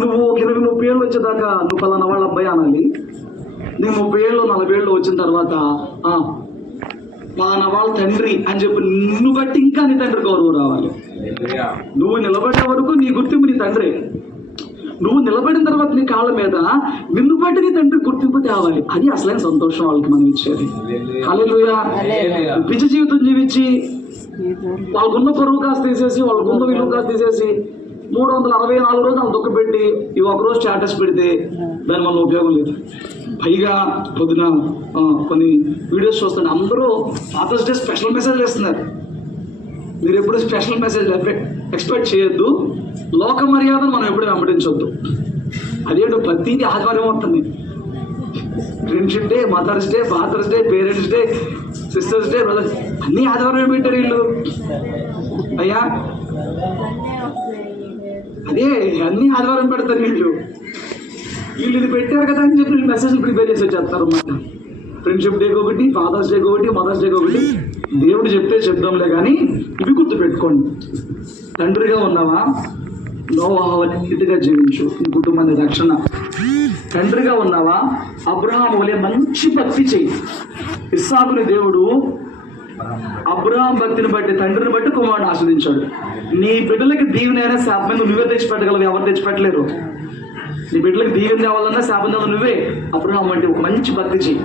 నువ్వు 20-30 ఏళ్ళు వచ్చేదాకా నువ్వు పలానా వాళ్ళ అబ్బాయి అనాలి. నీకు 30 ఏళ్ళు 40 ఏళ్ళు వచ్చిన తర్వాత పలానా వాళ్ళ తండ్రి అని చెప్పి నిన్ను బట్టి ఇంకా నీ తండ్రి గౌరవం రావాలి. నువ్వు నిలబడే వరకు నీ గుర్తింపు నీ తండ్రి. నువ్వు నిలబడిన తర్వాత నీ కాళ్ళ మీద నిన్ను బట్టి నీ తండ్రి గుర్తింపు తేవాలి. అది అసలైన సంతోషం వాళ్ళకి మనం ఇచ్చేది. హల్లెలూయా. పిచ్చి జీవితం జీవించి వాళ్ళకున్న పరువు కాస్త తీసేసి వాళ్ళకున్న విలువ కాస్త తీసేసి 364 రోజులు దుఃఖ పెట్టి ఈ ఒకరోజు స్టేటస్ పెడితే దాని వల్ల ఉపయోగం లేదు. పైగా పొద్దున కొన్ని వీడియోస్ చూస్తుంటే అందరూ ఫాదర్స్ డే స్పెషల్ మెసేజ్లు ఇస్తున్నారు. మీరు ఎప్పుడు స్పెషల్ మెసేజ్ ఎక్స్పెక్ట్ చేయొద్దు. లోక మర్యాదను మనం ఎప్పుడు వెంబడించవద్దు. అదేంటో ప్రతిదీ ఆదివారం వస్తుంది. Friendship day, mother's day, father's day, parents day, sisters day, brothers అన్నీ ఆదివారం పెట్టారు వీళ్ళు. అయ్యా అదే అన్నీ ఆదివారం పెడతారు వీళ్ళు. ఇది పెట్టారు కదా అని చెప్పి మెసేజ్లు ప్రిపేర్ చేసి వచ్చేస్తారు అన్నమాట. ఫ్రెండ్షిప్ డేకి ఒకటి, ఫాదర్స్ డేకి ఒకటి, మదర్స్ డేకి ఒకటి. దేవుడు చెప్తే చెప్దాంలే కానీ ఇవి గుర్తు పెట్టుకోండి. తండ్రిగా ఉన్నావా, నోవహు ఇదిగా జీవించు, నీ కుటుంబాన్ని రక్షణ. తండ్రిగా ఉన్నావా, అబ్రహాము వలె మంచి భక్తి చెయ్యి. ఇస్సాకుని దేవుడు అబ్రహాం భక్తిని బట్టి తండ్రిని బట్టి కుమారుడు ఆస్వాదించాడు. నీ బిడ్డలకి దీవెనైనా శాపం నువ్వే తెచ్చిపెట్టగలవు, ఎవరు తెచ్చిపెట్టలేరు. నీ బిడ్డలకు దీవెన తేవాలన్నా శాపం తేవాలి నువ్వే. అబ్రహాం అంటే ఒక మంచి భక్తి చెయ్యి.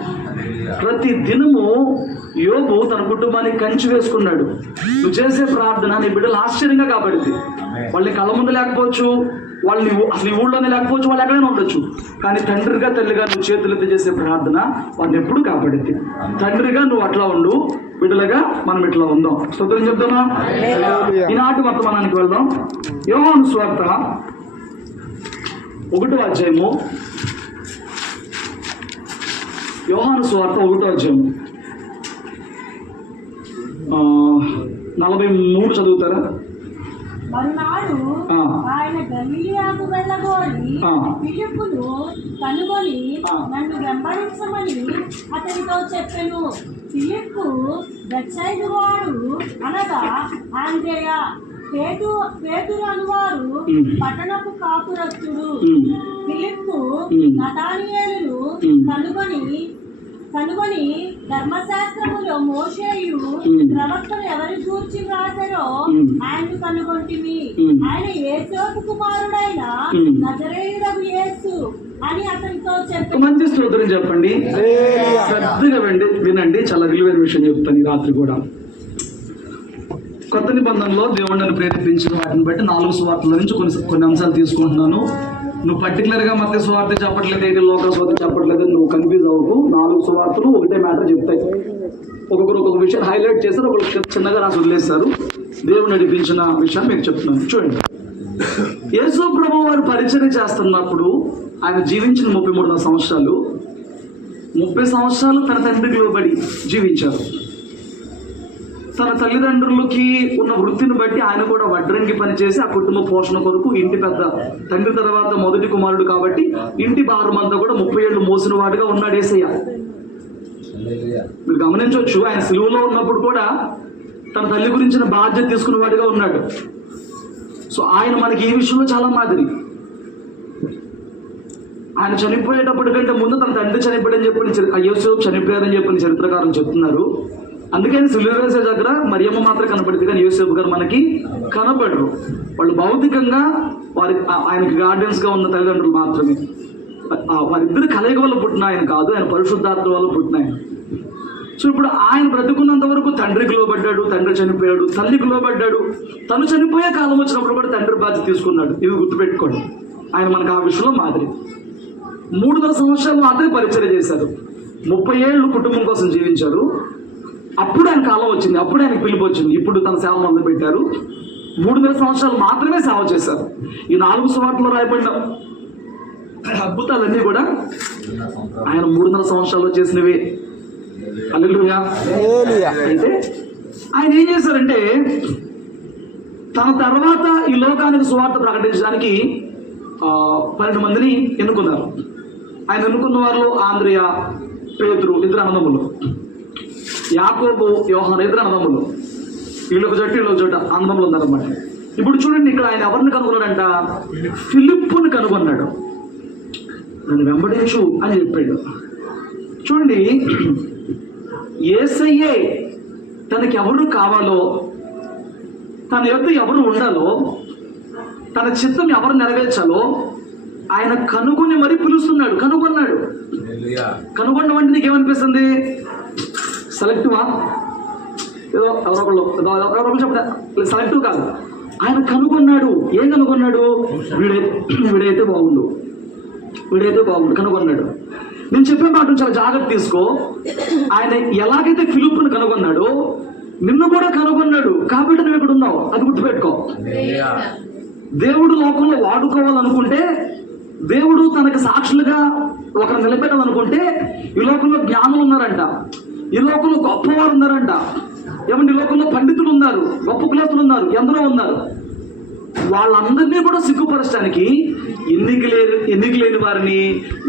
ప్రతి దినము యోబు తన కుటుంబానికి కంచి వేసుకున్నాడు. నువ్వు చేసే ప్రార్థన నీ బిడ్డలు ఆశ్చర్యంగా కాపాడింది. వాళ్ళని కళ్ళ ముందు లేకపోవచ్చు, వాళ్ళని అసలు ఈ ఊళ్ళోనే లేకపోవచ్చు, వాళ్ళు ఎక్కడైనా ఉండొచ్చు. కానీ తండ్రిగా తల్లిగా నువ్వు చేతులెత్తి చేసే ప్రార్థన వాళ్ళని ఎప్పుడు కాపాడింది. తండ్రిగా నువ్వు అట్లా ఉండు, బిడ్డలుగా మనం ఇట్లా ఉందాం. స్తోత్రం చెప్తామా? ఈనాటి వర్తమానానికి వెళ్దాం. యోహాను సువార్త 1వ అధ్యాయము. యోహాను సువార్త 1వ అధ్యాయము 43 చదువుతారా? మరునాడు ఆయన గలిలయకు వెళ్ళగోరి ఫిలిప్పును కనుగొని నన్ను వెంబడించమని అతనితో చెప్పెను. ఫిలిప్పు బెత్సైదు వాడు అనగా ఆంద్రేయ, పేతురు అనువారు పట్టణపు కాపురస్తుడు. ఫిలిప్పు నతానియేలును కనుగొని ధర్మశాస్త్రములో మోషేయు ప్రవక్తలు ఎవరి గూర్చి వ్రాసారో ఆయన్ను కనుగొంటిమి. ఆయన యేసోపు కుమారుడైన నజరేయుడగు యేసు అని అతనితో చెప్పి. మంచి స్తోత్రం చెప్పండి, శ్రద్ధగా వినండి. చాలా విలువైన విషయం చెప్తాను ఈ రాత్రి కూడా. కొత్త నిబంధనలో దేవుడు నన్ను ప్రేరేపించిన వాటిని బట్టి 4 సువార్తల నుంచి కొన్ని అంశాలు తీసుకుంటున్నాను. నువ్వు పర్టికులర్గా మత్తయి సువార్త చెప్పట్లేదు, ఏంటి లోక సువార్త చెప్పట్లేదు, నువ్వు కన్ఫ్యూజ్ అవ్వకు. 4 సువార్తలు ఒకటే మ్యాటర్ చెప్తాయి. ఒక్కొక్కరు ఒక్కొక్క విషయం హైలైట్ చేస్తారు, ఒకరు చిన్నగా రాసి వదిలేస్తారు. దేవుడు నడిపించిన విషయాన్ని మీకు చెప్తున్నాను. చూడండి, యేసు ప్రభువు వారు పరిచయం చేస్తున్నప్పుడు ఆయన జీవించిన 33 సంవత్సరాలు, 30 సంవత్సరాలు తన తండ్రికి లోబడి జీవించారు. తన తల్లిదండ్రులకి ఉన్న వృత్తిని బట్టి ఆయన కూడా వడ్రంగి పనిచేసి ఆ కుటుంబ పోషణ కొరకు ఇంటి పెద్ద, తండ్రి తర్వాత మొదటి కుమారుడు కాబట్టి ఇంటి భారం అంతా కూడా 30 ఏళ్ళు మోసిన వాడుగా ఉన్నాడు యేసయ్య. మీరు గమనించవచ్చు, ఆయన సిలువలో ఉన్నప్పుడు కూడా తన తల్లి గురించిన బాధ్యత తీసుకున్న వాడిగా ఉన్నాడు. సో ఆయన మనకి ఈ విషయంలో చాలా మాదిరి. ఆయన చనిపోయేటప్పటికంటే ముందు తన తండ్రి చనిపోయాడని చెప్పి యోసేపు చనిపోయారని చెప్పిన చరిత్రకారులు చెప్తున్నారు. అందుకని సిలువ వేసే దగ్గర మరియమ్మ మాత్రం కనపడింది, కానీ యోసేపు గారు మనకి కనపడరు. వాళ్ళు భౌతికంగా ఆయనకి గార్డియన్స్గా ఉన్న తల్లిదండ్రులు మాత్రమే. వారిద్దరు కలయిక వల్ల పుట్టిన ఆయన కాదు, ఆయన పరిశుద్ధాత్మ వల్ల పుట్టిన ఆయన. సో ఇప్పుడు ఆయన బ్రతుకున్నంత వరకు తండ్రికి లోబడ్డాడు, తండ్రి చనిపోయాడు, తల్లికి లోబడ్డాడు. తను చనిపోయే కాలం వచ్చినప్పుడు కూడా తండ్రి బాధ్యత తీసుకున్నాడు. ఇది గుర్తుపెట్టుకోండి. ఆయన మనకు ఆ విషయంలో మాదిరి. 3 సంవత్సరాలు మాత్రమే పరిచయం చేశారు. 30 ఏళ్ళు కుటుంబం కోసం జీవించారు. అప్పుడు ఆయన కాలం వచ్చింది, అప్పుడు ఆయనకు పిలుపు వచ్చింది. ఇప్పుడు తన సేవ మొదలు పెట్టారు. 3 సంవత్సరాలు మాత్రమే సేవ చేశారు. ఈ 4 సువార్తలో రాయబడిన అద్భుతాలన్నీ కూడా ఆయన 3 సంవత్సరాల్లో చేసినవే. హల్లెలూయా. అయితే ఆయన ఏం చేశారంటే, తన తర్వాత ఈ లోకానికి సువార్త ప్రకటించడానికి 12 మందిని ఎన్నుకున్నారు. ఆయన ఎన్నుకున్న వారిలో ఆంద్రేయ, పేతురు 2 అన్నదమ్ములు, యాకోబు, యోహాను 2 అన్నదమ్ములు. వీళ్ళొక జట్టు వీళ్ళొక జట్టు అన్నదమ్ములు ఉన్నారన్నమాట. ఇప్పుడు చూడండి, ఇక్కడ ఆయన ఎవరిని కనుగొన్నాడంట? ఫిలిప్పుని కనుగొన్నాడు. నన్ను వెంబడించు అని చెప్పాడు. చూడండి, యేసయ్యే తనకి ఎవరు కావాలో, తన యొక్క ఎవరు ఉండాలో, తన చిత్తం ఎవరు నెరవేర్చాలో ఆయన కనుగొని మరీ పిలుస్తున్నాడు. కనుగొన్నాడు. కనుగొన్న అంటే నీకేమనిపిస్తుంది? సెలెక్టివా? ఏదో ఎవరొకళ్ళు చెప్తా, సెలెక్టివ్ కాదు. ఆయన కనుగొన్నాడు. ఏం కనుగొన్నాడు? వీడైతే బాగుండు, వీడైతే బాగుండు కనుగొన్నాడు. నేను చెప్పే మాట చాలా జాగ్రత్త తీసుకో. ఆయన ఎలాగైతే ఫిలిప్పుని కనుగొన్నాడో నిన్ను కూడా కనుగొన్నాడు. కాబట్టి నువ్వు ఇక్కడ ఉన్నావు, అది గుర్తుపెట్టుకో. దేవుడు లోకంలో వాడుకోవాలనుకుంటే, దేవుడు తనకు సాక్షులుగా ఒకరు నిలబెట్టాలనుకుంటే, ఈ లోకంలో జ్ఞానులు ఉన్నారంట, ఈ లోకంలో గొప్పవారు ఉన్నారంట, ఏమంటే ఈ లోకంలో పండితులు ఉన్నారు, గొప్ప కులస్తులు ఉన్నారు, ఎందరో ఉన్నారు. వాళ్ళందరినీ కూడా సిగ్గుపరచడానికి ఎన్నిక లేని వారిని,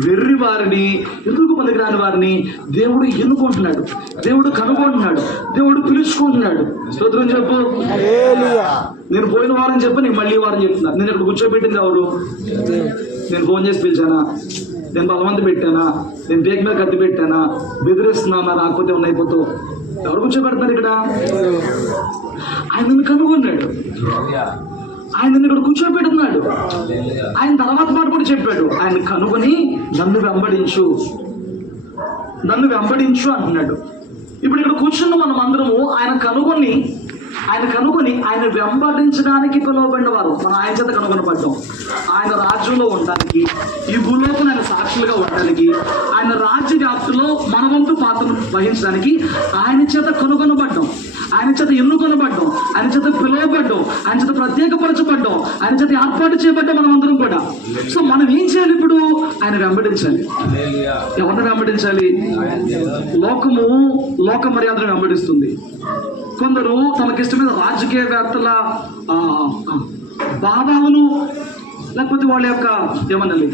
వెర్రి వారిని, ఎందుకు పనికిరాని వారిని దేవుడు ఎన్నుకుంటున్నాడు, దేవుడు కనుగొంటున్నాడు, దేవుడు పిలుచుకుంటున్నాడు. స్తోత్రం చెప్పు. నేను పోయిన వారం చెప్పి నీకు మళ్ళీ వారం చెప్తున్నా. నేను ఇక్కడ కూర్చోబెట్టింది ఎవరు? నేను ఫోన్ చేసి పిలిచానా? నేను బలవంత పెట్టానా? నేను బేక్ మీద కత్తి పెట్టానా? బెదిరిస్తున్నానా? రాకపోతే ఉన్నైపోతావు? ఎవరు కూర్చోబెడతారు ఇక్కడ? ఆయన నిన్ను కనుగొన్నాడు. ఆయన ఇక్కడ కూర్చోబెట్టున్నాడు. ఆయన తర్వాత మాట కూడా చెప్పాడు, ఆయన కనుగొని నన్ను వెంబడించు, నన్ను వెంబడించు అంటున్నాడు. ఇప్పుడు ఇక్కడ కూర్చున్న మనం అందరము ఆయన కనుగొని ఆయన వెంబడించడానికి పిలువబడిన వారు. మనం ఆయన చేత కనుగొనబడ్డాం. ఆయన రాజ్యంలో ఉండడానికి, ఈ భూలోకం ఆయన సాక్షులుగా ఉండడానికి, ఆయన రాజ్య వ్యాప్తిలో మన వంతు పాత్రను వహించడానికి ఆయన చేత కనుగొనబడ్డాం, ఆయన చేత ఎన్నుకొనబడ్డాం, ఆయన చేత పిలువబడ్డాం, ఆయన చేత ప్రత్యేకపరచబడ్డాం, ఆయన చేత ఏర్పాటు చేయబడ్డాం మనం అందరం కూడా. సో మనం ఏం చేయాలి? ఇప్పుడు ఆయన వెంబడించాలి. ఎవరిని వెంబడించాలి? లోక మర్యాదను వెంబడిస్తుంది. కొందరు తమకిష్టమైన రాజకీయవేత్తల భావాలను, లేకపోతే వాళ్ళ యొక్క ఏమనాలి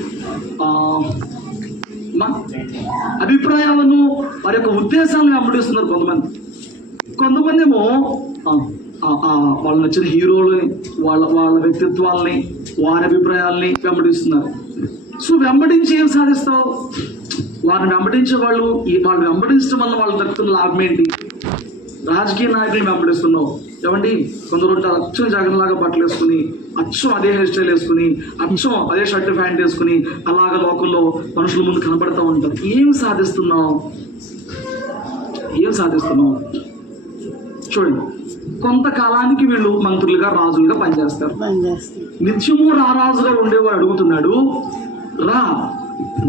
అభిప్రాయాలను, వారి యొక్క ఉద్దేశాలను వెంబడిస్తున్నారు కొంతమంది ఏమో వాళ్ళు నచ్చిన హీరోలని, వాళ్ళ వ్యక్తిత్వాలని, వారి అభిప్రాయాలని వెంబడిస్తున్నారు. సో వెంబడించి ఏం సాధిస్తావు? వారిని వెంబడించే వాళ్ళు వెంబడించడం వల్ల వాళ్ళు దక్కుతున్న లాభం ఏంటి? రాజకీయ నాయకులను వెంబడిస్తున్నావు. ఏమండి, కొందరు ఉంటారు అచ్చం జగన్ లాగా బట్టలు వేసుకుని, అచ్చం అదే హెయిర్ స్టైల్ వేసుకుని, అచ్చం అదే షర్ట్ ప్యాంట్ వేసుకుని, అలాగ లోకంలో మనుషుల ముందు కనబడుతూ ఉంటారు. ఏం సాధిస్తున్నావు? చూడండి, కొంతకాలానికి వీళ్ళు మంత్రులుగా, రాజులుగా పనిచేస్తారు. నిత్యము రారాజుగా ఉండేవాడు అడుగుతున్నాడు, రా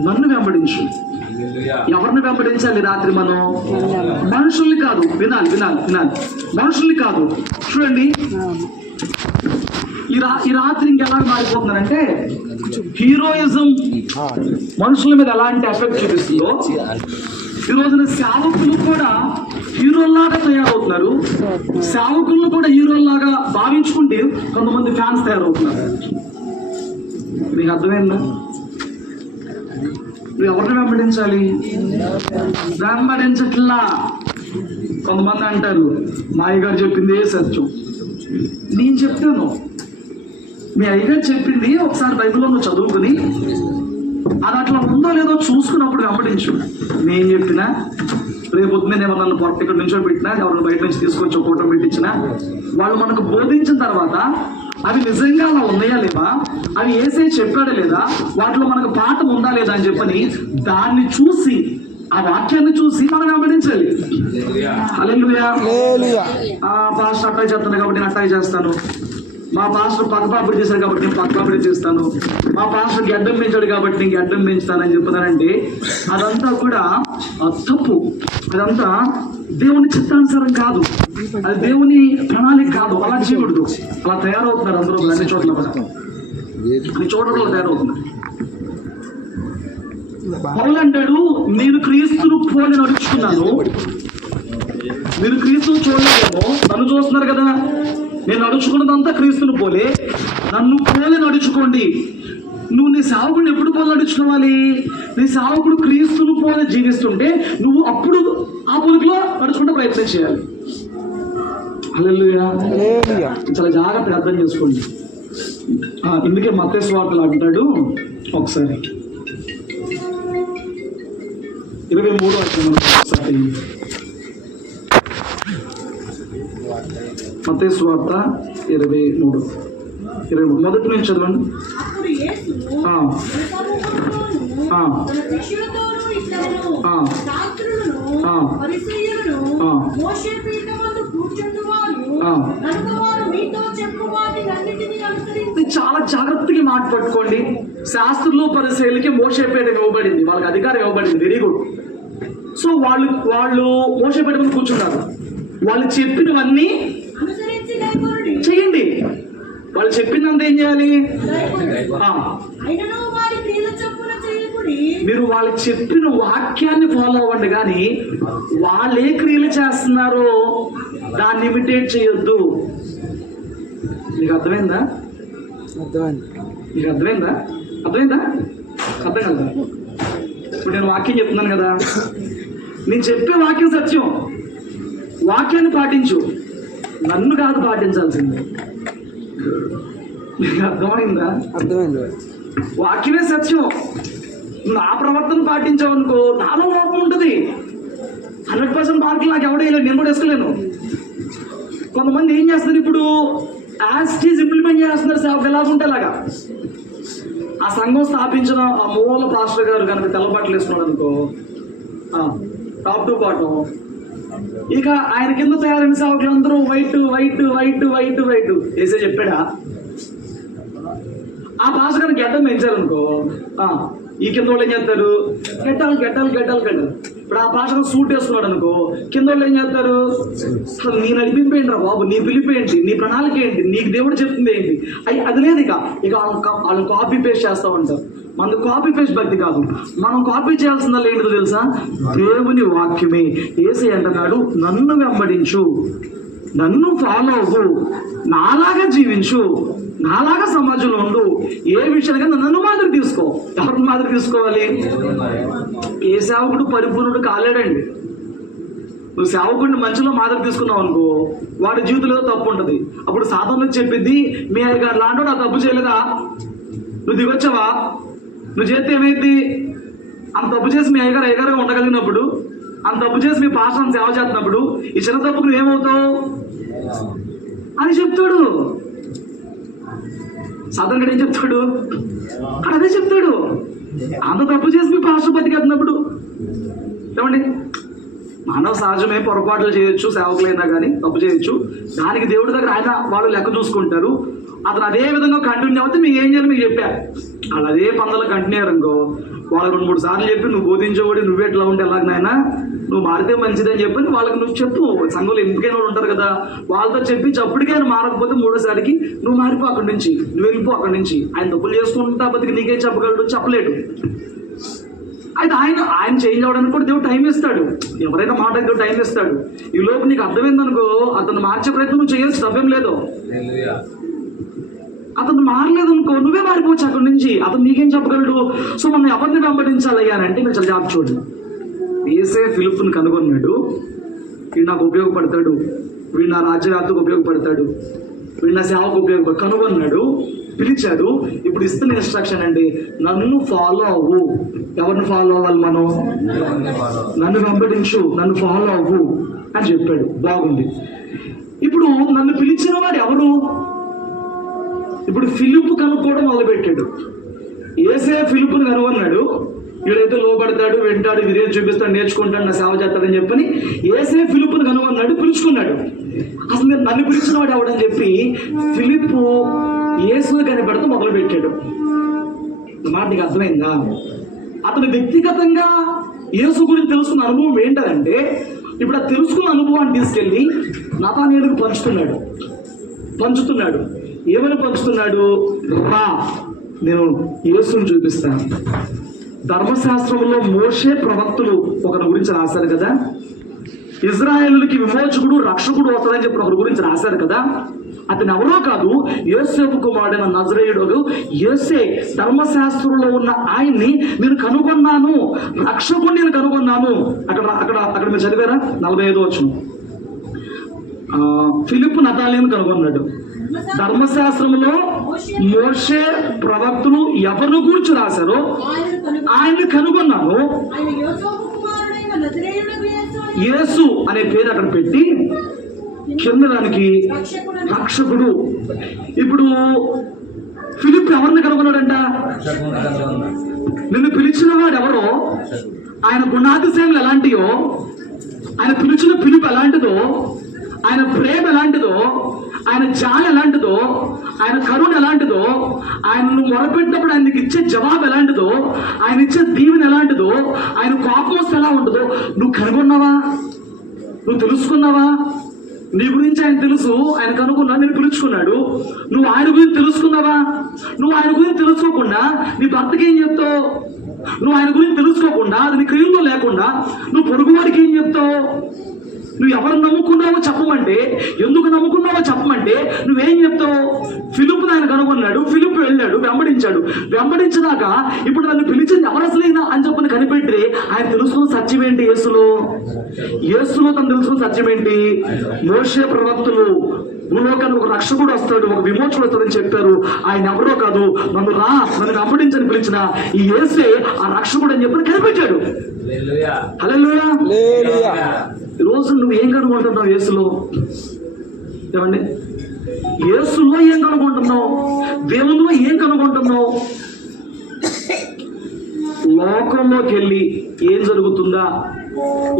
నన్ను వెంబడించు. ఎవరిని వెంబడించాలి రాత్రి మనం? మనుషుల్ని కాదు. వినాలి, మనుషుల్ని కాదు. చూడండి, ఈ రాత్రి ఇంకెలా మారిపోతున్నారంటే, హీరోయిజం మనుషుల మీద ఎలాంటి ఎఫెక్ట్ చూపిస్తుందో, ఈ రోజున సేవకులు కూడా హీరోల్లాగా తయారవుతున్నారు. సేవకులను కూడా హీరోల్లాగా భావించుకుంటే కొంతమంది ఫ్యాన్స్ తయారవుతున్నారు. మీకు అర్థమైందా? నువ్వు ఎవరిని వెంబడించాలి? వెంబడించట్లా. కొంతమంది అంటారు, మా అయ్యగారు చెప్పింది సత్యం. నేను చెప్తాను, మీ అయ్యగారు చెప్పింది ఒకసారి బైబిల్లో నువ్వు చదువుకుని అది అట్లా ఉందో లేదో చూసుకున్నప్పుడు వెంబడించు. నేను చెప్పినా, రేపొద్దు నేను నన్ను పొరటి ఇక్కడ నుంచో పెట్టినా, ఎవరిని బయట నుంచి తీసుకొచ్చి ఒక ఫోటో పెట్టించినా, వాళ్ళు మనకు బోధించిన తర్వాత అవి నిజంగా అలా ఉన్నాయా లేదా, అవి ఏసై చెప్పాడా లేదా, వాటిలో మనకు పాఠం ఉందా లేదా అని చెప్పని దాన్ని చూసి, ఆ వాక్యాన్ని చూసి మనం వెంబడించాలి. హల్లెలూయా. పాస్టర్ అట్టాయి చేస్తాను కాబట్టి నేను అట్టాయి చేస్తాను, మా పాస్టర్ పక్కపాపిడి చేశాడు కాబట్టి నేను పక్కపాపిడి చేస్తాను, మా పాస్టర్ గడ్డం పెంచాడు కాబట్టి నేను గడ్డం పెంచుతానని చెప్తున్నానంటే అదంతా కూడా తప్పు. అదంతా దేవుని చిత్తానుసారం కాదు, అది దేవుని ప్రణాళిక కాదు. అలా చేయకూడదు. అలా తయారవుతున్నారు అందరూ, అన్ని చోట్ల కూడా, అన్ని చోట్ల తయారవుతున్నారు. పౌలు అంటాడు, నేను క్రీస్తును పోలి నడుచుకున్నాను. మీరు క్రీస్తును చూడలేదేమో, నన్ను చూస్తున్నారు కదా, నేను నడుచుకున్నదంతా క్రీస్తును పోలే, నన్ను పోలే నడుచుకోండి. నువ్వు నీ సేవకుడిని ఎప్పుడు పోలి నడుచుకోవాలి? నీ సేవకుడు క్రీస్తును పోలే జీవిస్తుంటే నువ్వు అప్పుడు ఆ పోలికలో నడుచుకుంటే ప్రయత్నం చేయాలి. హల్లెలూయా. చాలా జాగ్రత్తగా అర్థం చేసుకోండి. ఇందుకే మత్తయి సువార్తలో అంటాడు, ఒకసారి 23 ఒకసారి మత్తయి సువార్త 23 మొదటి నుంచి చదవండి. అప్పుడు యేసు ఆ. సమూహంలోనూ ఆ. తన శిష్యులతోనూ ఇట్లనెను, ఆ. శాస్త్రులను, ఆ. పరిసయ్యులను, ఆ. మోషే పీఠమందు కూర్చుండువారు ఆ. కనుక వారు మీతో చెప్పు వాటినన్నిటినీ అనుసరించి. ఇది చాలా జాగ్రత్తగా మాట పట్టుకోండి. శాస్త్రులు పరిశీలకి మోషేపేట ఇవ్వబడింది, వాళ్ళకి అధికారం ఇవ్వబడింది. Very good. సో వాళ్ళు మోషేపేట మీద కూర్చున్నారు. వాళ్ళు చెప్పినవన్నీ అనుసరించి గైకొనుడి. చేయండి. వాళ్ళు చెప్పినంత ఏం చేయాలి? ఆ. అయినను వారి క్రియల చొప్పున చేయకుడి. మీరు వాళ్ళు చెప్పిన వాక్యాన్ని ఫాలో అవ్వండి, కానీ వాళ్ళు ఏ క్రియలు చేస్తున్నారో దాన్ని ఇమిటేట్ చేయొద్దు. మీకు అర్థమైందా? మీకు అర్థమైందా? అర్థమైందా? అర్థం కదా? ఇప్పుడు నేను వాక్యం చెప్తున్నాను కదా, నేను చెప్పే వాక్యం సత్యం. వాక్యాన్ని పాటించు, నన్ను కాదు పాటించాల్సింది. మీకు అర్థమైందా? అర్థమైంది. వాక్యమే సత్యం. నా ప్రవర్తన పాటించావనుకో నాలో లోపం ఉంటుంది. 100% మార్కులు నాకు ఎవడో వేయలేను, నేను కూడా వేసుకోలేను. కొంతమంది ఏం చేస్తున్నారు, ఇప్పుడు యాస్టీజ్ ఇంప్లిమెంట్ చేస్తున్నారు. సేవకు ఎలాగుంటే అలాగా. ఆ సంఘం స్థాపించిన ఆ మూల పాస్టర్ గారు కనుక తెల్లబట్టలు వేసుకున్నాడు అనుకో, టాప్ టు బాటం, ఇక ఆయన కింద తయారైన సేవకులు అందరూ white white white white white వేసే చెప్పాడా? ఆ పాస్టర్ గారిని గడ్డం పెంచారనుకో, ఈ కింద వాళ్ళు ఏం చేస్తారు? గడ్డాలు గడ్డాలు గడ్డాలు గడ్డాలు. ఇప్పుడు ఆ పాస్టర్ సూట్ వేసుకున్నాడు అనుకో, కింద వాళ్ళు ఏం చేస్తారు? అసలు నీ నడిపింపేయండి రా బాబు, నీ పిలిపేంటి, నీ ప్రణాళిక ఏంటి, నీకు దేవుడు చెప్తుంది ఏంటి, అది లేదు. ఇక వాళ్ళు కాపీ పేస్ట్ చేస్తూ ఉంటారు. మనకు కాపీ పేస్ట్ భక్తి కాదు. మనం కాపీ చేయాల్సిందల్లా ఏంటిదో తెలుసా? దేవుని వాక్యమే. యేసయ్య అంటున్నాడు, నన్ను వెంబడించు, నన్ను ఫాలో అవ్వు, నాలాగా జీవించు, నాలాగా సమాజంలో ఉండు. ఏ విషయానికైనా నన్ను మాదిరి తీసుకో. ఎవరిని మాదిరి తీసుకోవాలి? ఏ సేవకుడు పరిపూర్ణుడు కాలేడండి. నువ్వు సేవకుడిని మంచిలో మాదిరి తీసుకున్నావు అనుకో, వాడి జీవితంలో తప్పు ఉంటుంది. అప్పుడు సాధన చెప్పిద్ది, మీ అయ్యగారు లాంటి ఆ తప్పు చేయలేదా? నువ్వు దిగొచ్చావా? నువ్వు చేస్తే ఏమైంది? అంత తప్పు చేసి మీ అయ్యగారుగా ఉండగలిగినప్పుడు, అంత తప్పు చేసి మీ పాస్టర్ సేవ చేస్తున్నప్పుడు ఈ చిన్న తప్పుకు నువ్వేమవుతావు అని చెప్తాడు. సాధారణంగా ఏం చెప్తాడు? అదే చెప్తాడు. అంత తప్పు చేసి మీ పాస్టర్ బతికేస్తున్నప్పుడు ఏమండి, మానవ సహజమే, పొరపాట్లు చేయొచ్చు, సేవకులైనా కానీ తప్పు చేయొచ్చు. దానికి దేవుడి దగ్గర ఆయన వాళ్ళు లెక్క చూసుకుంటారు. అతను అదే విధంగా కంటిన్యూ అవుతే మీకు ఏం చేయాలి మీకు చెప్పా. వాళ్ళు అదే పందలో కంటిన్యూ అయ్యారనుకో, వాళ్ళు 2-3 సార్లు చెప్పి నువ్వు బోధించేవాడి నువ్వు ఎట్లా ఉంటే ఎలాగనైనా నువ్వు మారితే మంచిదని చెప్పి వాళ్ళకి నువ్వు చెప్పు. సంఘంలో ఎంపికైన వాళ్ళు ఉంటారు కదా, వాళ్ళతో చెప్పించి అప్పటికే ఆయన మారకపోతే 3వ సారికి నువ్వు మారిపో, అక్కడి నుంచి నువ్వు వెళ్ళిపో. అక్కడి నుంచి ఆయన తప్పులు చేసుకుంటా బతికి నీకేం చెప్పగలడు? చెప్పలేడు. అయితే ఆయన చేంజ్ అవ్వడానికి కూడా దేవుడు టైం ఇస్తాడు. ఎవరైనా మాట దేవుడు టైం ఇస్తాడు. ఈ లోపు నీకు అర్థమైందనుకో, అతను మార్చే ప్రయత్నం నువ్వు చేయాల్సి తప్పేం లేదు. అతను మారలేదు అనుకో, నువ్వే మారిపోవచ్చు అక్కడి నుంచి. అతను నీకేం చెప్పగలడు? సో మనం ఎవరిని వెంబడించాలయ్యా అంటే మీరు చాలా జాబ్ చూడండి. యేసే ఫిలిప్పుని కనుగొన్నాడు, వీడు నాకు ఉపయోగపడతాడు, వీడు నా రాజ్యవ్యాప్తికి ఉపయోగపడతాడు, వీడు నా సేవకు కనుగొన్నాడు, పిలిచాడు. ఇప్పుడు ఇస్తున్న ఇన్స్ట్రక్షన్ అండి, నన్ను ఫాలో అవ్వు. ఎవరిని ఫాలో అవ్వాలి మనం? నన్ను వెంబడించు, నన్ను ఫాలో అవ్వు అని చెప్పాడు. బాగుంది. ఇప్పుడు నన్ను పిలిచిన వాడు ఎవరు? ఇప్పుడు ఫిలిప్పు కనుక్కోవడం మొదలుపెట్టాడు. యేసే ఫిలిప్పుని కనుగొన్నాడు. వీడైతే లోపడతాడు, వింటాడు, విధేయత చూపిస్తాడు, నేర్చుకుంటాడు, నా సేవ చేస్తాడని చెప్పని యేసే ఫిలిప్పుని కనుగొన్నాడు, పిలుచుకున్నాడు. అసలు నేను నన్ను పిలిచిన వాడు ఎవడని చెప్పి ఫిలిప్పు యేసుని కనిపెడుతూ మొదలుపెట్టాడు. మాట నీకు అర్థమైందా? అతను వ్యక్తిగతంగా యేసు గురించి తెలుసుకున్న అనుభవం ఏంటంటే, ఇప్పుడు ఆ తెలుసుకున్న అనుభవాన్ని తీసుకెళ్ళి నతానీయులకు పంచుతున్నాడు. ఏమని పంచుతున్నాడు? నేను యేసుని చూపిస్తాను. ధర్మశాస్త్రంలో మోషే ప్రవక్తలు ఒకరి గురించి రాశారు కదా, ఇజ్రాయేలుకి విమోచకుడు రక్షకుడు వస్తాడని చెప్పి ఒకరి గురించి రాశారు కదా. అతను ఎవరో కాదు, యోసేపు కుమారుడైన నజరేయుడు యేసే. ధర్మశాస్త్రంలో ఉన్న ఆయన్ని నేను కనుగొన్నాను, రక్షకుడిని నేను కనుగొన్నాను. అక్కడ మీరు చదివారా? 45వ వచనం. ఫిలిప్పు నతాలియను కనుగొన్నాడు. ధర్మశాస్త్రంలో మోషే ప్రవక్తలు ఎవరిని గురించి రాశారో ఆయన్ని కనుగొన్నాను. ఆయన యోసేపు కుమారుడైన నజరేయుడగు యేసు అని యేసు అనే పేరు అక్కడ పెట్టి కింద దానికి రక్షకుడు. ఇప్పుడు ఫిలిప్ ఎవరిని కనుగొన్నాడంట? నిన్ను పిలిచిన వాడు ఎవరో, ఆయన గుణాతిశయములు ఎలాంటియో, ఆయన పిలిచిన పిలుపు ఎలాంటిదో, ఆయన ప్రేమ ఎలాంటిదో, ఆయన జాలి ఎలాంటిదో, ఆయన కరుణ ఎలాంటిదో, ఆయనను మొరపెట్టినప్పుడు ఆయనకి ఇచ్చే జవాబు ఎలాంటిదో, ఆయన ఇచ్చే దీవెన ఎలాంటిదో, ఆయన కోపం వస్తే ఎలా ఉంటుందో నువ్వు కనుగొన్నావా? నువ్వు తెలుసుకున్నావా? నీ గురించి ఆయన తెలుసు, ఆయన కనుగొన్నా, నేను పిలుచుకున్నాడు. నువ్వు ఆయన గురించి తెలుసుకున్నావా? నువ్వు ఆయన గురించి తెలుసుకోకుండా నీ భర్తకి ఏం చెప్తావు? నువ్వు ఆయన గురించి తెలుసుకోకుండా, అది నీ క్రియల్లో లేకుండా నువ్వు పొరుగువాడికి ఏం చెప్తావు? నువ్వు ఎవరు నమ్ముకున్నావో చెప్పమంటే, ఎందుకు నమ్ముకున్నావో చెప్పమంటే నువ్వేం చెప్తావు? ఫిలిప్ ఆయన కనుగొన్నాడు, ఫిలిప్ వెళ్ళాడు, వెంబడించాడు. వెంబడించినాక ఇప్పుడు నన్ను పిలిచింది ఎవరు అసలైనా అని చెప్పని కనిపెట్టి ఆయన తెలుసుకున్న సత్యం ఏంటి? యేసులో తను తెలుసుకున్న సత్యం ఏంటి? మోషే ప్రవక్తలు భూలోకానికి ఒక రక్షకుడు వస్తాడు, ఒక విమోచకుడు వస్తాడని చెప్పారు. ఆయన ఎవరో కాదు, నన్ను వెంబడించని పిలిచిన ఈ యేసే ఆ రక్షకుడు అని చెప్పని కనిపెట్టాడు. హల్లెలూయా. ఈరోజు నువ్వు ఏం కనుగొంటున్నావు యేసులో? ఏమండి, యేసులో ఏం కనుగొంటున్నావు? దేవునిలో ఏం కనుగొంటున్నావు? లోకంలోకి వెళ్ళి ఏం జరుగుతుందా,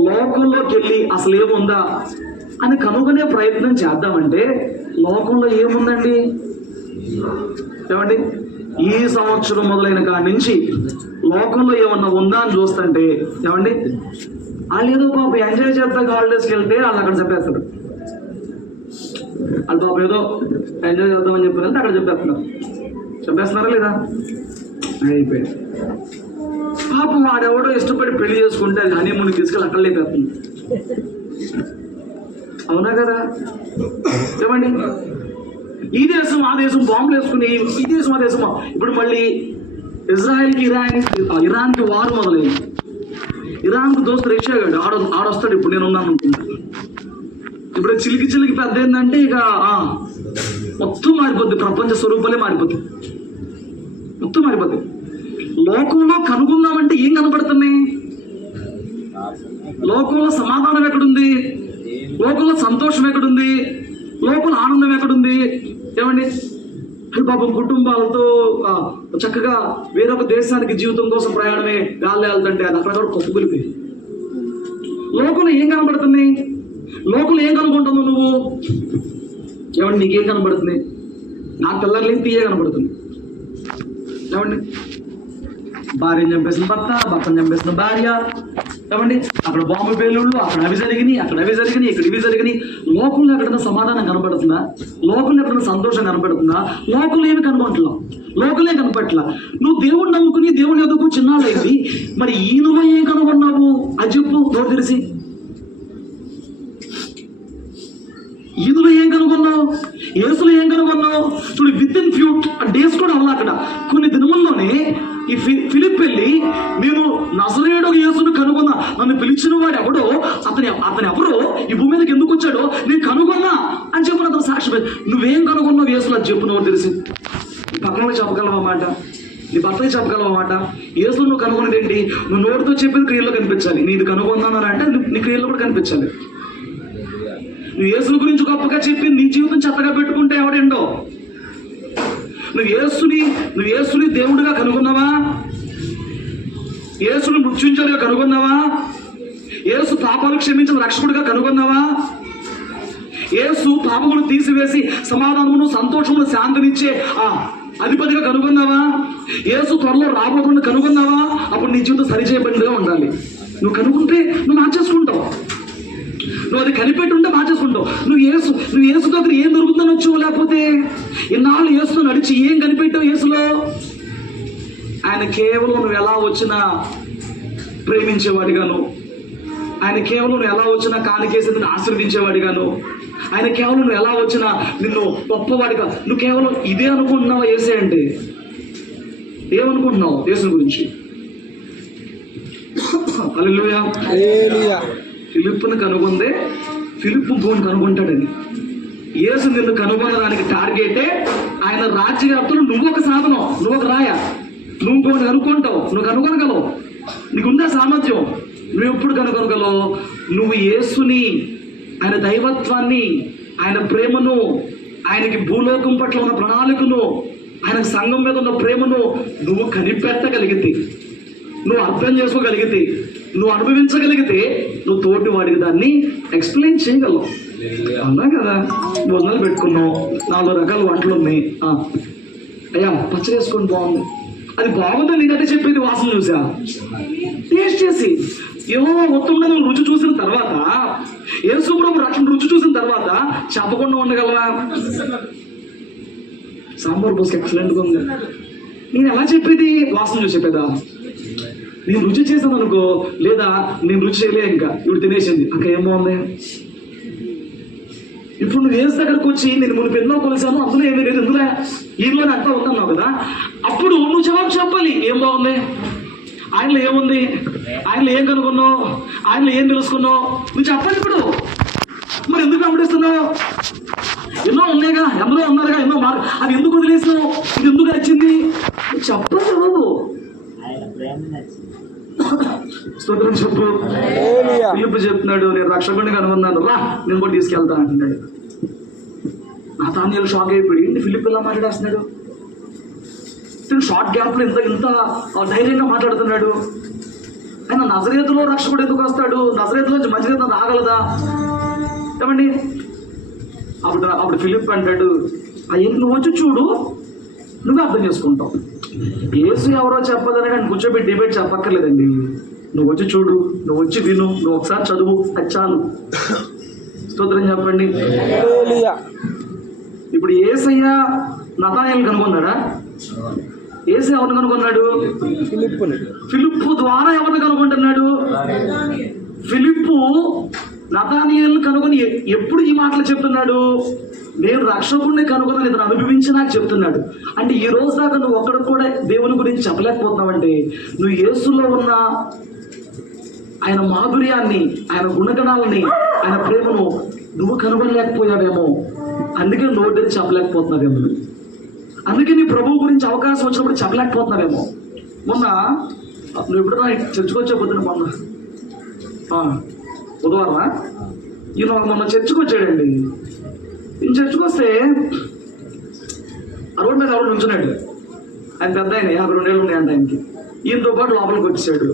లోకంలోకి వెళ్ళి అసలు ఏముందా అని కనుగొనే ప్రయత్నం చేద్దామంటే లోకంలో ఏముందండి? ఏమండి, ఈ సంవత్సరం మొదలైన కాడి నుంచి లోకంలో ఏమన్నా ఉందా అని చూస్తుంటే ఏమండి, వాళ్ళు ఏదో పాప ఎంజాయ్ చేద్దాం హాలిడేస్కి వెళ్తే వాళ్ళు అక్కడ చెప్పేస్తారు. వాళ్ళు పాప ఏదో ఎంజాయ్ చేద్దామని చెప్పి వెళ్తే అక్కడ చెప్పేస్తున్నారా లేదా? అయిపోయింది. పాపం వాడెవడో ఇష్టపడి పెళ్లి చేసుకుంటే అది హనీమూన్కి తీసుకెళ్ళి అక్కడ లేకపోతుంది. అవునా కదా? ఏమండి, ఈ దేశం ఆ దేశం బాంబులు వేసుకుని ఈ దేశం ఆ దేశం. ఇప్పుడు మళ్ళీ ఇజ్రాయెల్కి ఇరాన్కి వారు మొదలైంది. ఇరాన్కు దోస్తు రష్యా గాడు ఆడొస్తాడు. ఇప్పుడు నేను ఉన్నాను అనుకుంటా. ఇప్పుడు చిలికి పెద్ద ఏంటంటే ఇక మొత్తం మారిపోద్ది, ప్రపంచ స్వరూపాలే మారిపోద్ది, మొత్తం మారిపోద్ది. లోకంలో కనుగొందామంటే ఏం కనపడుతున్నాయి? లోకంలో సమాధానం ఎక్కడుంది? లోకంలో సంతోషం ఎక్కడుంది? లోకంలో ఆనందం ఎక్కడుంది? ఏమండి, పాపం కుటుంబాలతో చక్కగా వేరొక దేశానికి జీవితం కోసం ప్రయాణమే గాల్లో వెళ్తుంటే అది అక్కడ కూడా కొప్పుకులిపి. లోకంలో ఏం కనబడుతుంది? లోకంలో ఏం కనుగొంటున్నావు నువ్వు? ఏమండి, నీకేం కనబడుతుంది? నా తెల్లర్లేం తీయే కనబడుతుంది. ఏమండి, భార్యను చంపేసిన భర్త, భర్తను చంపేసిన భార్య. ఏమండి, అక్కడ బాంబు పేలుళ్ళు, అక్కడ అవి జరిగినాయి, ఇక్కడ ఇవి జరిగినాయి. లోకంలో ఎక్కడైనా సమాధానం కనపడుతుందా? లోకంలో ఎక్కడైనా సంతోషం కనపడుతుందా? లోకంలో ఏమి కనపడట్లా, లోకంలో ఏం కనపట్లా. నువ్వు దేవుణ్ణి నమ్ముకుని దేవుని ఎదుగు చిన్నాళ్ళైంది, మరి ఈయనలో ఏం కనుగొన్నావు అది చెప్పు. నోరు తెరిసి ఈదులో ఏం కనుగొన్నావు? యేసులో ఏం కనుగొన్నావు? చూడు, విత్ ఇన్ ఫ్యూ డేస్ కూడా అవ్వాలి. అక్కడ కొన్ని దినముల్లోనే ఈ ఫిలిప్ వెళ్ళి నేను నజరేయుడు యేసును కనుగొన్నా, నన్ను పిలిచిన వాడు ఎవడో, అతను ఎవరో ఈ భూమి మీదకి ఎందుకు వచ్చాడో నేను కనుగొన్నా అని చెప్పిన అతను సాక్షి. నువ్వేం కనుగొన్నావు యేసులో అది చెప్పు. నోరు తెలిసి పక్కన చెప్పగలవా మాట? నీ భర్తకి చెప్పగలవా మాట? యేసులో నువ్వు కనుగొన్నది ఏంటి? నువ్వు నోటితో చెప్పేది క్రియల్లో కనిపించాలి. నీది కనుగొన్నాను అంటే నీ క్రియల్లో కూడా కనిపించాలి. నువ్వు యేసుని గురించి గొప్పగా చెప్పి నీ జీవితం చెత్తగా పెట్టుకుంటే ఎవడెండో. నువ్వు యేసుని దేవుడిగా కనుగొన్నావా? యేసుని మృత్యుంజయుడిగా కనుగొన్నావా? యేసు పాపాలు క్షమించిన రక్షకుడిగా కనుగొన్నావా? యేసు పాపమును తీసివేసి సమాధానమును సంతోషమును శాంతినిచ్చే అధిపతిగా కనుగొన్నావా? యేసు త్వరలో రాబోతున్న కనుగొన్నావా? అప్పుడు నీ జీవితం సరిచేయబడిగా ఉండాలి. నువ్వు కనుగొంటే నువ్వు మార్చేసుకుంటావు. నువ్వు అది కనిపెట్టుంటే మార్చేసుకుంటావు. నువ్వు యేసు దగ్గర ఏం దొరుకుతుందని వచ్చావు, లేకపోతే ఇన్నాళ్ళు యేసుతో నడిచి ఏం కనిపెట్టావు యేసులో? ఆయన కేవలం నువ్వు ఎలా వచ్చినా ప్రేమించేవాడిగాను, ఆయన కేవలం నువ్వు ఎలా వచ్చినా కానికేసి నిన్ను ఆశీర్వదించేవాడిగాను, ఆయన కేవలం నువ్వు ఎలా వచ్చినా నిన్ను గొప్పవాడిగా, నువ్వు కేవలం ఇదే అనుకుంటున్నావా? యేసే అంటే ఏమనుకుంటున్నావు యేసు గురించి? హల్లెలూయా. ఫిలిప్పును కనుగొందే ఫిలిప్పు గోని కనుగొంటాడని. యేసు నిన్ను కనుగొనడానికి టార్గెటే ఆయన రాజ్యవ్యాప్తులు. నువ్వు ఒక సాధనం, నువ్వు ఒక రాయ, నువ్వు గోని కనుక్కుంటావు, నువ్వు కనుగొనగలవు, నీకుందా సామర్థ్యం. నువ్వు ఎప్పుడు కనుగొనగలవు? నువ్వు యేసుని, ఆయన దైవత్వాన్ని, ఆయన ప్రేమను, ఆయనకి భూలోకం పట్ల ఉన్న ప్రణాళికను, ఆయన సంఘం మీద ఉన్న ప్రేమను నువ్వు కనిపెట్టగలిగితే, నువ్వు అర్థం చేసుకోగలిగితే, నువ్వు అనుభవించగలిగితే, నువ్వు తోటి వాడికి దాన్ని ఎక్స్ప్లెయిన్ చేయగలవు. అన్నా కదా, భోజనాలు పెట్టుకున్నావు, 4 రకాల వంటలు ఉన్నాయి. అయ్యా పచ్చడి వేసుకొని బాగుంది, అది బాగుందని నేనంటే చెప్పేది వాసన చూసా, టేస్ట్ చేసి ఏమో మొత్తంగా నువ్వు రుచి చూసిన తర్వాత, యేసు ప్రభు రక్షణ రుచి చూసిన తర్వాత చెప్పకుండా ఉండగలవా? సాంబార్ బోస్ ఎక్సలెంట్గా ఉంది, నేను ఎలా చెప్పేది? వాసన చూసి చెప్పేదా? నేను రుచి చేశాను అనుకో, లేదా నేను రుచి చేయలే, ఇంకా ఇప్పుడు తినేసింది, అక్కడ ఏం బాగుంది. ఇప్పుడు నువ్వు యేసు దగ్గరకు వచ్చి నేను మునుపు ఎన్నో కొలిసాను, అందులో ఏమీ లేదు, ఇందులో ఈలోనే అంతా ఉందన్నావు కదా, అప్పుడు నువ్వు జవాబు చెప్పాలి. ఏం బాగుంది? ఆయనలో ఏముంది? ఆయనలో ఏం కనుగొన్నావు? ఆయనలో ఏం తెలుసుకున్నావు? నువ్వు చెప్పాలి. ఇప్పుడు మరి ఎందుకు వెంబడిస్తున్నావు? ఎన్నో ఉన్నాయిగా, ఎందరో ఉన్నారుగా, ఎన్నో అది ఎందుకు వదిలేసావు? ఇది ఎందుకు నచ్చింది? చెప్పాలి బాబు. స్తోత్రం చెప్పు. ఫిలిప్పు చెప్తున్నాడు, నేను రక్షకుడిని కనుగొన్నాను, రా నేను కూడా తీసుకెళ్తాను అంటున్నాడు. నాతానియేలు షాక్ అయిపోయి, ఏంటి ఫిలిప్ ఇలా మాట్లాడేస్తున్నాడు, షార్ట్ గ్యాప్లో ఇంత ధైర్యంగా మాట్లాడుతున్నాడు. ఆయన నజరేతులో రక్షకుడు ఎందుకు వస్తాడు? నజరేతులో మంచిగా రాగలదా? ఏమండి, అప్పుడు ఫిలిప్ అంటాడు, నువ్వు వచ్చి చూడు, నువ్వు అర్థం చేసుకుంటావు. యేసు ఎవరో చెప్పదని కానీ కూర్చోబెట్టి డిబేట్ చెప్పక్కర్లేదండి. నువ్వు వచ్చి చూడు, నువ్వు వచ్చి విను, నువ్వు ఒకసారి చదువు, అది చాలు. స్తోత్రం చెప్పండి. ఇప్పుడు యేసయ్య నతానియేలుని కనుగొన్నాడా? యేసు ఎవరిని కనుగొన్నాడు? ఫిలిప్పు ద్వారా ఎవరిని కనుగొంటున్నాడు? ఫిలిప్పు నతానియేలుని కనుగొని ఎప్పుడు ఈ మాటలు చెప్తున్నాడు? నేను రక్షకుడిని కనుగొని ఇతను అనుభవించి నాకు చెప్తున్నాడు. అంటే ఈ రోజు దాకా నువ్వు ఒక్కడికి కూడా దేవుని గురించి చెప్పలేకపోతున్నావంటే నువ్వు యేసులో ఉన్న ఆయన మాధుర్యాన్ని, ఆయన గుణగణాలని, ఆయన ప్రేమను నువ్వు కనుగొనలేకపోయావేమో. అందుకే నోటి చెప్పలేకపోతున్నావేమో. అందుకే నీ ప్రభువు గురించి అవకాశం వచ్చినప్పుడు చెప్పలేకపోతున్నావేమో. మొన్న నువ్వు ఎప్పుడన్నా చర్చకు వచ్చేపోతున్నా, మొన్న బుధవారం ఈయన మొన్న చర్చకు వచ్చాడండి. ఈయన చర్చకు వస్తే ఆ రోడ్డు మీద ఎవరు నుంచున్నాడు. ఆయన పెద్ద ఆయన, 52 ఏళ్ళు ఉన్నాయంట ఆయనకి. ఈయనతో పాటు లోపలికి వచ్చేసాడు.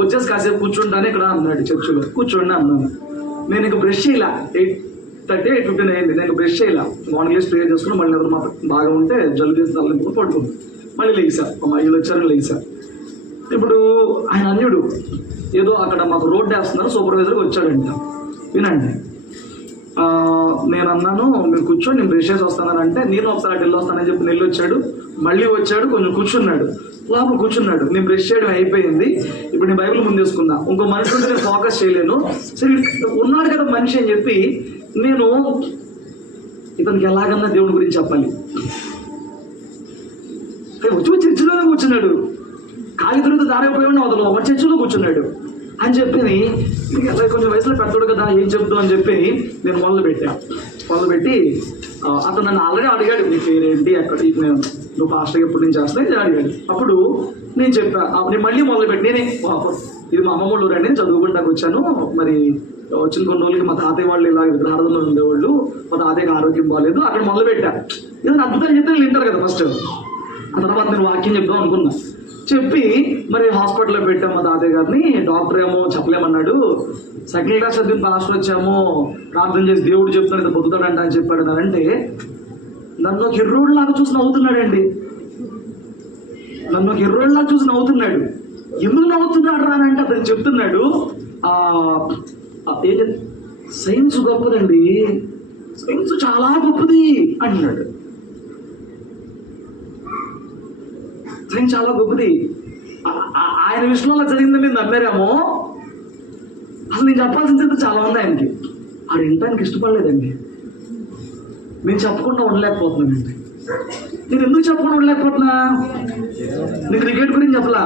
వచ్చేసి కాసేపు కూర్చుంటానే ఇక్కడ అన్నాడు, చర్చిలో కూర్చోండి అన్నాను. నేను ఇంక బ్రష్ చేయాల, 8:30 8:15 అయింది. నేను బ్రష్ చేయాల, మార్నింగ్ లేసి ప్రేయర్ చేసుకుని మళ్ళీ ఎవరు మాకు బాగా ఉంటే జలుబు చేసి తల్లింపుకొని పడుకుంది. మళ్ళీ లేసా, మా ఇల్లు వచ్చారని లేసా. ఇప్పుడు ఆయన అన్యుడు, ఏదో అక్కడ మాకు రోడ్డు వేస్తున్నారు, సూపర్వైజర్కి వచ్చాడంట. వినండి, నేను అన్నాను మీరు కూర్చోండి, నేను బ్రష్ చేసి వస్తానంటే, నేను ఒకసారి అటు వెళ్ళి వస్తానని చెప్పి నెల్లి వచ్చాడు. మళ్ళీ వచ్చాడు, కొంచెం కూర్చున్నాడు, లోపల కూర్చున్నాడు. నేను బ్రష్ చేయడం అయిపోయింది, ఇప్పుడు నేను బైబిల్ ముందేసుకున్నా, ఇంకో మనిషి ఉంటే నేను ఫోకస్ చేయలేను, సరే ఉన్నాడు కదా మనిషి అని చెప్పి నేను ఇతనికి ఎలాగన్నా దేవుడి గురించి చెప్పాలి. వచ్చి చర్చిలోనే కూర్చున్నాడు, ఖాళీ దొరికితే దారైపోయాడు అవతల ఒక చర్చిలో కూర్చున్నాడు అని చెప్పి, కొంచెం వయసులో పెద్దోడు కదా ఏం చెప్తావు అని చెప్పి నేను మొదలుపెట్టి అతను నన్ను ఆల్రెడీ అడిగాడు, నీ పేరేంటి, ఎక్కడ, నువ్వు పాస్టర్గా ఎప్పుడు నుంచి చేస్తున్నా ఇది అడిగాడు. అప్పుడు నేను చెప్పాను, నేను మళ్ళీ మొదలుపెట్టి నేనే, ఇది మా అమ్మమ్మ ఊరు అండి, నేను చదువుకుంటాకు వచ్చాను, మరి వచ్చిన కొన్ని రోజులకి మా తాతయ్య వాళ్ళు ఇలా విగ్రహార్థంలో ఉండేవాళ్ళు, మా తాతయ్యకి ఆరోగ్యం బాగాలేదు, అక్కడ మొదలుపెట్టా. ఏదైనా అద్భుతం చెప్తే వింటారు కదా ఫస్ట్, ఆ తర్వాత నేను వాక్యం చెప్దాం అనుకున్నా. చెప్పి మరి హాస్పిటల్లో పెట్టాం మా తాతయ్య గారిని. డాక్టర్ ఏమో చెప్పలేమన్నాడు, సెకండ్ క్లాస్ చదివిన పాస్టర్ వచ్చామో ప్రార్థన చేసి దేవుడు చెప్తాడు ఇది పొద్దుతాడంట అని చెప్పాడు. అంటే నన్ను ఒక ఎర్రోడ్లాగా చూసి నవ్వుతున్నాడండి, నన్ను ఒక ఎర్రోడ్లాగా చూసి నవ్వుతున్నాడు. ఎందుకు నవ్వుతున్నాడు రా అంటే అతను చెప్తున్నాడు, సైన్స్ గొప్పదండి, సైన్స్ చాలా గొప్పది అంటున్నాడు. సైన్స్ చాలా గొప్పది, ఆయన విషయంలో జరిగిందని మీరు నమ్మారేమో. అసలు నేను చెప్పాల్సింది చాలా ఉంది ఆయనకి, ఆడు వినటానికి ఇష్టపడలేదండి. నేను చెప్పకుండా ఉండలేకపోతున్నానండి. నేను ఎందుకు చెప్పకుండా ఉండలేకపోతున్నా? నేను క్రికెట్ గురించి చెప్పలా,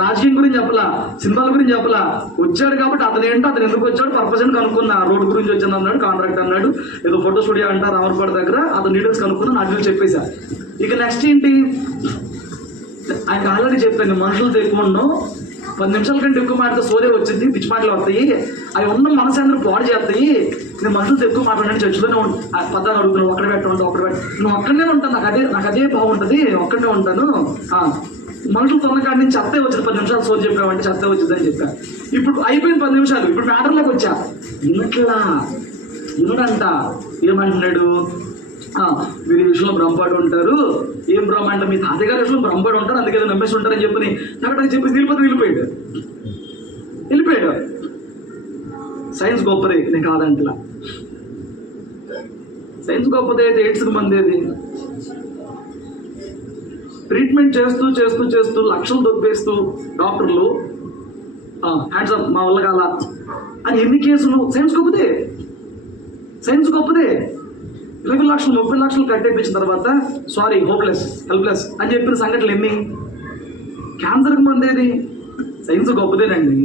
రాజకీయం గురించి చెప్పలా, సినిమాల గురించి చెప్పలా. వచ్చాడు కాబట్టి అతను ఏంటో, అతను ఎందుకు వచ్చాడు, పర్పస్ అని కనుక్కున్నా. రోడ్ గురించి వచ్చాను అన్నాడు, కాంట్రాక్ట్ అన్నాడు, ఏదో ఫోటో స్టూడియో అంట రామర్పాడు దగ్గర, అతను డీటెయిల్స్ కనుక్కున్నా, నాటి చెప్పేశా. ఇక నెక్స్ట్ ఏంటి, ఆయనకు ఆల్రెడీ చెప్పాను, మనుషులతో ఎక్కువ ఉండవు, 10 నిమిషాల కంటే ఎక్కువ మాటతో సోదే వచ్చింది, పిచ్చి మాటలు వస్తాయి, అవి ఉన్న మనసు అందరూ పాడు చేస్తాయి, నేను మనుషులతో ఎక్కువ మాట్లాడండి, చర్చలోనే పద్దాలు అడుగుతున్నావు, ఒక్కడ పెట్టు, నువ్వు ఒక్కడనే ఉంటాను, నాకు అదే బాగుంటుంది, ఒక్కడనే ఉంటాను. మనుషులు తొన్న కాడి నుంచి చెత్తే వచ్చింది, 10 నిమిషాలు సోది చెప్పామంటే చెత్తే వచ్చిందని చెప్పా. ఇప్పుడు అయిపోయింది 10 నిమిషాలు, ఇప్పుడు మ్యాటర్లోకి వచ్చా. వినడంట ఏమంటున్నాడు, మీరు ఈ విషయంలో భ్రమపడి ఉంటారు. ఏం భ్రమ అంటే, మీ తాతయ్య గారి విషయంలో భ్రమపడి ఉంటారు, అందుకే నమ్మేసి ఉంటారని చెప్పని అక్కడ చెప్పి వెళ్ళిపోయాడు. సైన్స్ గొప్పదే, నేను కాదంటలా. సైన్స్ గొప్పదే అయితే ఎయిడ్స్కి మందేది. ట్రీట్మెంట్ చేస్తూ చేస్తూ చేస్తూ లక్షలు దొబ్బేస్తూ డాక్టర్లు హ్యాండ్స్ అప్, మా వల్ల కాల అని ఎన్ని కేసులు. సైన్స్ గొప్పదే. 20 లక్షలు 30 లక్షలు కట్టేపించిన తర్వాత సారీ, హెల్ప్లెస్ అని చెప్పిన సంఘటనలు ఎన్ని. క్యాన్సర్కి మందేది. సైన్స్ గొప్పదేనండి.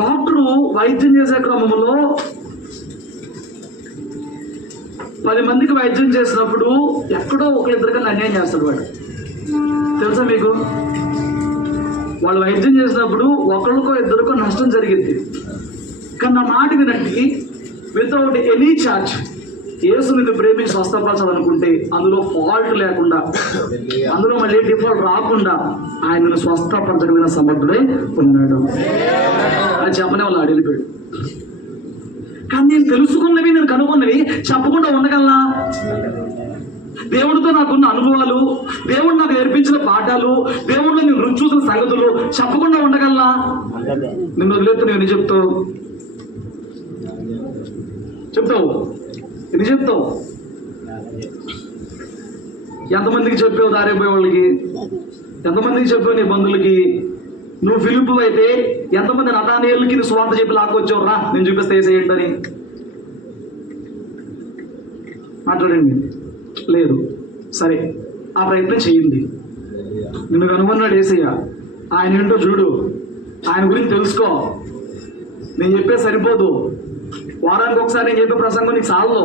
డాక్టరు వైద్యం చేసే క్రమంలో 10 మందికి వైద్యం చేసినప్పుడు ఎక్కడో ఒకరిద్దరికన్నా అన్యాయం చేస్తాడు వాడు. తెలుసా మీకు? వాళ్ళు వైద్యం చేసినప్పుడు ఒకరికో ఇద్దరికో నష్టం జరిగింది. కానీ నా మాట వినండి, వితౌట్ ఎనీ ఛార్జ్ యేసు నిన్ను ప్రేమించి స్వస్థపరచాలనుకుంటే అందులో ఫాల్ట్ లేకుండా, అందులో మళ్ళీ డిఫాల్ట్ రాకుండా ఆయనను స్వస్థపరచగలిగిన సమర్థుడే ఉన్నాడు. అది చెప్పనే వాళ్ళు వెళ్ళిపోయాడు. కానీ నేను తెలుసుకున్నవి, నేను కనుగొన్నవి చెప్పకుండా ఉండగలనా? దేవుడితో నాకున్న అనుభవాలు, దేవుడు నాకు నేర్పించిన పాఠాలు, దేవుడిలో నేను రుచి చూసిన సంగతులు చెప్పకుండా ఉండగలనా? నిన్ను వదిలేస్తే నేను చెప్తావు ఎన్ని చెప్తావు? ఎంతమందికి చెప్పావు దారైపోయే వాళ్ళకి? ఎంతమందికి చెప్పావు నీ బంధువులకి? నువ్వు ఫిలిప్పు అయితే ఎంతమంది నతానియేలుకి నువ్వు స్వార్థ చెప్పి లాక్కొచ్చావు, రా నేను చూపిస్తే ఏంటని మాట్లాడండి. లేదు, సరే ఆ ప్రయత్నం చేయండి. నిన్ను కనుగొన్నాడు యేసయ్య. ఆయన ఏంటో చూడు, ఆయన గురించి తెలుసుకో. నేను చెప్పే సరిపోదు, వారానికి ఒకసారి నేను చెప్పే ప్రసంగం నీకు చాలు.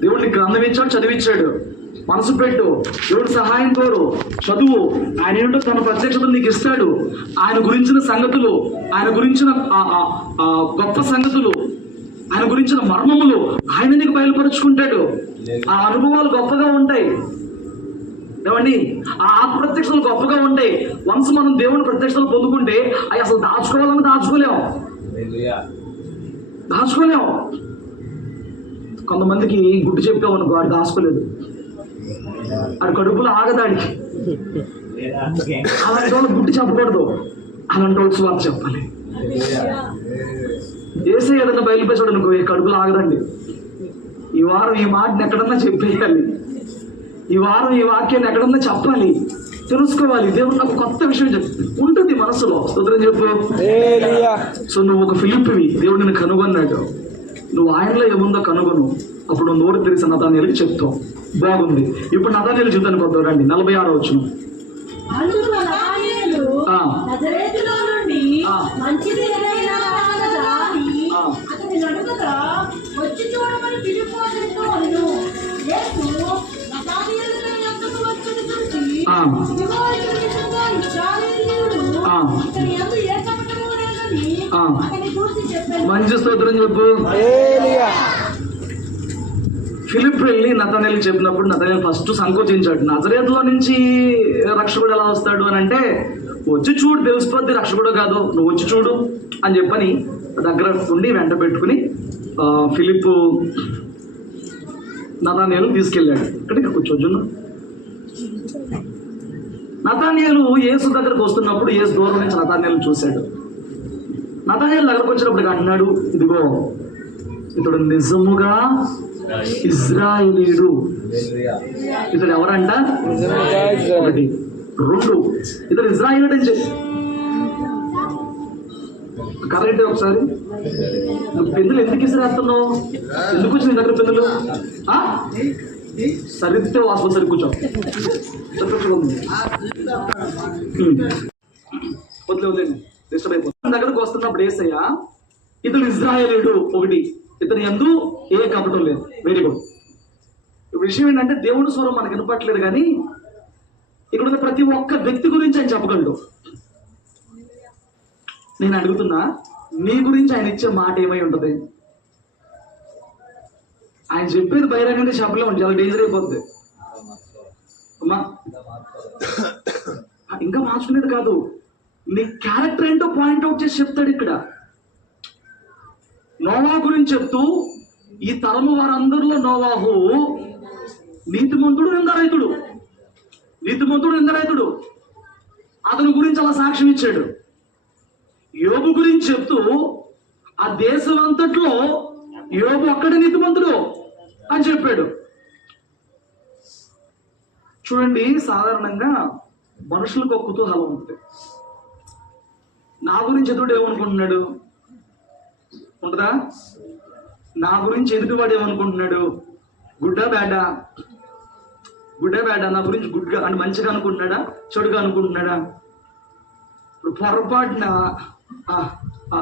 దేవుడు నీకు గ్రంథం ఇచ్చాడు, చదివిచ్చాడు, మనసు పెట్టు, దేవుడు సహాయం కోరు, చదువు. ఆయన ఏంటో తన ప్రత్యక్షతలు నీకు ఇస్తాడు. ఆయన గురించిన సంగతులు, ఆయన గురించిన గొప్ప సంగతులు, ఆయన గురించిన మర్మములు ఆయన నీకు బయలుపరుచుకుంటాడు. ఆ అనుభవాలు గొప్పగా ఉంటాయి ఏమండి, ఆ ఆత్మప్రత్యక్షలు గొప్పగా ఉంటాయి. వన్స్ మనం దేవుని ప్రత్యక్షలు పొందుకుంటే అవి అసలు దాచుకోలేము. కొంతమందికి గుడ్డు చెప్పావు అనుకో, వాడు దాచుకోలేదు, ఆడు కడుపులో ఆగదాడికి. అలాంటి వాళ్ళు గుడ్డు చెప్పకూడదు, అలాంటి వాళ్ళు స్వార్థ చెప్పాలి. ఏసే ఏదన్నా బయలుపేసాడు అనుకో, కడుపులో ఆగదండి. ఈ వారం ఈ మాటని ఎక్కడన్నా చెప్పేయాలి, ఈ వారం ఈ వాక్యాన్ని ఎక్కడన్నా చెప్పాలి, తెలుసుకోవాలి. దేవుడు నాకు కొత్త విషయం ఉంటుంది మనసులో. స్తోత్రం చెప్పు. సో నువ్వు ఒక ఫిలిప్పివి, దేవుడు నిన్ను కనుగొన్నాడు. నువ్వు ఆయనలో ఏముందో కనుగొను, అప్పుడు నోరు తెలిసి నతానియేలుకి చెప్తావు. బాగుంది. ఇప్పుడు నతానియేలు జీవితానికి వద్దాం రండి. 46వ వచనం. మంచి స్తోత్రం చెప్పు. ఫిలిప్ వెళ్ళి నతానియేలుకి చెప్పినప్పుడు నతానియేలు ఫస్ట్ సంకోచించాడు. నజరేతులో నుంచి రక్షకుడు ఎలా వస్తాడు అని అంటే, వచ్చి చూడు తెలిసిపోద్ది రక్షకుడు కాదు, నువ్వు వచ్చి చూడు అని చెప్పని దగ్గర ఉండి వెంట పెట్టుకుని ఫిలిప్ నతానియేలు తీసుకెళ్ళాడు. ఇక్కడ కూర్చోజును. నతానియేలు యేసు దగ్గరకు వస్తున్నప్పుడు యేసు దూరం నుంచి నతానియేలు చూశాడు. నతానియేలు దగ్గరకు వచ్చినప్పుడు అంటున్నాడు, ఇదిగో ఇతడు నిజముగా ఇజ్రాయేలీయుడు. ఇతడు ఎవరంట? 1 2 ఇతడు ఇజ్రాయేలీయుడు అని చెప్పి కరెక్ట్. ఒకసారి నువ్వు పెన్నులు ఎందుకు ఇసిరేస్తున్నావు? ఎందుకు వచ్చి నీ దగ్గర పెన్నులు? సరిగ్గా వాసు సరి కూర్చో. వదిలేండి, డిస్టర్బ్ అయిపోతుంది. దగ్గరకు వస్తున్నప్పుడు ఏసయ్య ఇతడు ఇజ్రాయేలీయుడు ఒకటి, ఇతని యందు ఏ కపటం లేదు. Very good. విషయం ఏంటంటే దేవుడి స్వరం మనకు వినపట్లేదు, కానీ ఇక్కడ ఉన్న ప్రతి ఒక్క వ్యక్తి గురించి ఆయన చెప్పగలడు. నేను అడుగుతున్నా, నీ గురించి ఆయన ఇచ్చే మాట ఏమై ఉంటది? ఆయన చెప్పేది బహిరంగంగా చెప్పలేము, చాలా డేంజర్ అయిపోద్ది. అమ్మా ఇంకా మార్చుకునేది కాదు, నీ క్యారెక్టర్ ఏంటో పాయింట్అవుట్ చేసి చెప్తాడు. ఇక్కడ నోవా గురించి చెప్తూ, ఈ తరము వారందరిలో నోవాహు నీతిమంతుడు నిందరైతుడు, నీతిమంతుడు నిందరైతుడు, అతని గురించి అలా సాక్ష్యం ఇచ్చాడు. యోబు గురించి చెప్తూ, ఆ దేశం అంతట్లో యోబు అక్కడే నీతిమంతుడు అని చెప్పాడు. చూడండి, సాధారణంగా మనుషులకు ఒక కుతూహలం ఉంటుంది. నా గురించి ఎదుడు ఏమనుకుంటున్నాడు ఉంటుందా? నా గురించి ఎదుటివాడు ఏమనుకుంటున్నాడు? గుడ్డా బ్యాడా? గుడ్డా బ్యాడా? నా గురించి గుడ్గా అంటే మంచిగా అనుకుంటున్నాడా, చెడుగా అనుకుంటున్నాడా? ఇప్పుడు పొరపాటున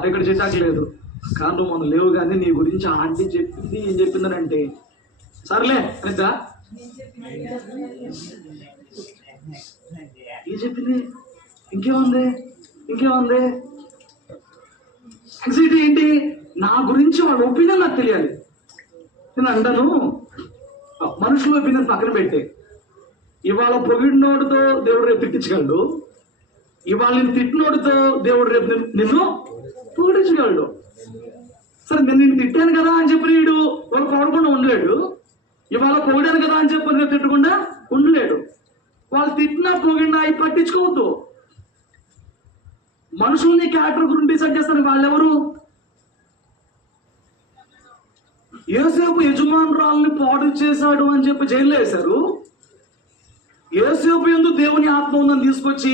ఇక్కడ చెట్టాకలేదు కారణం మనం లేవు, కానీ నీ గురించి ఆంటీ చెప్పింది, ఏం చెప్పిందని అంటే సర్లే అనిద్దా? ఏం చెప్పింది? ఇంకేముంది? యాంగ్జైటీ ఏంటి? నా గురించి వాళ్ళ ఒపీనియన్ నాకు తెలియాలి. నేను అంటాను, మనుషుల ఒపీనియన్ పక్కన పెట్టే, ఇవాళ పొగిడినోడితో దేవుడు రేపు తిట్టించగలడు, ఇవాళ నేను తిట్టినోడితో దేవుడు రేపు నిన్ను పొగిడించగలడు. సరే, నేను నిన్ను తిట్టాను కదా అని చెప్పి నీడు వాళ్ళు పొగడకుండా ఉండలేడు, ఇవాళ పొగిడాను కదా అని చెప్పి నేను తిట్టకుండా ఉండలేడు. వాళ్ళు తిట్టినా పొగిడినా అవి పట్టించుకోవద్దు. మనుషుల్ని క్యారెక్టర్ గురించి డిసైడ్ చేస్తారు. వాళ్ళెవరు? యోసేపు యజమానురాల్ని పాడు చేశాడు అని చెప్పి జైల్లో వేశారు. యోసేపు యందు దేవుని ఆత్మ ఉందని తీసుకొచ్చి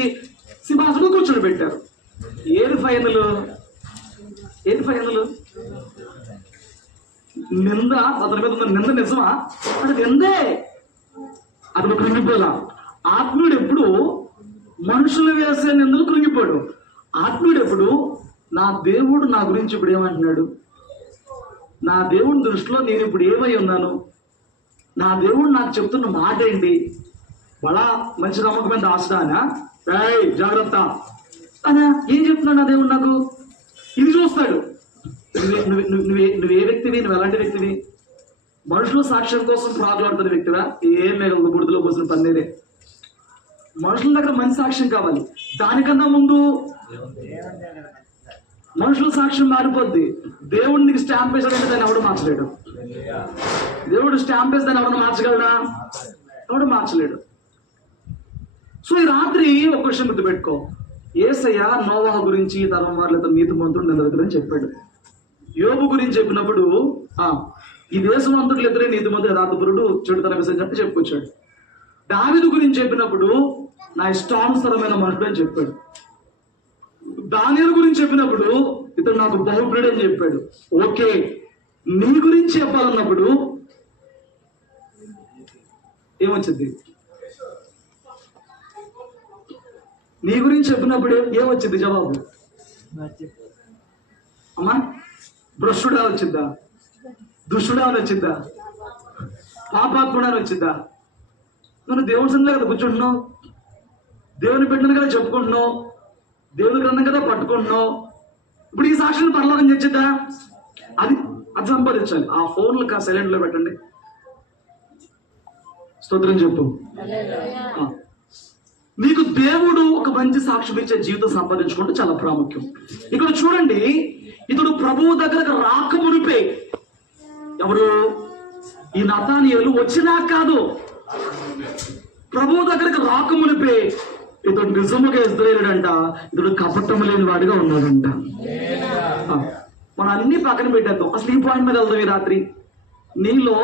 సింహాసనం కూర్చొని పెట్టారు. ఏది ఫైనల్? నింద అతని మీద ఉన్న నింద నిజమా? అది నిందే, అతను కృంగిపోలా. ఆత్మీయుడు ఎప్పుడు మనుషులు వేసే నిందలు కృంగిపోడు. ఆత్మీయుడు ఎప్పుడు నా దేవుడు నా గురించి ఇప్పుడు ఏమంటున్నాడు, నా దేవుడి దృష్టిలో నేను ఇప్పుడు ఏమై ఉన్నాను, నా దేవుడు నాకు చెప్తున్న మాట ఏంటి, బలా మంచి నమ్మకమైన దాస్తానా, జాగ్రత్త అనా, ఏం చెప్తున్నాడు నా దేవుడు నాకు? ఇది చూస్తాడు. నువ్వే వ్యక్తివి, నువ్వు ఎలాంటి వ్యక్తివి? మనుషుల సాక్ష్యం కోసం ప్రాకులాడుతున్న వ్యక్తివా? ఏం లేదు, బుడిదలో పోసిన పన్నీరే. మనుషుల దగ్గర మంచి సాక్ష్యం కావాలి. దానికన్నా ముందు మనుషుల సాక్ష్యం మారిపోద్ది. దేవుడు నీకు స్టాంప్ వేసాడంటే దాన్ని ఎవడు మార్చలేడు. దేవుడు స్టాంప్ వేసి దాన్ని ఎవడన్నా మార్చగలడా? ఎవడు మార్చలేడు. సో ఈ రాత్రి ఒక విషయం గుర్తుపెట్టుకో, యేసయ్య నోవాహు గురించి తరం వారితో నీతిమంతుడు నిలబెట్టదని చెప్పాడు. యోబు గురించి చెప్పినప్పుడు ఈ దేశం అంతట్లో ఇద్దరే నీతిమంతుడు, యథార్థపరుడు, చెడుతనం విషయం చెప్పి చెప్పుకొచ్చాడు. దావీదు గురించి చెప్పినప్పుడు నా ఇష్టానుసరమైన మనుషుడు అని చెప్పాడు. దానియేలు గురించి చెప్పినప్పుడు ఇతడు నాకు బహుప్రియుడు అని చెప్పాడు. ఓకే, నీ గురించి చెప్పాలన్నప్పుడు ఏమొచ్చింది? నీ గురించి చెప్పినప్పుడు ఏమొచ్చింది జవాబు? అమ్మా, భ్రష్టుడా వచ్చిందా? దుష్టుడా అని వచ్చిందా? పాపాత్ముడా అని వచ్చిందా? మనం దేవుని సందులో కదా కూర్చుంటున్నావు, దేవుని బిడ్డను కదా చెప్పుకుంటున్నావు, దేవుని గ్రంథం కదా పట్టుకుంటున్నావు. ఇప్పుడు ఈ సాక్షిని పరలోకం తెచ్చిద్దా? అది సంపాదించాలి. ఆ ఫోన్లు సైలెంట్ లో పెట్టండి. స్తోత్రం చెప్పు. నీకు దేవుడు ఒక మంచి సాక్ష్యం ఇచ్చే జీవితం సంపాదించుకుంటే చాలా ప్రాముఖ్యం. ఇక్కడ చూడండి, ఇతడు ప్రభువు దగ్గరకు రాకమునిపే, ఎవరు? ఈ నతానీయులు వచ్చినా కాదు, ప్రభువు దగ్గరకు రాకమునిపే ఇతడు నిజముగా ఇజ్రాయేలుడంట, ఇతడు కపటం లేని వాడిగా ఉన్నాడంట. మనం అన్ని పక్కన పెట్టేద్దాం, అసలు ఈ పాయింట్ మీద వెళ్దాం. ఈ రాత్రి నీలో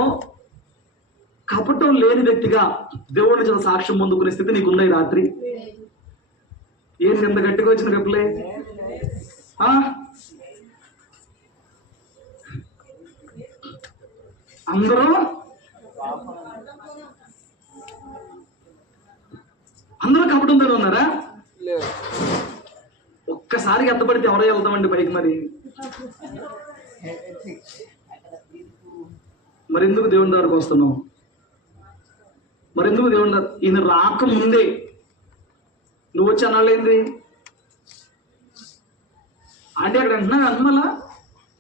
కపటం లేని వ్యక్తిగా దేవుడిని చాలా సాక్ష్యం పొందుకునే స్థితి నీకున్న ఈ రాత్రి. ఏంటి ఎంత గట్టిగా వచ్చిన కప్పులే? అందరూ కపటంతో ఉన్నారా? ఒక్కసారి ఎత్తపడితే ఎవరో వెళ్తామండి పైకి. మరి ఎందుకు దేవుని దగ్గరకు వస్తున్నాం? మరెందుకు దేవుని దగ్గర? ఈయన రాకముందే నువ్వు వచ్చి అనాలేంది అంటే అక్కడ అంటున్నా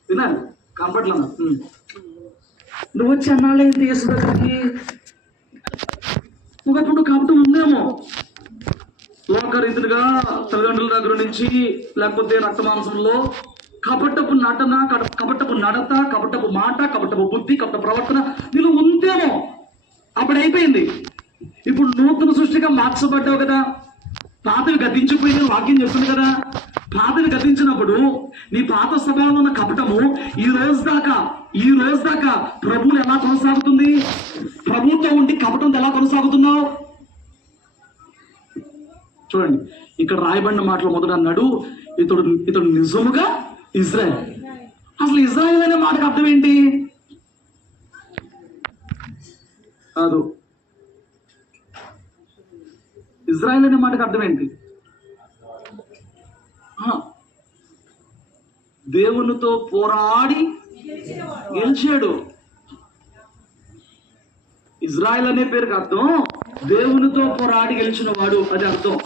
వినాలి కంపట్లో నువ్వు వచ్చి అన్నాళ్ళేంటి యేసు దగ్గరికి? ఒకప్పుడు కపటం ఉందేమో, లోకరీతులుగా తల్లిదండ్రుల దగ్గర నుంచి, లేకపోతే రక్త మాంసంలో కపటపు నటన, కపటపు నడత, కపటపు మాట, కపటపు బుద్ధి, కపట ప్రవర్తన నీళ్ళు ఉందేమో. అప్పుడు అయిపోయింది. ఇప్పుడు నూతన సృష్టిగా మార్చబడ్డావు కదా, పాతవి గతించిపోయింది వాక్యం చెప్తుంది కదా. పాతవి గతించినప్పుడు నీ పాత స్వభావంలో ఉన్న కపటము ఈ రోజు దాకా ప్రభువులు ఎలా కొనసాగుతుంది? ప్రభువుతో ఉండి కపటంతో ఎలా కొనసాగుతున్నావు? చూడండి, ఇక్కడ రాయబడిన మాటలు మొదట అన్నాడు, ఇతడు నిజముగా ఇజ్రాయెల్. అసలు ఇజ్రాయెల్ అనే మాటకు అర్థం ఏంటి? కాదు, ఇజ్రాయెల్ అనే మాటకు అర్థం ఏంటి? దేవునితో పోరాడి గెలిచాడు. ఇజ్రాయెల్ అనే పేరుకి అర్థం దేవునితో పోరాడి గెలిచిన వాడు, అది అర్థం.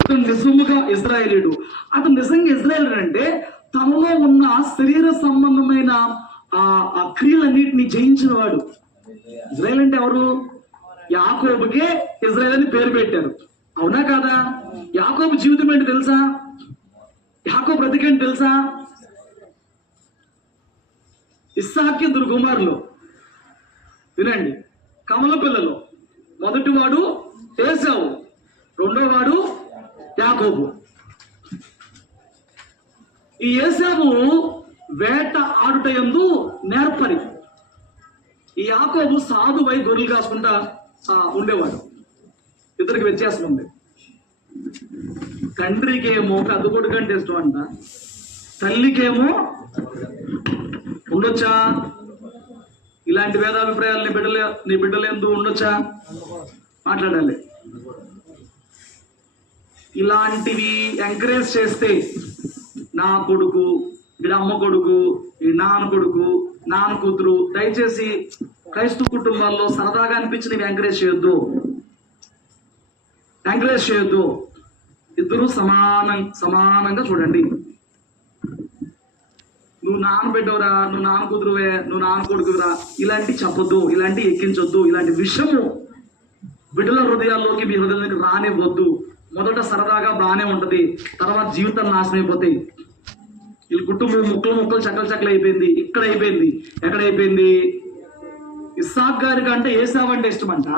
అతను నిజముగా ఇజ్రాయేలీయుడు. అతను నిజంగా ఇజ్రాయేలీయుడు అంటే తనలో ఉన్న శరీర సంబంధమైన ఆ క్రియలన్నిటిని జయించిన వాడు. ఇజ్రాయేల్ అంటే ఎవరు? యాకోబుకే ఇజ్రాయేల్ అని పేరు పెట్టారు, అవునా కాదా? యాకోబు జీవితం ఏంటి తెలుసా? యాకోబు బ్రతికేంటి తెలుసా? ఇస్సాకు ఇద్దరు కుమారులు, వినండి, కమల పిల్లలు. మొదటి వాడు ఏశావు, రెండో వాడు యాకోబు. ఈ ఏశావు వేట ఆడుటయందు నేర్పరి, ఈ యాకోబు సాధువై గొర్రెలు కాసుకుంటా ఉండేవాడు. ఇద్దరికి వ్యత్యాసం ఉంది. తండ్రికేమో పెద్ద కొడుకు అంటే ఇష్టం అంట, తల్లికేమో ఉండొచ్చా? ఇలాంటి వేదాభిప్రాయాలు నీ బిడ్డలు ఎందుకు ఉండొచ్చా? మాట్లాడాలి. ఇలాంటివి ఎంకరేజ్ చేస్తే నా కొడుకు, వీడి అమ్మ కొడుకు, ఈ నాన్న కొడుకు, నాన్న కూతురు, దయచేసి క్రైస్తవ కుటుంబాల్లో సరదాగా అనిపించి ఎంకరేజ్ చేయొద్దు. ఇద్దరు సమానంగా చూడండి. నువ్వు నాన్న బిడ్డవురా, నువ్వు నాన్న కూతురువే, నువ్వు నాన్న కొడుకురా, ఇలాంటి చెప్పొద్దు, ఇలాంటి ఎక్కించొద్దు. ఇలాంటి విషయము బిడ్డల హృదయాల్లోకి మీ హృదయానికి రానివ్వద్దు. మొదట సరదాగా బాగానే ఉంటది, తర్వాత జీవితం నాశనం అయిపోతాయి. వీళ్ళ కుటుంబం ముక్కలు చక్కలు అయిపోయింది. ఇక్కడ అయిపోయింది. ఎక్కడైపోయింది? ఇస్సాకు గారికి అంటే ఏశావు అంటే ఇష్టమంట,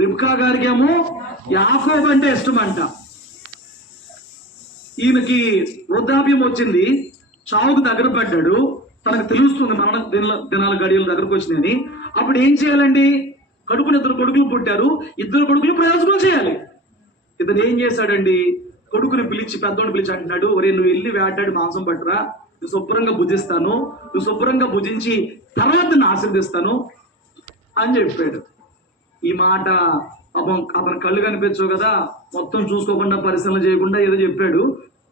రిబ్కా గారికి ఏమో యాకోబు అంటే ఇష్టమంట. ఈయనకి వృద్ధాప్యం వచ్చింది, చావుకు దగ్గర పడ్డాడు, తనకు తెలుస్తుంది మరణ దినాల గడియలు దగ్గరకు వచ్చినాయని. అప్పుడు ఏం చేయాలండి? కడుపుని ఇద్దరు కొడుకులు పుట్టారు, ఇద్దరు కొడుకులు ప్రయోజనం చేయాలి. ఇతను ఏం చేశాడండి? కొడుకుని పిలిచి, పెద్దోడిని పిలిచి అంటున్నాడు, ఒరే నువ్వు వెళ్ళి వేటాడి మాంసం పట్టురా, నువ్వు శుభ్రంగా భుజిస్తాను, నువ్వు శుభ్రంగా భుజించి తర్వాత నేను ఆశీర్దిస్తాను అని చెప్పాడు. ఈ మాట పాపం అతను కళ్ళు కనిపించవు కదా, మొత్తం చూసుకోకుండా పరిశీలన చేయకుండా ఏదో చెప్పాడు.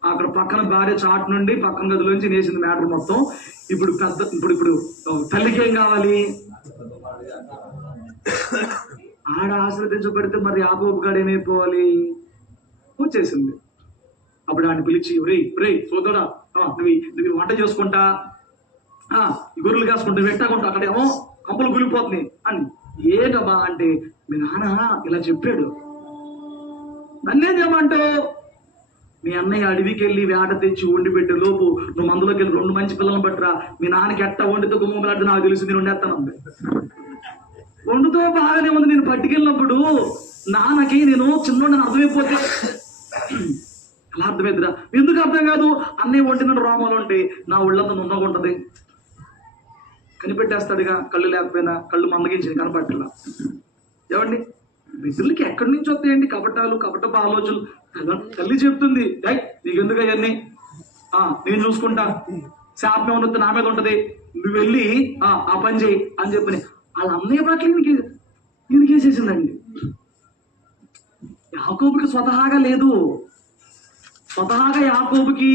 అక్కడ పక్కన భార్య చాటు నుండి పక్కన గదిలోంచి నేసింది మ్యాటర్ మొత్తం. ఇప్పుడు తల్లికి ఏం కావాలి? ఆడ ఆశ్రదించబడితే మరి యాకోబు గాడు ఏమైపోవాలి? వచ్చేసింది. అప్పుడు ఆయన పిలిచి, రే సోదరా, నువ్వు వంట చేసుకుంటా, గొర్రెలు కాసుకుంటా, వెట్టాకుంటా, అక్కడేమో కంపలు గులిపోతుంది అని. ఏంటమ్మా అంటే, మీ నాన్న ఇలా చెప్పాడు. నన్నేం చేయమంటావు? మీ అన్నయ్య అడవికి వెళ్ళి వేట తెచ్చి వండి పెట్టే లోపు నువ్వు మందులోకి వెళ్ళి 2 మంచి పిల్లలను పట్టరా, మీ నాన్నకి ఎట్ట వండితో గుమ్మలాంటి నాకు తెలిసి నేను వండేస్తాను. వండుతో బాగానే ఉంది, నేను పట్టుకెళ్ళినప్పుడు నాన్నకి నేను చిన్నోడిని అర్థమైపోతే అలా అర్థమవుతుందా? ఎందుకు అర్థం కాదు? అన్నయ్య వండిన రోమాలు ఉంటే నా ఒళ్ళంతా నున్నగుంటది, కనిపెట్టేస్తాడుగా. కళ్ళు లేకపోయినా కళ్ళు మందగించింది కనపట్టలా. ఏమండి, బిడ్డలకి ఎక్కడి నుంచి వస్తాయండి కపటపు ఆలోచనలు? తల్లి చెప్తుంది, నీకెందుకు అవన్నీ, నేను చూసుకుంటా, శాపం ఏమన్నా నా మీద ఉంటది, నువ్వు వెళ్ళి ఆ పని చేయి అని చెప్పని వాళ్ళ అన్నయ్య పట్ల ఈయనకేసేసిందండి. యాకోబుకి స్వతహాగా లేదు, స్వతహాగా యాకోబుకి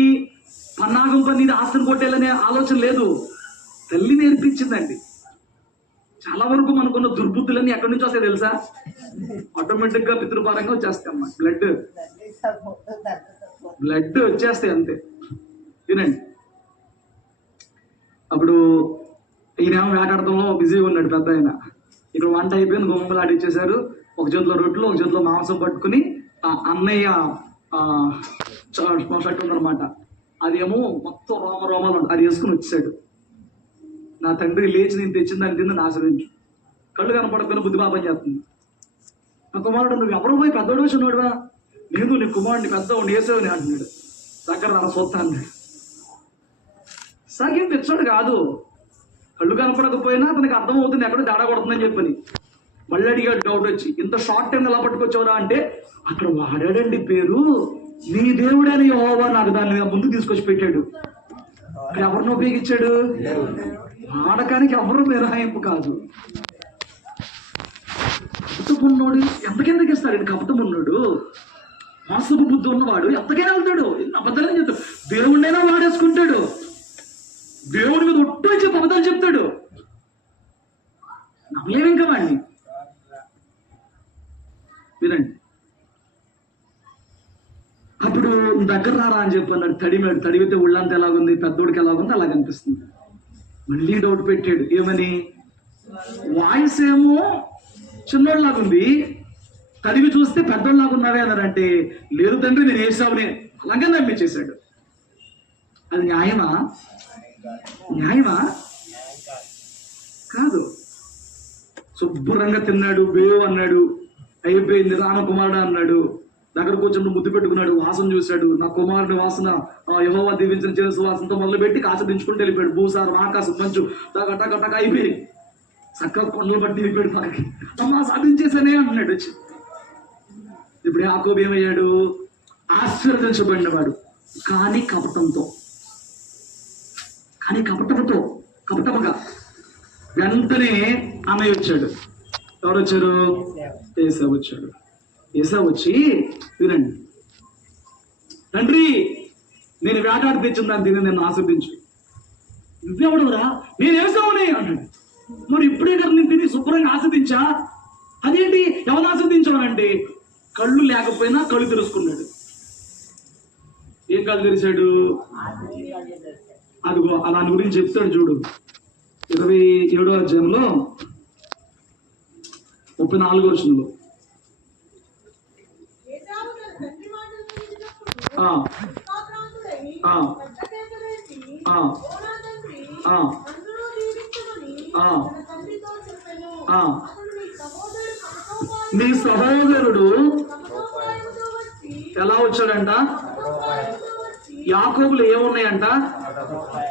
పన్నాగం పని ఆస్తిని కొట్టేయాలనే ఆలోచన లేదు, తల్లి నేర్పించిందండి. చాలా వరకు మనకున్న దుర్బుద్ధులన్నీ ఎక్కడి నుంచి వస్తాయి తెలుసా? ఆటోమేటిక్ గా పితృపరంగా వచ్చేస్తాయి అమ్మా. బ్లడ్ వచ్చేస్తాయి అంతే. వినండి, అప్పుడు ఈయనేమో వేటాడటంలో బిజీగా ఉన్నాడు పెద్ద ఆయన. ఇక్కడ వంట అయిపోయింది, గుమ్మలు ఆడిచ్చేశారు. ఒక చేతిలో రొట్టెలు, ఒక చేతిలో మాంసం పట్టుకుని ఆ అన్నయ్య షర్ట్ ఉందన్నమాట, అదేమో మొత్తం రోమాలు ఉంటుంది, అది వేసుకుని వచ్చాడు. నా తండ్రి లేచి నేను తెచ్చిన దాన్ని తింది ఆశ్రయించు, కళ్ళు కనపడకపోయినా బుద్ధి పాపం చేస్తుంది. నా కుమారుడు, నువ్వు ఎవరు పోయి పెద్దోడు వచ్చి ఉన్నాడువా? నేను నీ కుమారుడిని పెద్దవాడిని వేసేవని అంటున్నాడు. దగ్గర నా సొత్త అన్నాడు. సాగేం తెచ్చాడు కాదు, కళ్ళు కనపడకపోయినా అతనికి అర్థమవుతుంది ఎక్కడ తేడా కొడుతుందని చెప్పని. మళ్ళీ అడిగాడు డౌట్ వచ్చి, ఇంత షార్ట్ టైం ఎలా పట్టుకొచ్చావురా అంటే, అక్కడ వాడాడండి పేరు, నీ దేవుడని యెహోవా నాకు దాన్ని ముందు తీసుకొచ్చి పెట్టాడు. అక్కడ ఎవరిని ఉపయోగించాడు? వాడకానికి ఎవరు మినహాయింపు కాదు. కపటమున్నోడు ఎంతకెందుకు ఇస్తాడు? కపటమున్నాడు, మోసపు బుద్ధి ఉన్నవాడు ఎంతకైనా వెళ్తాడు, ఎన్ని అబద్ధాలని చెప్తాడు. దేవుడినైనా వాడేసుకుంటాడు, దేవుడి మీద ఒట్టు వచ్చి అబద్ధాలు చెప్తాడు. నమ్మలేము ఇంకా వాడిని. వినండి, అప్పుడు దగ్గర రారా అని చెప్పి అన్నాడు. తడిమాడు, తడివితే ఒళ్ళంతా ఎలాగుంది, పెద్దోడికి ఎలాగుంది అలా కనిపిస్తుంది. మళ్ళీ డౌట్ పెట్టాడు, ఏమని? వాయిస్ ఏమో చిన్నోళ్ళలాగుంది, తడివి చూస్తే పెద్దోళ్ళలాగా ఉన్నావే అన్నారంటే, లేదు తండ్రి నేను వేసావునే, అలాగే నమ్మించేశాడు. అది న్యాయమా? న్యాయమా? కాదు. శుభ్రంగా తిన్నాడు, బేవు అన్నాడు, అయిపోయింది, రామకుమారుడు అన్నాడు. దగ్గర కూర్చొని ముద్దు పెట్టుకున్నాడు, వాసన చూశాడు. నా కుమారుడి వాసన యెహోవా దీవించిన చేసు వాసనతో మొదలుపెట్టి ఆస్వాదించుకుంటూ వెళ్ళిపోయాడు. భూసారం, ఆకాశం, మంచు టక అయిపోయి చక్కగా కొండలు బట్టి వెళ్ళిపోయాడు పక్కకి. అమ్మా సాధించేసానే అంటున్నాడు వచ్చి. ఇప్పుడు యాకోబు ఏమయ్యాడు? ఆశీర్వదించబడినవాడు, కానీ కపటంతో, కపటముగా. వెంటనే ఆమె వచ్చాడు. ఎవరు వచ్చారు? ఏసావు వచ్చాడు. ఏసావు వచ్చి, వినండి, తండ్రి నేను వేటాడి తెచ్చిన దాన్ని తిని నేను ఆస్వాదించు. నువ్వెవడురా? నేను ఏసావునే అన్నాడు. మరి ఇప్పుడే కదా నేను తిని శుభ్రంగా ఆస్వాదించా, అదేంటి ఎవరు ఆస్వాదించానంటే, కళ్ళు లేకపోయినా కళ్ళు తెరుచుకున్నాడు. ఏం కళ్ళు తెరిచాడు? అదిగో దాని గురించి చెప్తాడు చూడు, 27వ అధ్యాయంలో 34వ వచనంలో. నీ సహోదరుడు ఎలా వచ్చాడంట? యాకోబులు ఏమున్నాయంట?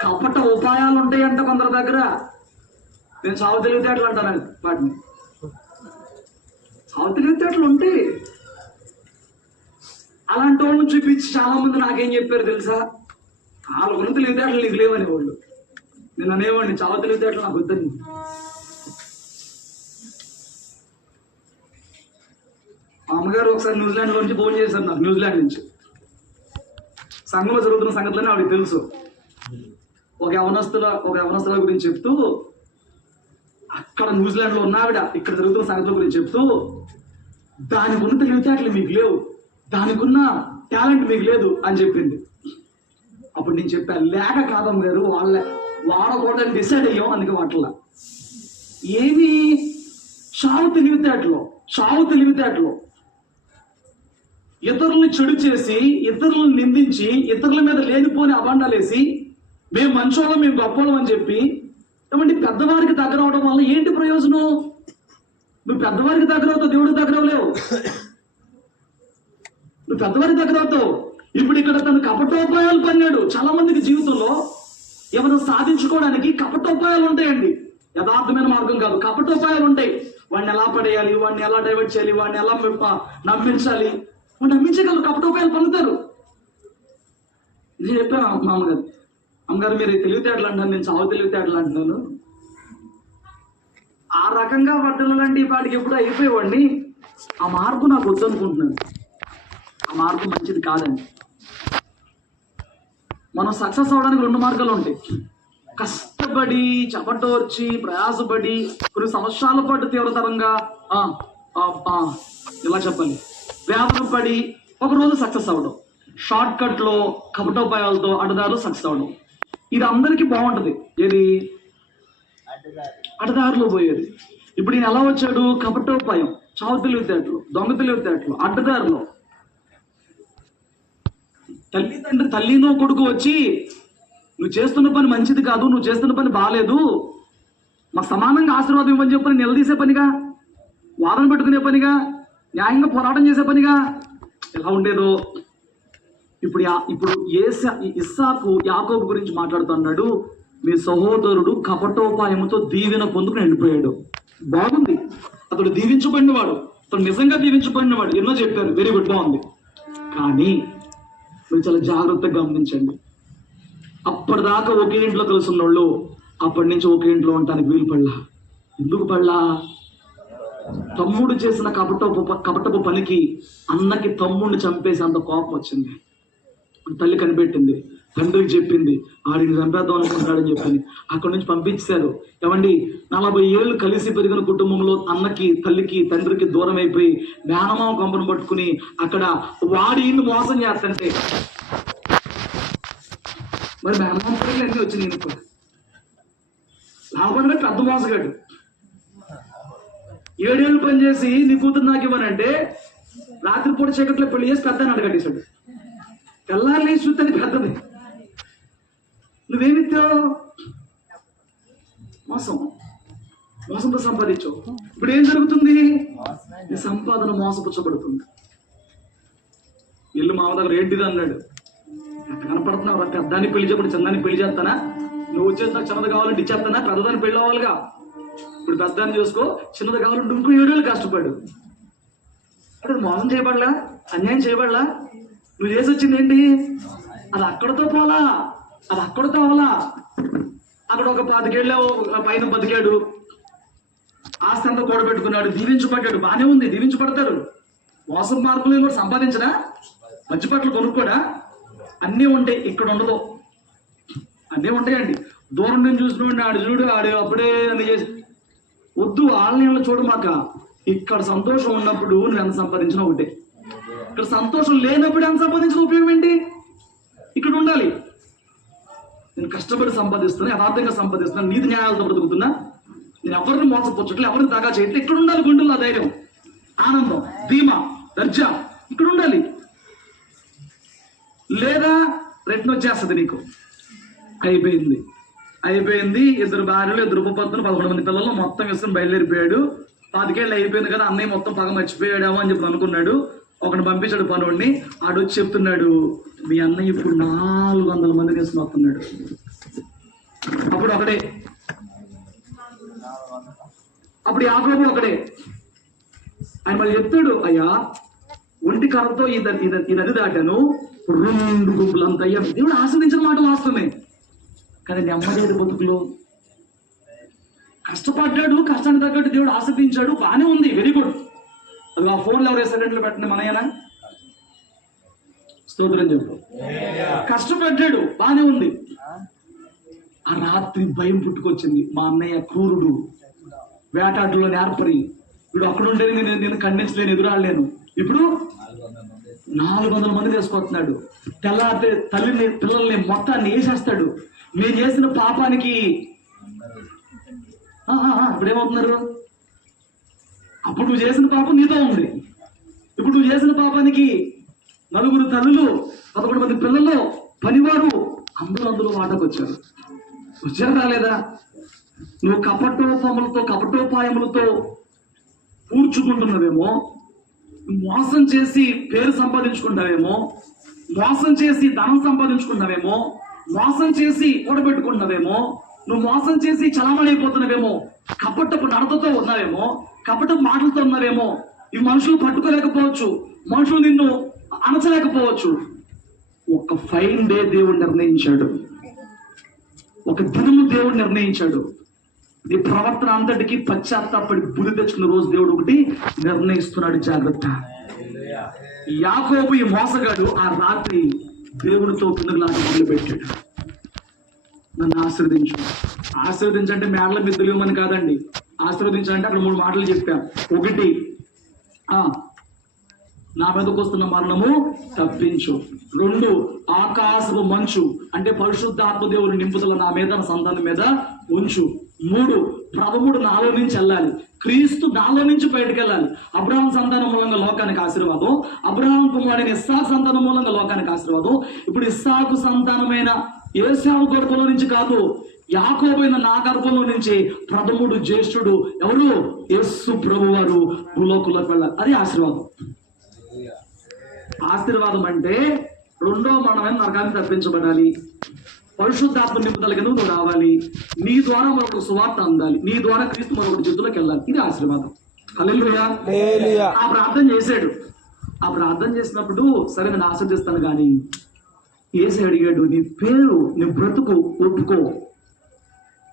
కపట ఉపాయాలు ఉంటాయంట కొందరి దగ్గర. నేను సావు తెలివితేటలు అంటాను వాటిని. సావు తెలివితేటలు ఉంటాయి. అలాంటి వాళ్ళని చూపించి చాలా మంది నాకేం చెప్పారు తెలుసా? వాళ్ళ గురించి తెలివితేటలు నీకు లేవని వాళ్ళు. నేను అనేవాడిని చాలా తెలివితేటలు నాకు వద్దని. మా అమ్మగారు ఒకసారి న్యూజిలాండ్ నుంచి ఫోన్ చేశారు నాకు, న్యూజిలాండ్ నుంచి. సంఘంలో జరుగుతున్న సంగతులని ఆవిడకి తెలుసు. ఒక యవనస్తుల గురించి చెప్తూ, అక్కడ న్యూజిలాండ్ లో ఉన్న ఆవిడ ఇక్కడ జరుగుతున్న సంగతుల గురించి చెప్తూ, దానికి ఉన్న తెలివితేటలు మీకు లేవు, దానికి ఉన్న టాలెంట్ మీకు లేదు అని చెప్పింది. అప్పుడు నేను చెప్పాను, లేక కాదమ్మ గారు, వాడకూడదని డిసైడ్ అయ్యాం, అందుకే వాటలా. ఏమి? చావు తెలివితేటలు. ఇతరులను చెడు చేసి, ఇతరులను నిందించి, ఇతరుల మీద లేనిపోని అబాండాలేసి, మేము మంచోళ్ళం, మేము గొప్పలం అని చెప్పి, ఏమంటే పెద్దవారికి దగ్గర అవడం వల్ల ఏంటి ప్రయోజనం? నువ్వు పెద్దవారికి దగ్గర అవుతావు, దేవుడికి దగ్గర అవ్వలేవు. నువ్వు పెద్దవారికి దగ్గర అవుతావు. ఇప్పుడు ఇక్కడ తను కపటోపాయాలు పన్నాడు. చాలా మందికి జీవితంలో ఏమైనా సాధించుకోవడానికి కపటోపాయాలు ఉంటాయండి. యథార్థమైన మార్గం కాదు, కపటోపాయాలు ఉంటాయి. వాడిని ఎలా పడేయాలి, వాడిని ఎలా డైవర్ట్ చేయాలి, వాడిని ఎలా నమ్మించాలి, వాడిని నమ్మించగలరు, కపటోపాయాలు పొందుతారు. నేను చెప్పాను మా అమ్మగారు మీరు తెలివితేటలు అంటాను, నేను చావు తెలివితేటలు అంటున్నాను. ఆ రకంగా వర్తనలాంటి వాటికి ఎప్పుడు అయిపోయేవాడిని. ఆ మార్పు నాకు వద్దనుకుంటున్నాను. ఆ మార్పు మంచిది కాదండి. మనం సక్సెస్ అవడానికి 2 మార్గాలు ఉంటాయి. కష్టపడి చపటోర్చి ప్రయాసపడి కొన్ని సంవత్సరాల పాటు తీవ్రతరంగా ఇలా చెప్పాలి వేదన పడి ఒకరోజు సక్సెస్ అవ్వడం, షార్ట్ కట్ లో కపటోపాయాలతో అడ్డదారులు సక్సెస్ అవ్వడం. ఇది అందరికీ బాగుంటది. ఏది అడ్డదారిలో పోయేది. ఇప్పుడు ఈయన ఎలా వచ్చాడు? కపటోపాయం, చావు తెలివితేటలు, దొంగ తెలివితేటలు, అడ్డదారిలో. తల్లినో కొడుకు వచ్చి నువ్వు చేస్తున్న పని మంచిది కాదు, నువ్వు చేస్తున్న పని బాగాలేదు, మాకు సమానంగా ఆశీర్వాదం ఇవ్వని చెప్పని నిలదీసే పనిగా, వాదన పెట్టుకునే పనిగా, న్యాయంగా పోరాటం చేసే పనిగా ఎలా ఉండేదో. ఇప్పుడు ఇస్సాకు యాకోబు గురించి మాట్లాడుతున్నాడు. మీ సహోదరుడు కపటోపాయముతో దీవెన పొందుకుని వెళ్ళిపోయాడు. బాగుంది, అతడు దీవించబడినవాడు, అతడు నిజంగా దీవించబడినవాడు, ఎన్నో చెప్పారు, వెరీ గుడ్, బాగుంది. కానీ మీరు చాలా జాగ్రత్తగా గమనించండి. అప్పటిదాకా ఒకే ఇంట్లో కలిసి ఉన్నోళ్ళు అప్పటి నుంచి ఒకే ఇంట్లో ఉండటానికి వీలు పడలా. ఎందుకు పడలా? తమ్ముడు చేసిన కపటపు పనికి అన్నకి తమ్ముడిని చంపేసి అంత కోపం వచ్చింది. తల్లి కనిపెట్టింది, తండ్రికి చెప్పింది, ఆడిని చంపేద్దాం అనుకుంటాడని చెప్పింది. అక్కడి నుంచి పంపించారు. ఏమండి, 40 ఏళ్ళు కలిసి పెరిగిన కుటుంబంలో అన్నకి తల్లికి తండ్రికి దూరం అయిపోయి మేనమామ కొంపను పట్టుకుని అక్కడ వాడి ఇల్లు మోసం చేస్తుంటే మరి మేనమామ పిల్లలు అన్నీ వచ్చింది. నేను కూడా లాభంగా పెద్ద మోసగాడు 7 ఏళ్ళు పనిచేసి నీ కూతురు నాకు ఇవ్వనంటే రాత్రిపూట చీకట్లో పెళ్లి చేసి పెద్ద అడగట్టేశాడు. తెల్లారి చూస్తుంది పెద్దది. నువ్వేమిచ్చావు? మోసంతో సంపాదించావు. ఇప్పుడు ఏం జరుగుతుంది? నీ సంపాదన మోసపుచ్చబడుతుంది. ఇల్లు మామ దగ్గర ఏంటిది అన్నాడు. కనపడుతున్నావు, పెద్దాన్ని పెళ్లి చేయకుండా చిన్నాన్ని పెళ్లి చేస్తానా? నువ్వు వచ్చేసి నాకు చిన్నది కావాలంటే ఇచ్చేస్తానా? పెద్దదాన్ని పెళ్లి అవ్వాలిగా. ఇప్పుడు పెద్దాన్ని చూసుకో, చిన్నది కావాలంటే ఇంకో 7 ఏళ్ళు కష్టపడు. అంటే మోసం చేయబడలా, అన్యాయం చేయబడలా. నువ్వు చేసి వచ్చింది ఏంటి? అది అక్కడితో పోలా, అది అక్కడితో అవలా. అక్కడ ఒక 25 ఏళ్ళు పైన బతికాడు, ఆస్తి అంతా కూడబెట్టుకున్నాడు, దీవించబడ్డాడు, బాగానే ఉంది, దీవించబడతాడు. మోసం మార్పులు కూడా సంపాదించడా? మంచి బట్టలు కొనుక్కోడా? అన్నీ ఉంటాయి, ఇక్కడ ఉండదు. అన్నీ ఉంటాయండి. దూరం నుంచి చూసినోండి, ఆడు చూడు, ఆడు అప్పుడే అన్ని చేసి వద్దు. ఆన్లైన్లో చూడు మాక. ఇక్కడ సంతోషం ఉన్నప్పుడు నువ్వు ఎంత సంపాదించినా ఒకటే. ఇక్కడ సంతోషం లేనప్పుడు ఎంత సంపాదించిన ఉపయోగం ఏంటి? ఇక్కడ ఉండాలి. నేను కష్టపడి సంపాదిస్తున్నా, యథార్థంగా సంపాదిస్తున్నా, నీతి న్యాయాలతో బ్రతుకుతున్నా, నేను ఎవరిని మోసపోచ్చట్లు, ఎవరిని దాగా చేయట్లేదు. ఇక్కడ ఉండాలి. గుండెల్లో ధైర్యం, ఆనందం, ధీమా, దర్జా ఇక్కడ ఉండాలి. లేదా రెట్న వచ్చేస్తుంది నీకు. అయిపోయింది. 2 భార్యలు, 2 ఉపపత్తులు, 11 మంది పిల్లలు, మొత్తం వేసుకుని బయలుదేరిపోయాడు. 25 ఏళ్ళు అయిపోయింది కదా, అన్నయ్య మొత్తం పగ మర్చిపోయాడేమో అని చెప్పి అనుకున్నాడు. ఒకటి పంపించాడు పనుడిని. ఆడు వచ్చి చెప్తున్నాడు, మీ అన్నయ్య ఇప్పుడు 400 మంది తీసుకుని వస్తున్నాడు. అప్పుడు ఒకడే, అప్పుడు యాకోబు ఒకడే. ఆయన మళ్ళీ చెప్తాడు, అయ్యా ఒంటి కర్రతో ఈ నది దాటాను, 2 గుంపులు అంత అయ్యా. దేవుడు ఆస్వాదించిన మాట వాస్తవమే, కానీ నెమ్మది బతుకులో కష్టపడ్డాడు, కష్టాన్ని తగ్గట్టు దేవుడు ఆస్వాదించాడు, బాగానే ఉంది, వెరీ గుడ్. అది ఆ ఫోన్లో ఎవరే సెకండ్లు పెట్టండి మనయ్యనా, స్తోత్రం చెప్పు. కష్టపడ్డాడు, బాగానే ఉంది. ఆ రాత్రి భయం పుట్టుకొచ్చింది. మా అన్నయ్య క్రూరుడు, వేటాటలో నేర్పరి, వీడు అక్కడ ఉండేది నేను ఖండించలేను, ఎదురాడలేను. ఇప్పుడు 400 మంది తీసుకొస్తున్నాడు. తెల్లారితే తల్లిని పిల్లల్ని మొత్తాన్ని వేసేస్తాడు. నేను చేసిన పాపానికి ఇప్పుడు ఏమవుతున్నారు? అప్పుడు నువ్వు చేసిన పాపం నీతో ఉంది. ఇప్పుడు నువ్వు చేసిన పాపానికి 9 తల్లులు, 11 మంది పిల్లలు, పనివారు అందరూ వాటకు వచ్చారు. వచ్చారు రాలేదా? నువ్వు కపటోపాయములతో పూడ్చుకుంటున్నావేమో, మోసం చేసి పేరు సంపాదించుకుంటావేమో, మోసం చేసి ధనం సంపాదించుకుంటావేమో, మోసం చేసి కూడబెట్టుకుంటున్నావేమో, నువ్వు మోసం చేసి చలామణైపోతున్నావేమో, కపటపు నడతతో ఉన్నావేమో, కపటపు మాటలతో ఉన్నావేమో. ఈ మనుషులు పట్టుకోలేకపోవచ్చు, మనుషులు నిన్ను అణచలేకపోవచ్చు. ఒక ఫైన్ డే దేవుడు నిర్ణయించాడు, ఒక దినము దేవుడు నిర్ణయించాడు. నీ ప్రవర్తన అంతటికి పశ్చాత్తాపడి బుద్ధి తెచ్చుకున్న రోజు దేవుడు ఒకటి నిర్ణయిస్తున్నాడు. జాగ్రత్త. యాకోబు ఈ మోసగాడు ఆ రాత్రి దేవునితో పిల్లలాట మొదలుపెట్టాడు. నన్ను ఆశీర్వదించు. ఆశీర్వదించంటే మేడల మీద తెలియమని కాదండి. ఆశీర్వదించాలంటే అక్కడ 3 మాటలు చెప్పాం. 1, నా మీదకు వస్తున్న మరణము తప్పించు. 2, ఆకాశపు మంచు అంటే పరిశుద్ధాత్మ దేవుని నింపుదల నా మీద, నా సంతానం మీద ఉంచు. 3, ప్రభువుడు నాలో నుంచి వెళ్ళాలి, క్రీస్తు నాలో నుంచి బయటకు వెళ్ళాలి. అబ్రహాం సంతానం మూలంగా లోకానికి ఆశీర్వాదం, అబ్రహాం కుమారుడైన ఇస్సాకు సంతానం మూలంగా లోకానికి ఆశీర్వాదం. ఇప్పుడు ఇస్సాకు సంతానమైన ఏశావు గర్భంలో నుంచి కాదు, యాకోబైన నా గర్భంలో నుంచి ప్రథముడు జ్యేష్ఠుడు ఎవరు? యేసు ప్రభువారు భూలోకంలోకి వెళ్ళాలి. అది ఆశీర్వాదం. ఆశీర్వాదం అంటే రెండో మరణమైన నరకాన్ని తప్పించబడాలి, పరిశుద్ధాత్మ నింపుదల కింద నువ్వు రావాలి, నీ ద్వారా మరొకటి సువార్త అందాలి, నీ ద్వారా క్రీస్తు మరొకటి చేతుల్లోకి వెళ్ళాలి. ఇది ఆశీర్వాదం. హల్లెలూయా. ఆ ప్రార్థన చేశాడు. ఆ ప్రార్థన చేసినప్పుడు సరే నేను ఆశీర్దిస్తాను కానీ యేసు అడిగాడు, నీ పేరు, నీ బ్రతుకు ఒప్పుకో.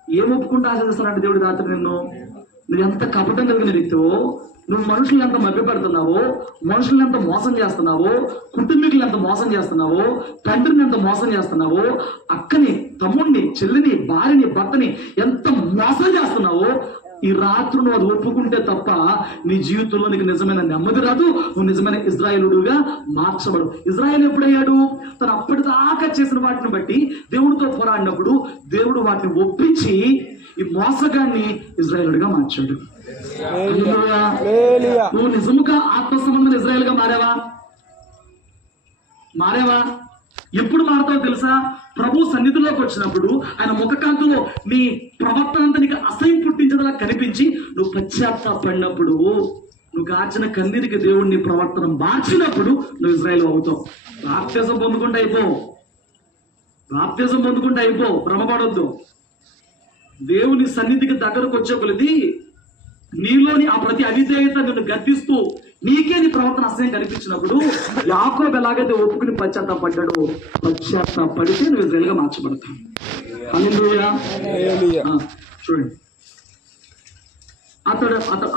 ఏం ఒప్పుకుంటే ఆశీర్దిస్తానంటే దేవుడు రాత్రి నువ్వు ఎంత కపటం కలిగిన వ్యక్తివో, నువ్వు మనుషులు ఎంత మభ్యపెడుతున్నావో, మనుషులను ఎంత మోసం చేస్తున్నావో, కుటుంబీకులు ఎంత మోసం చేస్తున్నావో, తండ్రిని ఎంత మోసం చేస్తున్నావో, అక్కని, తమ్ముడిని, చెల్లిని, భార్యని, భర్తని ఎంత మోసం చేస్తున్నావో, ఈ రాత్రి నువ్వు అది ఒప్పుకుంటే తప్ప నీ జీవితంలో నీకు నిజమైన నెమ్మది రాదు. నువ్వు నిజమైన ఇజ్రాయేలుడుగా మార్చబడు. ఇజ్రాయేల్ ఎప్పుడయ్యాడు? తను అప్పటిదాకా చేసిన వాటిని బట్టి దేవుడితో పోరాడినప్పుడు దేవుడు వాటిని ఒప్పించి ఈ మోసగాన్ని ఇజ్రాయేలుడిగా మార్చాడు. నువ్వు నిజముగా ఆత్మ సంబంధం ఇజ్రాయేల్ గా మారావా? ఎప్పుడు మారుతావో తెలుసా? ప్రభు సన్నిధిలోకి వచ్చినప్పుడు ఆయన ముఖకాంతిలో నీ ప్రవర్తన అంతా నీకు అసహ్యం పుట్టించదలా కనిపించి నువ్వు పశ్చాత్తాపడినప్పుడు, నువ్వు కాచిన కన్నీరికి దేవుడిని ప్రవర్తన మార్చినప్పుడు నువ్వు ఇజ్రాయేల్ అవుతావు. బాప్తిజం పొందుకుంటే అయిపో, భ్రమపడొద్దు. దేవుని సన్నిధికి దగ్గరకు వచ్చే కొలది నీలోని ఆ ప్రతి అవిధేయత నిన్ను గద్దిస్తూ నీకే నీ ప్రవర్తన అసహ్యం కనిపించినప్పుడు యాకోబు ఎలాగైతే ఒప్పుకుని పశ్చాత్తాపడ్డాడో, పశ్చాత్తాపడితే నువ్వు ఇజ్రాయేల్గా మార్చబడతావు. హల్లెలూయా. చూడండి,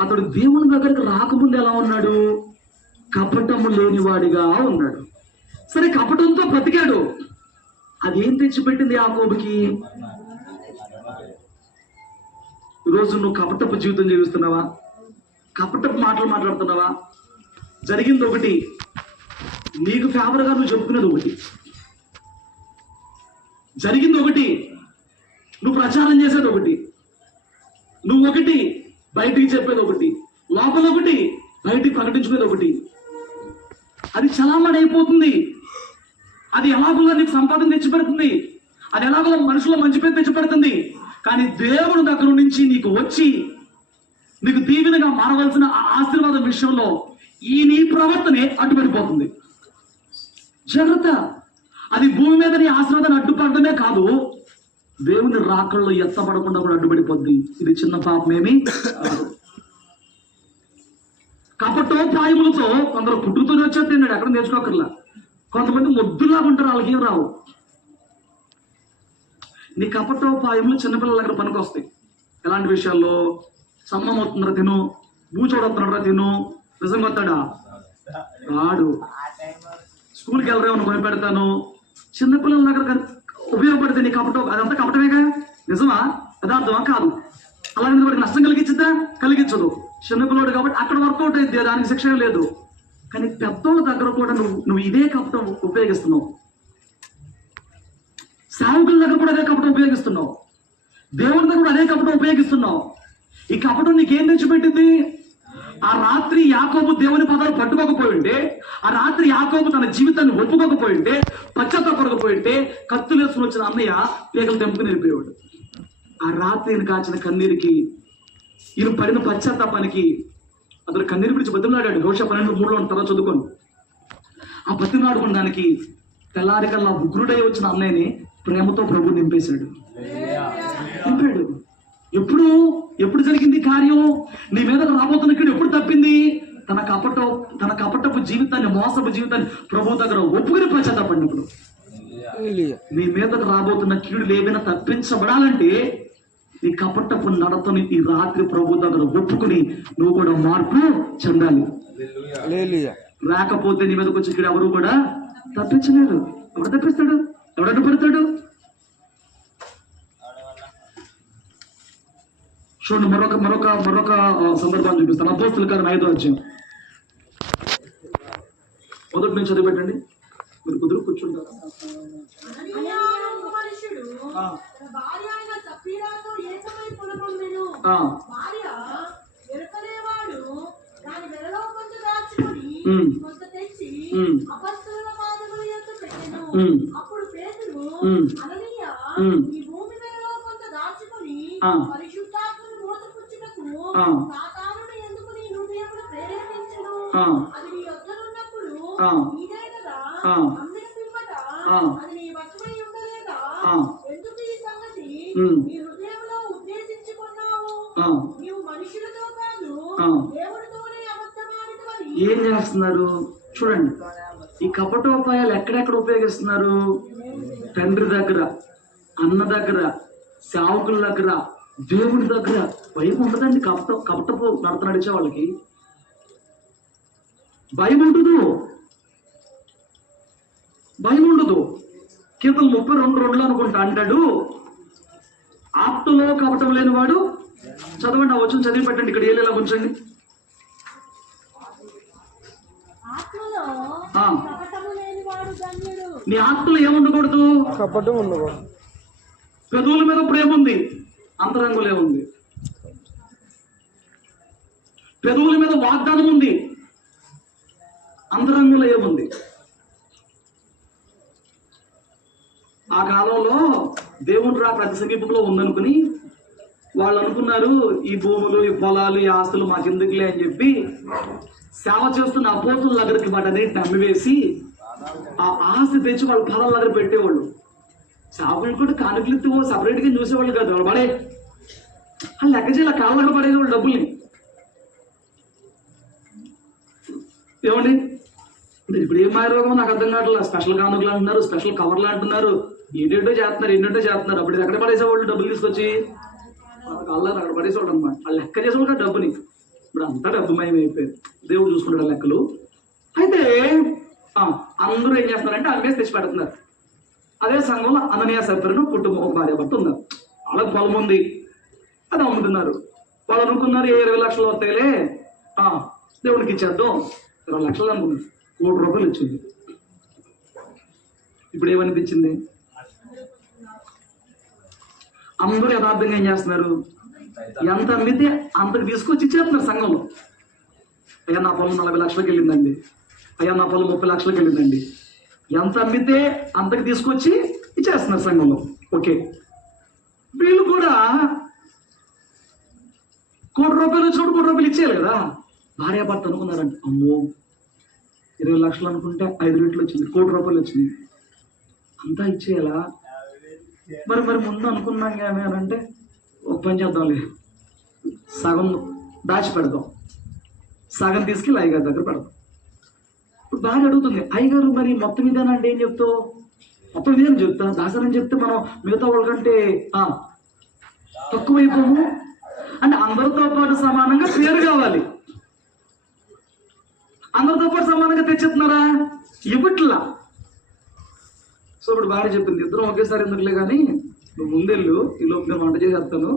అతడు దేవుని దగ్గరికి రాకముందు ఎలా ఉన్నాడు? కపటము లేనివాడిగా ఉన్నాడు. సరే, కపటంతో బ్రతికాడు. అదేం తెచ్చిపెట్టింది యాకోబుకి? ఈరోజు నువ్వు కపటపు జీవితం జీవిస్తున్నావా? కపటపు మాటలు మాట్లాడుతున్నావా? జరిగింది ఒకటి, నీకు ఫేవర్గా నువ్వు చెప్పుకునేది ఒకటి. జరిగింది ఒకటి, నువ్వు ప్రచారం చేసేది ఒకటి. నువ్వు ఒకటి బయటికి చెప్పేది ఒకటి, లోపల ఒకటి బయటికి ప్రకటించుకునేది ఒకటి. అది చలామణి అయిపోతుంది. అది ఎలాగోలా నీకు సంపాదన తెచ్చిపెడుతుంది, అది ఎలాగో మనుషుల మంచి పేరు తెచ్చిపెడుతుంది. కానీ దేవుడి దగ్గర నుంచి నీకు వచ్చి నీకు దీవెనగా మారవలసిన ఆ ఆశీర్వాదం విషయంలో ఈ నీ ప్రవర్తనే అడ్డుపడిపోతుంది. జాగ్రత్త. అది భూమి మీద నీ ఆశీర్వాదాన్ని అడ్డుపడమే కాదు, దేవుని రాకల్లో ఎత్తపడకుండా కూడా అడ్డుపడిపోద్ది. ఇది చిన్న పాపమేమి కాదు. కపటోపాయములతో కొందరు పుట్టుతూనే వచ్చేస్తున్నాడు, ఎక్కడ నేర్చుకోకర్లా. కొంతమంది మొద్దులాగా ఉంటారు, వాళ్ళకి ఏం రావు. నీ కపటోపాయములు చిన్నపిల్లల దగ్గర పనికి వస్తాయి. ఎలాంటి విషయాల్లో? సమ్మం అవుతున్నారా తిను, బూచోడవుతున్నారా తిను. నిజంగా వస్తాడా? రాడు. స్కూల్కి వెళ్ళరేమో కొనిపెడతాను. చిన్నపిల్లల దగ్గర ఉపయోగపడితే నీ కపటం, అదంతా కపటమేగా. నిజమా? యథార్థమా? కాదు. అలాగే వాడికి నష్టం కలిగించిద్దా? కలిగించదు. చిన్నపిల్లడు కాబట్టి అక్కడ వర్కౌట్ అయితే దానికి శిక్ష లేదు. కానీ పెద్దోళ్ళ దగ్గర కూడా నువ్వు ఇదే కపటం ఉపయోగిస్తున్నావు. సేవకుల దగ్గర కూడా అదే కపటం ఉపయోగిస్తున్నావు. దేవుడి దగ్గర కూడా అదే కపటం ఉపయోగిస్తున్నావు. ఈ కపటం నీకేం తెచ్చిపెట్టింది? ఆ రాత్రి యాకోబు దేవుని పదాలు పట్టుకోకపోయి ఉంటే, ఆ రాత్రి యాకోబు తన జీవితాన్ని ఒప్పుకోకపోయి ఉంటే, పశ్చాత్తాపడకపోయి ఉంటే, కత్తులు వేసుకుని వచ్చిన అన్నయ్య పేగలు తెంపుకుని వెళ్ళిపోయాడు. ఆ రాత్రి ఈయన కాచిన కన్నీరికి, ఈయన పడిన పశ్చాత్తాపానికి అతను కన్నీరు పిలిచి బతిమలాడాడు. హోషేయ 12:3 తర్వాత చదువుకోండి. ఆ బతిమలాడుకున్న దానికి తెల్లారికల్లా ఉగ్రుడై వచ్చిన అన్నయ్యని ప్రేమతో ప్రభు నింపాడు. ఎప్పుడు జరిగింది కార్యం? నీ మీద రాబోతున్న కీడు ఎప్పుడు తప్పింది? తన కపటపు జీవితాన్ని, మోసపు జీవితాన్ని ప్రభు దగ్గర ఒప్పుకుని పశ్చాత్తాపడినప్పుడు. నీ మీద రాబోతున్న కీడు ఏమైనా తప్పించబడాలంటే నీ కపటపు నడతని ఈ రాత్రి ప్రభు దగ్గర ఒప్పుకుని నువ్వు కూడా మార్పు చెందాలి. లేకపోతే నీ మీదకి వచ్చి కీడు ఎవరు కూడా తప్పించలేరు. ఎవడు తప్పిస్తాడు? ఎవడడ్డు పడతాడు? చూడండి, మరొక మరొక మరొక సందర్భాన్ని చూపిస్తాను. అపోస్తుల కార్యం 5వ అధ్యాయం మొదటి నుంచి చదివిపెట్టండి. మీరు కుదురు కూర్చుంటారు. అననీయ అను మనుష్యుడు తన భార్య అయిన సప్పీరాతో ఏకమై పొలగొండెను. భార్య ఎరుకనేవాడు దాని వెలలో కొంత దాచుకొని కొంత తెచ్చి అపొస్తలుల పాదముల యొద్ద పెట్టెను. అప్పుడు పేతురు, అననీయ, ఈ భూమి వెలలో కొంత దాచుకొని పరిశుద్ధాత్మను మోసపుచ్చుటకు సాతానుడు ఎందుకు నీ హృదయమును ప్రేరేపించెను? అది నీ యొద్దనున్నప్పుడు నీదే కదా. అమ్మిన పిమ్మట అది నీ వశమై ఉండలేదా? ఎందుకు ఈ సంగతి నీ హృదయంలో ఉద్దేశించుకున్నావు? నీవు మనుషులతో కాదు దేవుడితోనే అబద్ధమాడినవని. ఏం చేస్తున్నారు చూడండి. ఈ కపటోపాయాలు ఎక్కడెక్కడ ఉపయోగిస్తున్నారు? తండ్రి దగ్గర, అన్న దగ్గర, సేవకుల దగ్గర, దేవుడి దగ్గర. భయం ఉండదండి కపటపు నడత నడిచే వాళ్ళకి. భయం ఉండదు, భయం ఉండదు. కీర్తన 32:2 అనుకుంటా అంటాడు, ఆప్తులో కపటం లేని వాడు. చదవండి, ఆ వచనం చదివి పెట్టండి. ఇక్కడ ఏలేలా ఉంచండి. ఆత్మలో కపటము లేనివాడు ధన్యుడు. నీ ఆత్మలో ఏముండకూడదు? కపటం ఉండకూడదు. పెదవుల మీద ప్రేమ ఉంది, అంతరంగులే ఉంది. పెదవుల మీద వాగ్దానం ఉంది, అంతరంగులో ఏముంది? ఆ కాలంలో దేవుడు ప్రతి సమీపంలో ఉందనుకుని వాళ్ళు అనుకున్నారు, ఈ భూములు, ఈ పొలాలు, ఈ ఆస్తులు మాకెందుకులే అని చెప్పి సేవ చేస్తున్న అపోస్తుల దగ్గరికి వాటన్నిటిని అమ్మివేసి ఆ ఆస్తి తెచ్చి వాళ్ళ పొలాల దగ్గర పెట్టేవాళ్ళు. సేవకులు కూడా కానుకలు సపరేట్గా చూసేవాళ్ళు కాదు. వాళ్ళు పడే వాళ్ళు లెక్క చేయాలి, కాళ్ళ దగ్గర పడేసేవాళ్ళు డబ్బుల్ని. ఏమండి, ఇప్పుడు ఏం మాయరోగమో నాకు అర్థం కావట్లేదు. స్పెషల్ కానుకలు అంటున్నారు, స్పెషల్ కవర్లు అంటున్నారు, ఏంటంటో చేస్తున్నారు. అప్పుడు ఎక్కడ పడేసేవాళ్ళు డబ్బులు తీసుకొచ్చి కాళ్ళ అక్కడ పడేసేవాళ్ళు అనమాట. వాళ్ళు లెక్క చేసేవాళ్ళు కదా డబ్బుని. ఇప్పుడు అంతా డబ్బుమయం అయిపోయింది. దేవుడు చూసుకుంటాడు లెక్కలు. అయితే అందరూ ఏం చేస్తున్నారంటే అమ్మేసి తెచ్చి పెడుతున్నారు. అదే సంఘంలో అననీయ సప్పీరాను కుటుంబం, ఒక భార్య భర్త ఉన్నారు. వాళ్ళకి పొలం ఉంది, అది అమ్ముతున్నారు. వాళ్ళు అనుకున్నారు 20 లక్షలు వస్తాయిలే, దేవుడికి ఇచ్చేద్దాం. 20 లక్షలు అనుకున్నారు. ₹1,00,000 ఇచ్చింది. ఇప్పుడు ఏమనిపించింది? అందరూ యథార్థంగా ఏం చేస్తున్నారు? ఎంత అమ్మితే అంతకు తీసుకొచ్చి ఇచ్చేస్తున్నారు సంఘంలో. అయ్యా నా పొలం 40 లక్షలకు వెళ్ళిందండి, అయ్యా నా పొలం 30 లక్షలకు వెళ్ళిందండి. ఎంత అమ్మితే అంతకు తీసుకొచ్చి ఇచ్చేస్తున్నారు సంఘంలో. ఓకే, వీళ్ళు కూడా ₹1,00,000 వచ్చినప్పుడు ₹1,00,000 ఇచ్చేయాలి కదా. భార్యాభర్త అనుకున్నారంట, అమ్మో 20 లక్షలు అనుకుంటే 5 రెట్లు వచ్చింది, ₹1,00,000 వచ్చింది, అంతా ఇచ్చేయాలా? మరి ముందు అనుకున్నాం కానీ అని అంటే ఒక పని చేద్దాంలే, సగం దాచి పెడదాం, సగం తీసుకెళ్ళి అయ్యగారి దగ్గర పెడదాం. ఇప్పుడు భార్య అడుగుతుంది, అయ్యగారు మరి మొత్తం ఇదేనా అంటే ఏం చెప్తావు? మొత్తం ఇదేని చెప్తా, దాసరని చెప్తే మనం మిగతా వాళ్ళకంటే తక్కువైపోము అంటే అందరితో పాటు సమానంగా పేరు కావాలి. అందరితో పాటు సమానంగా తెచ్చేస్తున్నారా? ఇవ్వట్లా. సో ఇప్పుడు భార్య చెప్పింది, ఇద్దరం ఒకేసారి ఎందుకులే కానీ నువ్వు ముందెళ్ళు, ఈ లోపు నేను వంట చేసేస్తాను.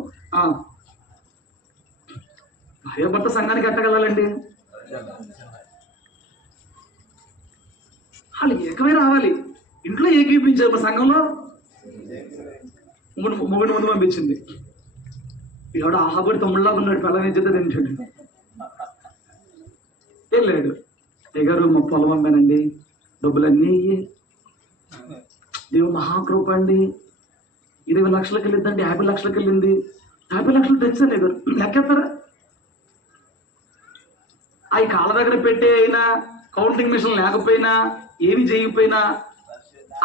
భార్య భర్త సంఘానికి ఎట్టగలండి? వాళ్ళు ఏకమే రావాలి. ఇంట్లో ఏకీపించారు. మరి సంఘంలో మొగుడు ముందు పంపించింది. ఎవడ ఆహాబడి తమ్ముళ్ళగా ఉన్నాడు, పిల్లలు ఏం చేస్తే తింటాడు. వెళ్ళాడు, ఎగారు మా పొలం అమ్మానండి, డబ్బులన్నీ ఇయ్యి, దేవుడు మహాకృప అండి, 20 లక్షలకు వెళ్ళిందండి, 50 లక్షలకు వెళ్ళింది. 50 లక్షలు తెచ్చాను ఎగారు, లెక్కేస్తారా? అవి కాళ్ళ దగ్గర పెట్టే అయినా, కౌంటింగ్ మిషన్ లేకపోయినా, ఏమి చేయకపోయినా,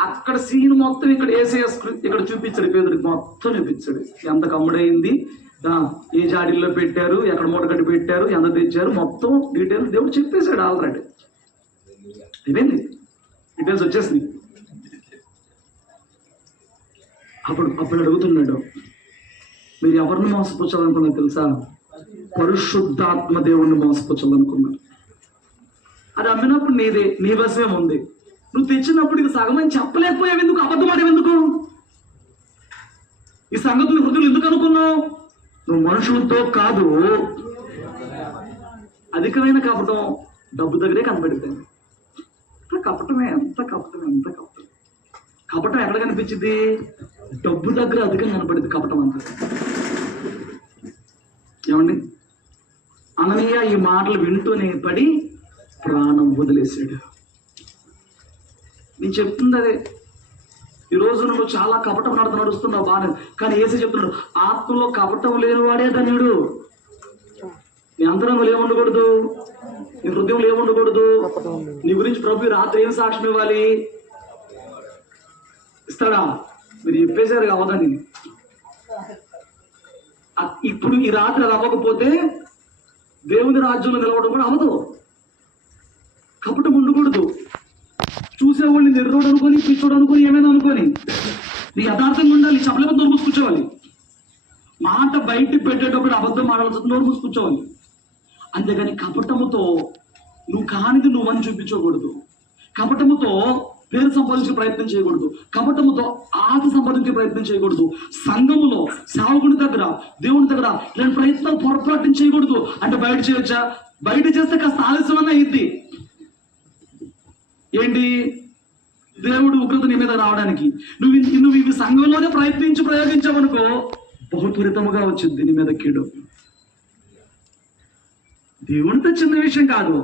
అక్కడ సీన్ మొత్తం ఇక్కడ ఏసేఎస్ ఇక్కడ చూపించాడు. పేదరికి మొత్తం చూపించాడు. ఎంత కమ్ముడైంది, ఏ జాడీల్లో పెట్టారు, ఎక్కడ మూటగడ్డి పెట్టారు, ఎంత తెచ్చారు, మొత్తం డీటెయిల్స్ దేవుడు చెప్పేశాడు ఆల్రెడీ. అయిపోయింది, డీటెయిల్స్ వచ్చేసింది. అప్పుడు అడుగుతున్నాడు, మీరు ఎవరిని మోసపుచ్చాలనుకున్నారు తెలుసా? పరిశుద్ధాత్మ దేవుణ్ణి మోసపుచ్చాలనుకున్నారు. అది అమ్మినప్పుడు నీదే, నీ వశమే ఉంది. నువ్వు తెచ్చినప్పుడు ఇది సగమని చెప్పలేకపోయావు ఎందుకు? అబద్ధం ఆడేవి ఎందుకు? ఈ సంగతులు హృదయం ఎందుకు అనుకున్నావు? నువ్వు మనుషులతో కాదు, అధికమైన కపటం డబ్బు దగ్గరే కనబడుతుంది. కపటమే, ఎంత కపటమే, ఎంత కపటం. కపటం ఎక్కడ కనిపించింది? డబ్బు దగ్గర అధికంగా కనపడింది కపటం అంతా. ఏమండి, అననీయ ఈ మాటలు వింటూనే పడి ప్రాణం వదిలేశాడు. నేను చెప్తుంది అదే. ఈరోజు నువ్వు చాలా కపటం నడుస్తున్నావు బాగా, కానీ యేసు చెప్తున్నాడు ఆత్మలో కపటం లేనివాడే ధన్యుడు. నీ అంతరంగంలో ఏముండకూడదు, నీ హృదయంలో ఏముండకూడదు. నీ గురించి ప్రభు రాత్రి ఏం సాక్ష్యం ఇవ్వాలి? ఇస్తాడా? మీరు చెప్పేశారు కావదని. ఇప్పుడు ఈ రాత్రి అది అవ్వకపోతే దేవుని రాజ్యంలో నిలవడం కూడా అవ్వదు. కపటం ఉండకూడదు. చూసేవాళ్ళని నిర్రోడు అనుకొని, పిచ్చోడు అనుకొని, ఏమైనా అనుకొని నీ యథార్థంగా ఉండాలి. చెప్పలేక నోరు మూసి కూర్చోవాలి. మాట బయటికి పెట్టేటప్పుడు అబద్ధం మాట్లాడుతుంది, నోరు మూసి కూర్చోవాలి. అంతేగాని కపటముతో నువ్వు కానిది నువ్వని చూపించకూడదు. కపటముతో పేరు సంపాదించే ప్రయత్నం చేయకూడదు. కపటముతో ఆది సంపాదించే ప్రయత్నం చేయకూడదు. సంఘములో సేవకుడి దగ్గర, దేవుని దగ్గర ఇలాంటి ప్రయత్నాలు పొరపాటు చేయకూడదు. అంటే బయట చేయొచ్చా? బయట చేస్తే కాస్త ఆలస్యమన్నా అయింది. ఏంటి? దేవుడు ఉగ్రత నీ మీద రావడానికి నువ్వు ఇవి సంఘంలోనే ప్రయోగించావనుకో, బహుత్వరితముగా వచ్చింది నీ మీద కీడు. దేవునితో చిన్న విషయం కాదు,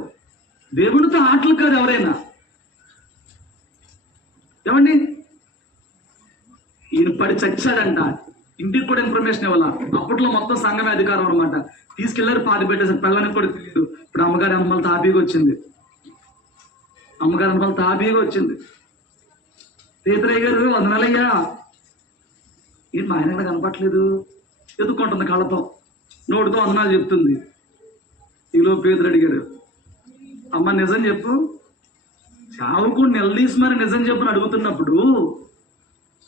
దేవునితో ఆటలు కాదు ఎవరైనా. ఏమండి, ఈయన పడి చచ్చాడంట, ఇంటికి కూడా ఇన్ఫర్మేషన్ ఇవ్వాల. అప్పట్లో మొత్తం సంఘమే అధికారం అనమాట. తీసుకెళ్లారు, పాతి పెట్టేసారు. పిల్లనికి కూడా తెలియదు. ఇప్పుడు అమ్మగారి అమ్మల తాపీగా వచ్చింది. పేతురయ్య గారు వందనాలయ్యా, ఏంటి మా ఆయన కూడా కనపట్లేదు, ఎదుక్కుంటుంది కళ్ళతో, నోటితో వందనాలు చెప్తుంది. ఈలో పేతురు అడిగాడు, అమ్మ నిజం చెప్పు, చావుకు నిలదీసి మరి నిజం చెప్పని అడుగుతున్నప్పుడు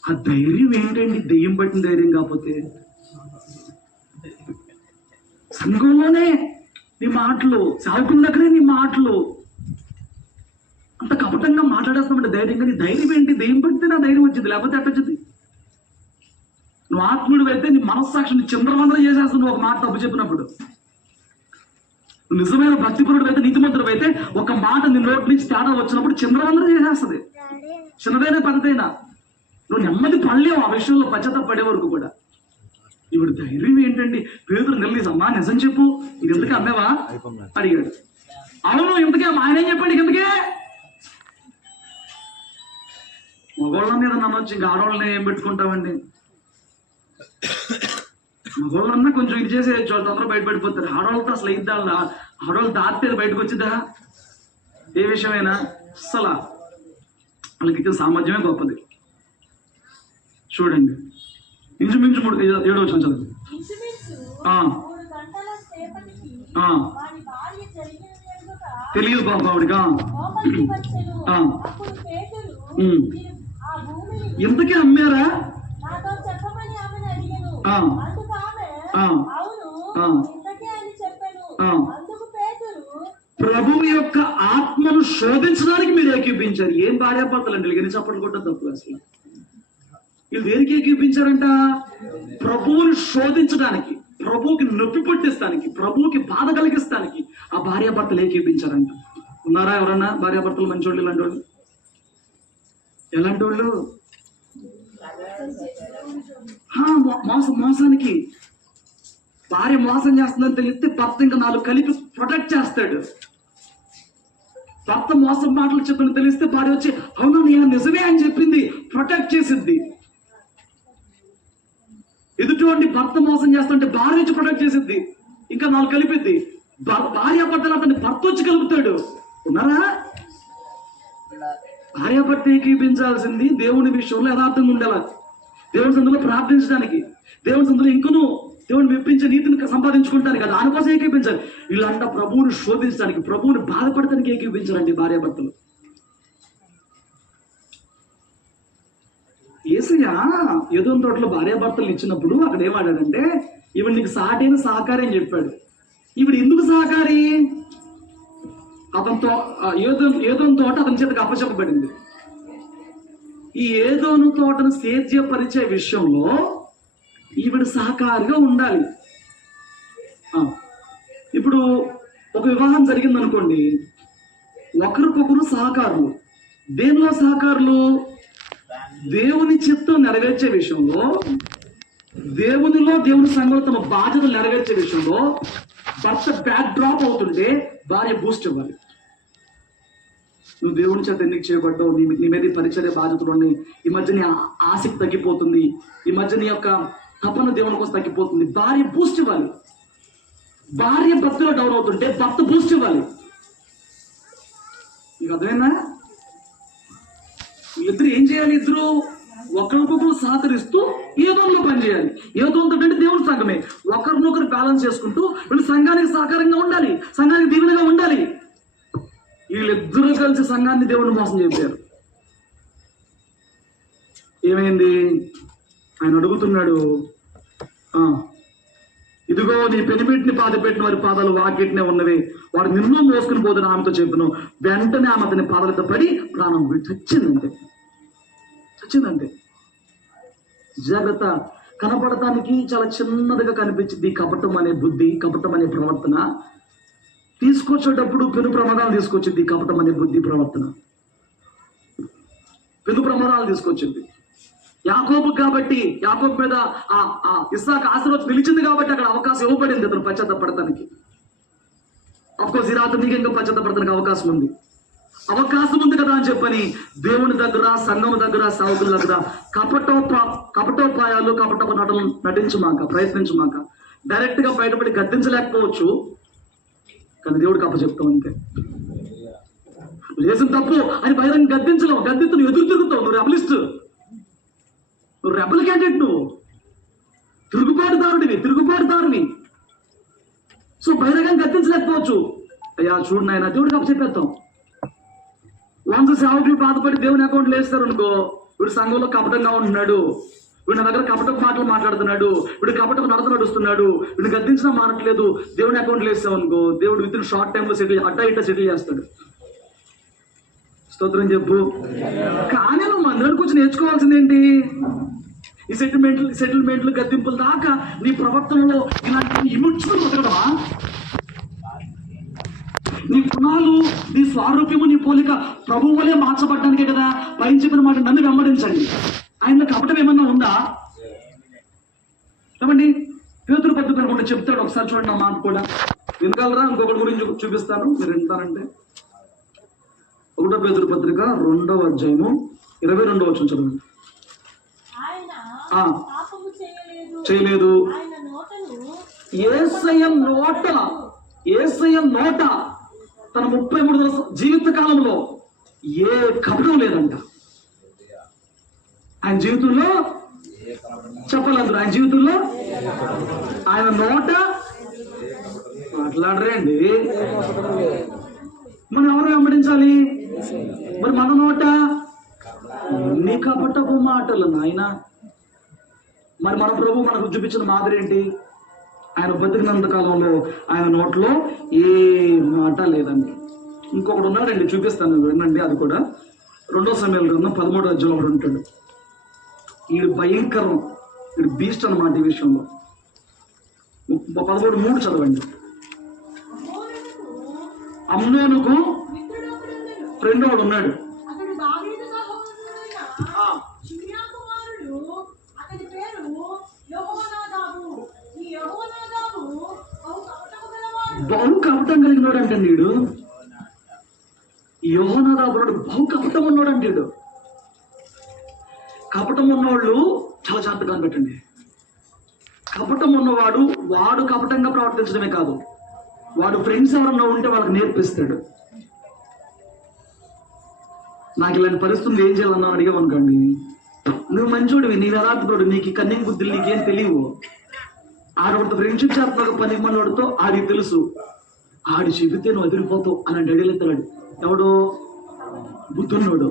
ఆ ధైర్యం ఏంటండి? దెయ్యం పట్టిన ధైర్యం కాకపోతే. సంఘంలోనే నీ మాటలు, చావుకున్న దగ్గరే నీ మాటలు, అంత కపటంగా మాట్లాడేస్తామంటే ధైర్యంగా. నీ ధైర్యం ఏంటి? దెయ్యం పడితే నా ధైర్యం వచ్చింది, లేకపోతే ఎట్ట వచ్చింది? నువ్వు ఆత్ముడు అయితే నీ మనస్సాక్షిని చింద్రవందరం చేసేస్తావు. నువ్వు ఒక మాట తప్పు చెప్పినప్పుడు. నిజమైన భక్తిపరుడు అయితే, నీతిమంతుడు అయితే ఒక మాట నీ నోటి నుంచి తేడా వచ్చినప్పుడు చింద్రవందరం చేసేస్తుంది. చిన్నదైనా పెద్దదైనా నువ్వు నెమ్మది పడలేవు ఆ విషయంలో, పశ్చాత్తాప పడే వరకు కూడా. ఇప్పుడు ధైర్యం ఏంటండి? పేతురు నిలదీసి, అమ్మా నిజం చెప్పు, ఇది ఎందుకే అమ్మేవా అడిగాడు. అవును, ఇంతకే ఆయన ఏం చెప్పాడు? ఇంతకే మగవాళ్ళ మీద నమ్మొచ్చు, ఇంకా ఆడవాళ్ళని ఏం పెట్టుకుంటామండి? మగవాళ్ళన్నా కొంచెం ఇది చేసేయచ్చు, వాళ్ళు తొందరగా బయటపడిపోతారు. ఆడవాళ్ళతో అసలు ఇద్దాళ్ళ, ఆడవాళ్ళు దాటితే బయటకు వచ్చిద్దా? ఏ విషయమైనా అసలు వాళ్ళకి ఇచ్చిన సామర్థ్యమే గొప్పది. చూడండి, ఇంచుమించు 7వ వచనం చదువు. తెలియదు బాబు ఆవిడిగా. ఇంతకీ అమ్మారా? ప్రభువు యొక్క ఆత్మను శోధించడానికి మీరు ఏకీపించారు. ఏం భార్యాభర్తలండి? వీళ్ళకి చప్పట్లు కొట్టడం తప్పు. అసలు వీళ్ళు దేనికి ఏకీపించారంట? ప్రభువుని శోధించడానికి, ప్రభువుకి నొప్పి పుట్టిస్తానికి, ప్రభువుకి బాధ కలిగిస్తానికి ఆ భార్యాభర్తలు ఏకీపించారంట. ఉన్నారా ఎవరన్నా భార్యాభర్తలు మంచోళ్ళు? ఇలాంటి వాళ్ళు ఎలాంటి వాళ్ళు? మోసానికి భార్య మోసం చేస్తుందని తెలిస్తే భర్త ఇంకా 4 కలిపి ప్రొటెక్ట్ చేస్తాడు. భర్త మోసం మాటలు చెప్పని తెలిస్తే భార్య వచ్చి అవును నేను నిజమే అని చెప్పింది ప్రొటెక్ట్ చేసిద్ది. ఎదుటి భర్త మోసం చేస్తుంటే భార్య వచ్చి ప్రొటెక్ట్ చేసిద్ది, ఇంకా 4 కలిపిద్ది. భార్యాభర్తలు అతన్ని భర్త వచ్చి కలుపుతాడు. ఉన్నారా? భార్యాభర్త ఏకీపించాల్సింది దేవుని విషయంలో యథార్థంగా ఉండాలి. దేవుని సందులో ప్రార్థించడానికి, దేవుని సందులో ఇంకను దేవుని మెప్పించే నీతిని సంపాదించుకుంటానికి, అది దానికోసం ఏకీపించాలి. వీళ్ళంతా ప్రభువుని శోధించడానికి, ప్రభువుని బాధపడటానికి ఏకీపించాలండి భార్యాభర్తలు. యేసయ్య ఏదోని తోటలో భార్యాభర్తలు ఇచ్చినప్పుడు అక్కడ ఏమాడాడంటే, ఈవిడ నీకు సాటైన సహకారి అని చెప్పాడు. ఈవిడ ఎందుకు సహకారి? అతనితో ఏదోని తోట అతని చేతకు అప్పచెప్పబడింది. ఈ ఏదోను తోటను సేద్యపరిచే విషయంలో ఈవిడ సహకారిగా ఉండాలి. ఇప్పుడు ఒక వివాహం జరిగింది అనుకోండి, ఒకరికొకరు సహకారులు. దేనిలో సహకారులు? దేవుని చిత్తం నెరవేర్చే విషయంలో, దేవునిలో దేవుని సంఘంలో తమ బాధ్యతలు నెరవేర్చే విషయంలో భర్త బ్యాక్ డ్రాప్ అవుతుంటే భార్య బూస్ట్ ఇవ్వాలి. నువ్వు దేవుని చేత ఎన్నిక చేయబడ్డావు, నీ మీద పరిచర్య బాధ్యతలు ఉన్నాయి, ఈ మధ్య నీ ఆసక్తి తగ్గిపోతుంది, ఈ మధ్య నీ యొక్క తపన దేవుని కోసం తగ్గిపోతుంది, భార్య బూస్ట్ ఇవ్వాలి. భార్య భక్తిలో డౌన్ అవుతుంటే భర్త బూస్ట్ ఇవ్వాలి. నీకు అర్థమైందా? వీళ్ళిద్దరు ఏం చేయాలి? ఇద్దరు ఒకరికొకరు సహకరిస్తూ ఏదోలో పనిచేయాలి. ఏదోంతో అంటే దేవుని సంఘమే. ఒకరినొకరు బ్యాలెన్స్ చేసుకుంటూ వీళ్ళు సంఘానికి సహకారంగా ఉండాలి, సంఘానికి దీవెనగా ఉండాలి. వీళ్ళిద్దరూ కలిసి సంఘాన్ని దేవుని మోసం చేశారు. ఏమైంది? ఆయన అడుగుతున్నాడు, ఇదిగో నీ పెనిపెట్టిని పాదపెట్టిన వారి పాదాలు వాకిట్నే ఉన్నవి, వాడు నిన్ను మోసుకుని పోతున్న ఆమెతో చెప్పాను. వెంటనే ఆమె అతని పాదాలతో పడి ప్రాణం చచ్చిందంటే. జాగ్రత్త. కనపడటానికి చాలా చిన్నదిగా కనిపించింది కపటం అనే బుద్ధి, కపటం అనే ప్రవర్తన. తీసుకొచ్చేటప్పుడు పెను ప్రమాదాలు తీసుకొచ్చింది కపటం అనే బుద్ధి, ప్రవర్తన పెను ప్రమాదాలు తీసుకొచ్చింది. యాకోబు కాబట్టి, యాకోబు మీద ఆ ఇస్సాకు ఆశీర్వాదం నిలిచింది కాబట్టి అక్కడ అవకాశం ఇవ్వబడింది అతను పశ్చాత్తపడటానికి. అఫ్కోర్స్ ఈ రాత్రి నీకు ఇంకా పశ్చాత్తపడటానికి అవకాశం ఉంది కదా అని చెప్పని దేవుని దగ్గర, సంఘం దగ్గర, సావుకుల దగ్గర కపటోపాయాలు, కపటపు నటలు నటించమాక, ప్రయత్నించమాక. డైరెక్ట్ గా బయటపడి గద్దించలేకపోవచ్చు, కానీ దేవుడికి అప్పచెప్తావు అంతే. చేసిన తప్పు అని బహిరంగ గద్దించలేవు. గద్దించు నువ్వు ఎదురు తిరుగుతావు. నువ్వు రెబలిస్ట్, నువ్వు రెబల్ క్యాండిడేట్, నువ్వు తిరుగుబాటుదారువి. సో బహిరంగంగా గద్దించలేకపోవచ్చు. అయ్యా చూడు నాయన, దేవుడికి అప్పచెప్పేస్తాం. వంశ సేవకులు బాధపడి దేవుని అకౌంట్లు వేస్తారు అనుకో, వీడు సంఘంలో కపటంగా ఉంటున్నాడు, వీడు నా దగ్గర కపటపు మాటలు మాట్లాడుతున్నాడు, వీడు కపటపు నడుస్తున్నాడు, వీడు గద్దించినా మానట్లేదు, దేవుని అకౌంట్లు వేస్తావు అనుకో, దేవుడు విత్ ఇన్ షార్ట్ టైంలో సెటిల్ చేస్తాడు. స్తోత్రం చెప్పు. కానీ నువ్వు మందిరానికి వచ్చి నేర్చుకోవాల్సింది ఏంటి? ఈ సెటిల్మెంట్లు గద్దింపుల దాకా నీ ప్రవర్తనలో ఇలాంటి ఇముడ్చుకుని బతకడమా? నీ గుణాలు, నీ స్వారూప్యము, నీ పోలిక ప్రభువు వలె మార్చబడ్డానికే కదా పైన చెప్పిన మాట నన్ను వెంబడించండి. ఆయనలో కపటం ఏమన్నా ఉందా? ఏమండి, పేతురు పత్రిక అనుకుంటే చెప్తాడు, ఒకసారి చూడండి నా మాట కూడా. వినగలరా? ఇంకొకటి గురించి చూపిస్తాను, మీరు వింటారంటే. 1 పేతురు పత్రిక 2వ అధ్యాయము 22వ వచనం చదవండి. చేయలేదు. యేసయ్య నోట తన 33 జీవిత కాలంలో ఏ కపటం లేదంట. ఆయన జీవితంలో చెప్పాలందరూ, ఆయన జీవితంలో, ఆయన నోట మాట్లాడరండి. మనం ఎవరు వెంబడించాలి? మరి మన నోట నీ కపటపు మాటలు నాయన. మరి మన ప్రభు మనకు చూపించిన మాదిరి ఏంటి? ఆయన బతికినంత కాలంలో ఆయన నోట్లో ఏ మాట లేదండి. ఇంకొకటి ఉన్నాడండి, చూపిస్తాను వినండి. అది కూడా 2వ సమయాల గ్రంథం 13వ అధ్యాయంలో ఒకడు ఉంటాడు. వీడు భయంకరం, వీడు బీస్ట్ అన్నమాట ఈ విషయంలో. 13:3 చదవండి. అమ్నోనుకు ఫ్రెండ్ వాడు ఉన్నాడు. బహు కపటం కలిగినోడు అంటే వీడు. యెహోనాదాబుడు బహు కపటం ఉన్నాడు అంటే వీడు. కపటం ఉన్నవాళ్ళు చాలా జాగ్రత్తగా పెట్టండి. కపటం ఉన్నవాడు వాడు కపటంగా ప్రవర్తించడమే కాదు, వాడు ఫ్రెండ్స్ ఎవరన్నా ఉంటే వాళ్ళకి నేర్పిస్తాడు. నాకు ఇలాంటి పరిస్థితులు ఏం చేయాలన్నా అడిగామనుకోండి, నువ్వు మంచోడివి, నీ యథార్థుడు, నీకు కన్నింగ్ బుద్ధులు నీకేం తెలియవు. ఆడవాడితో ఫ్రెండ్షిప్ చేస్తున్నా, పని మనవాడితో ఆడికి తెలుసు, ఆడి చెబితే నువ్వు ఎదిరిపోతావు అని అడిగలు ఎత్తాడు. ఎవడో బుద్ధున్నోడు.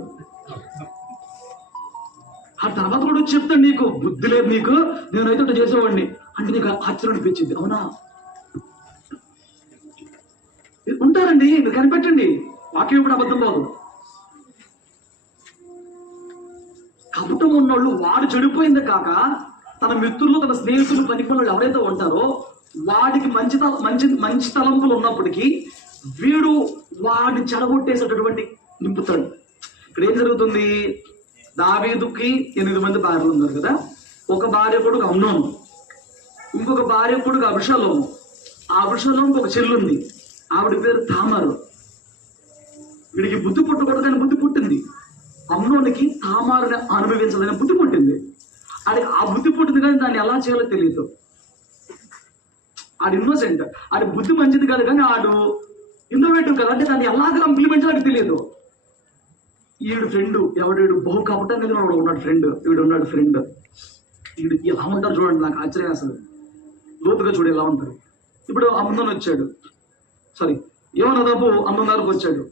ఆ తర్వాత కూడా వచ్చి చెప్తాడు, నీకు బుద్ధి లేదు, నీకు నేనైతే అట్లా చేసేవాడిని అంటే నీకు ఆశ్చర్యం అనిపించింది. అవునా? ఉంటారండి, మీరు కనిపెట్టండి, వాక్యం కూడా అబద్ధం పోదు. కపటం ఉన్నోళ్ళు వాడు చెడిపోయింది కాక తన మిత్రులు తన స్నేహితులు పనిపనులు ఎవరైతే ఉంటారో వాడికి మంచి తలంపులు ఉన్నప్పటికీ వీడు వాడిని చెడగొట్టేసేటటువంటి నింపుతాడు. ఇక్కడ ఏం జరుగుతుంది? దావీదుకి 8 మంది భార్యలు ఉన్నారు కదా. ఒక భార్య కొడుకు అమ్నోను, ఇంకొక భార్య కొడుకు అభిషలోము. ఆ అభిషలోముకి ఒక చెల్లుంది, ఆవిడ పేరు తామారు. వీడికి బుద్ధి పుట్టకూడదని బుద్ధి పుట్టింది. అమ్నోనికి తామారుని అనుభవించాలని బుద్ధి పుట్టింది. అది ఆ బుద్ధి పుట్టింది కానీ దాన్ని ఎలా చేయాలో తెలియదు. ఆడు ఇన్నోసెంట్, ఆడి బుద్ధి మంచిది కాదు కానీ ఆడు ఇన్నోవేటివ్ కదా, అంటే దాన్ని ఎలాగ ఇంప్లిమెంట్ చేయాలని తెలియదు. ఈడు ఫ్రెండ్ ఎవడు బహు కపటం కలిగిన వాడు ఉన్నాడు ఫ్రెండ్, వీడు ఉన్నాడు ఫ్రెండ్. వీడు ఎలా ఉంటారు చూడండి, నాకు ఆశ్చర్యం అసలు. లోతుగా చూడు ఎలా ఉంటారు. ఇప్పుడు అమ్ముందని వచ్చాడు, సారీ యోనదాబు అమ్మ దగ్గరకు వచ్చాడు.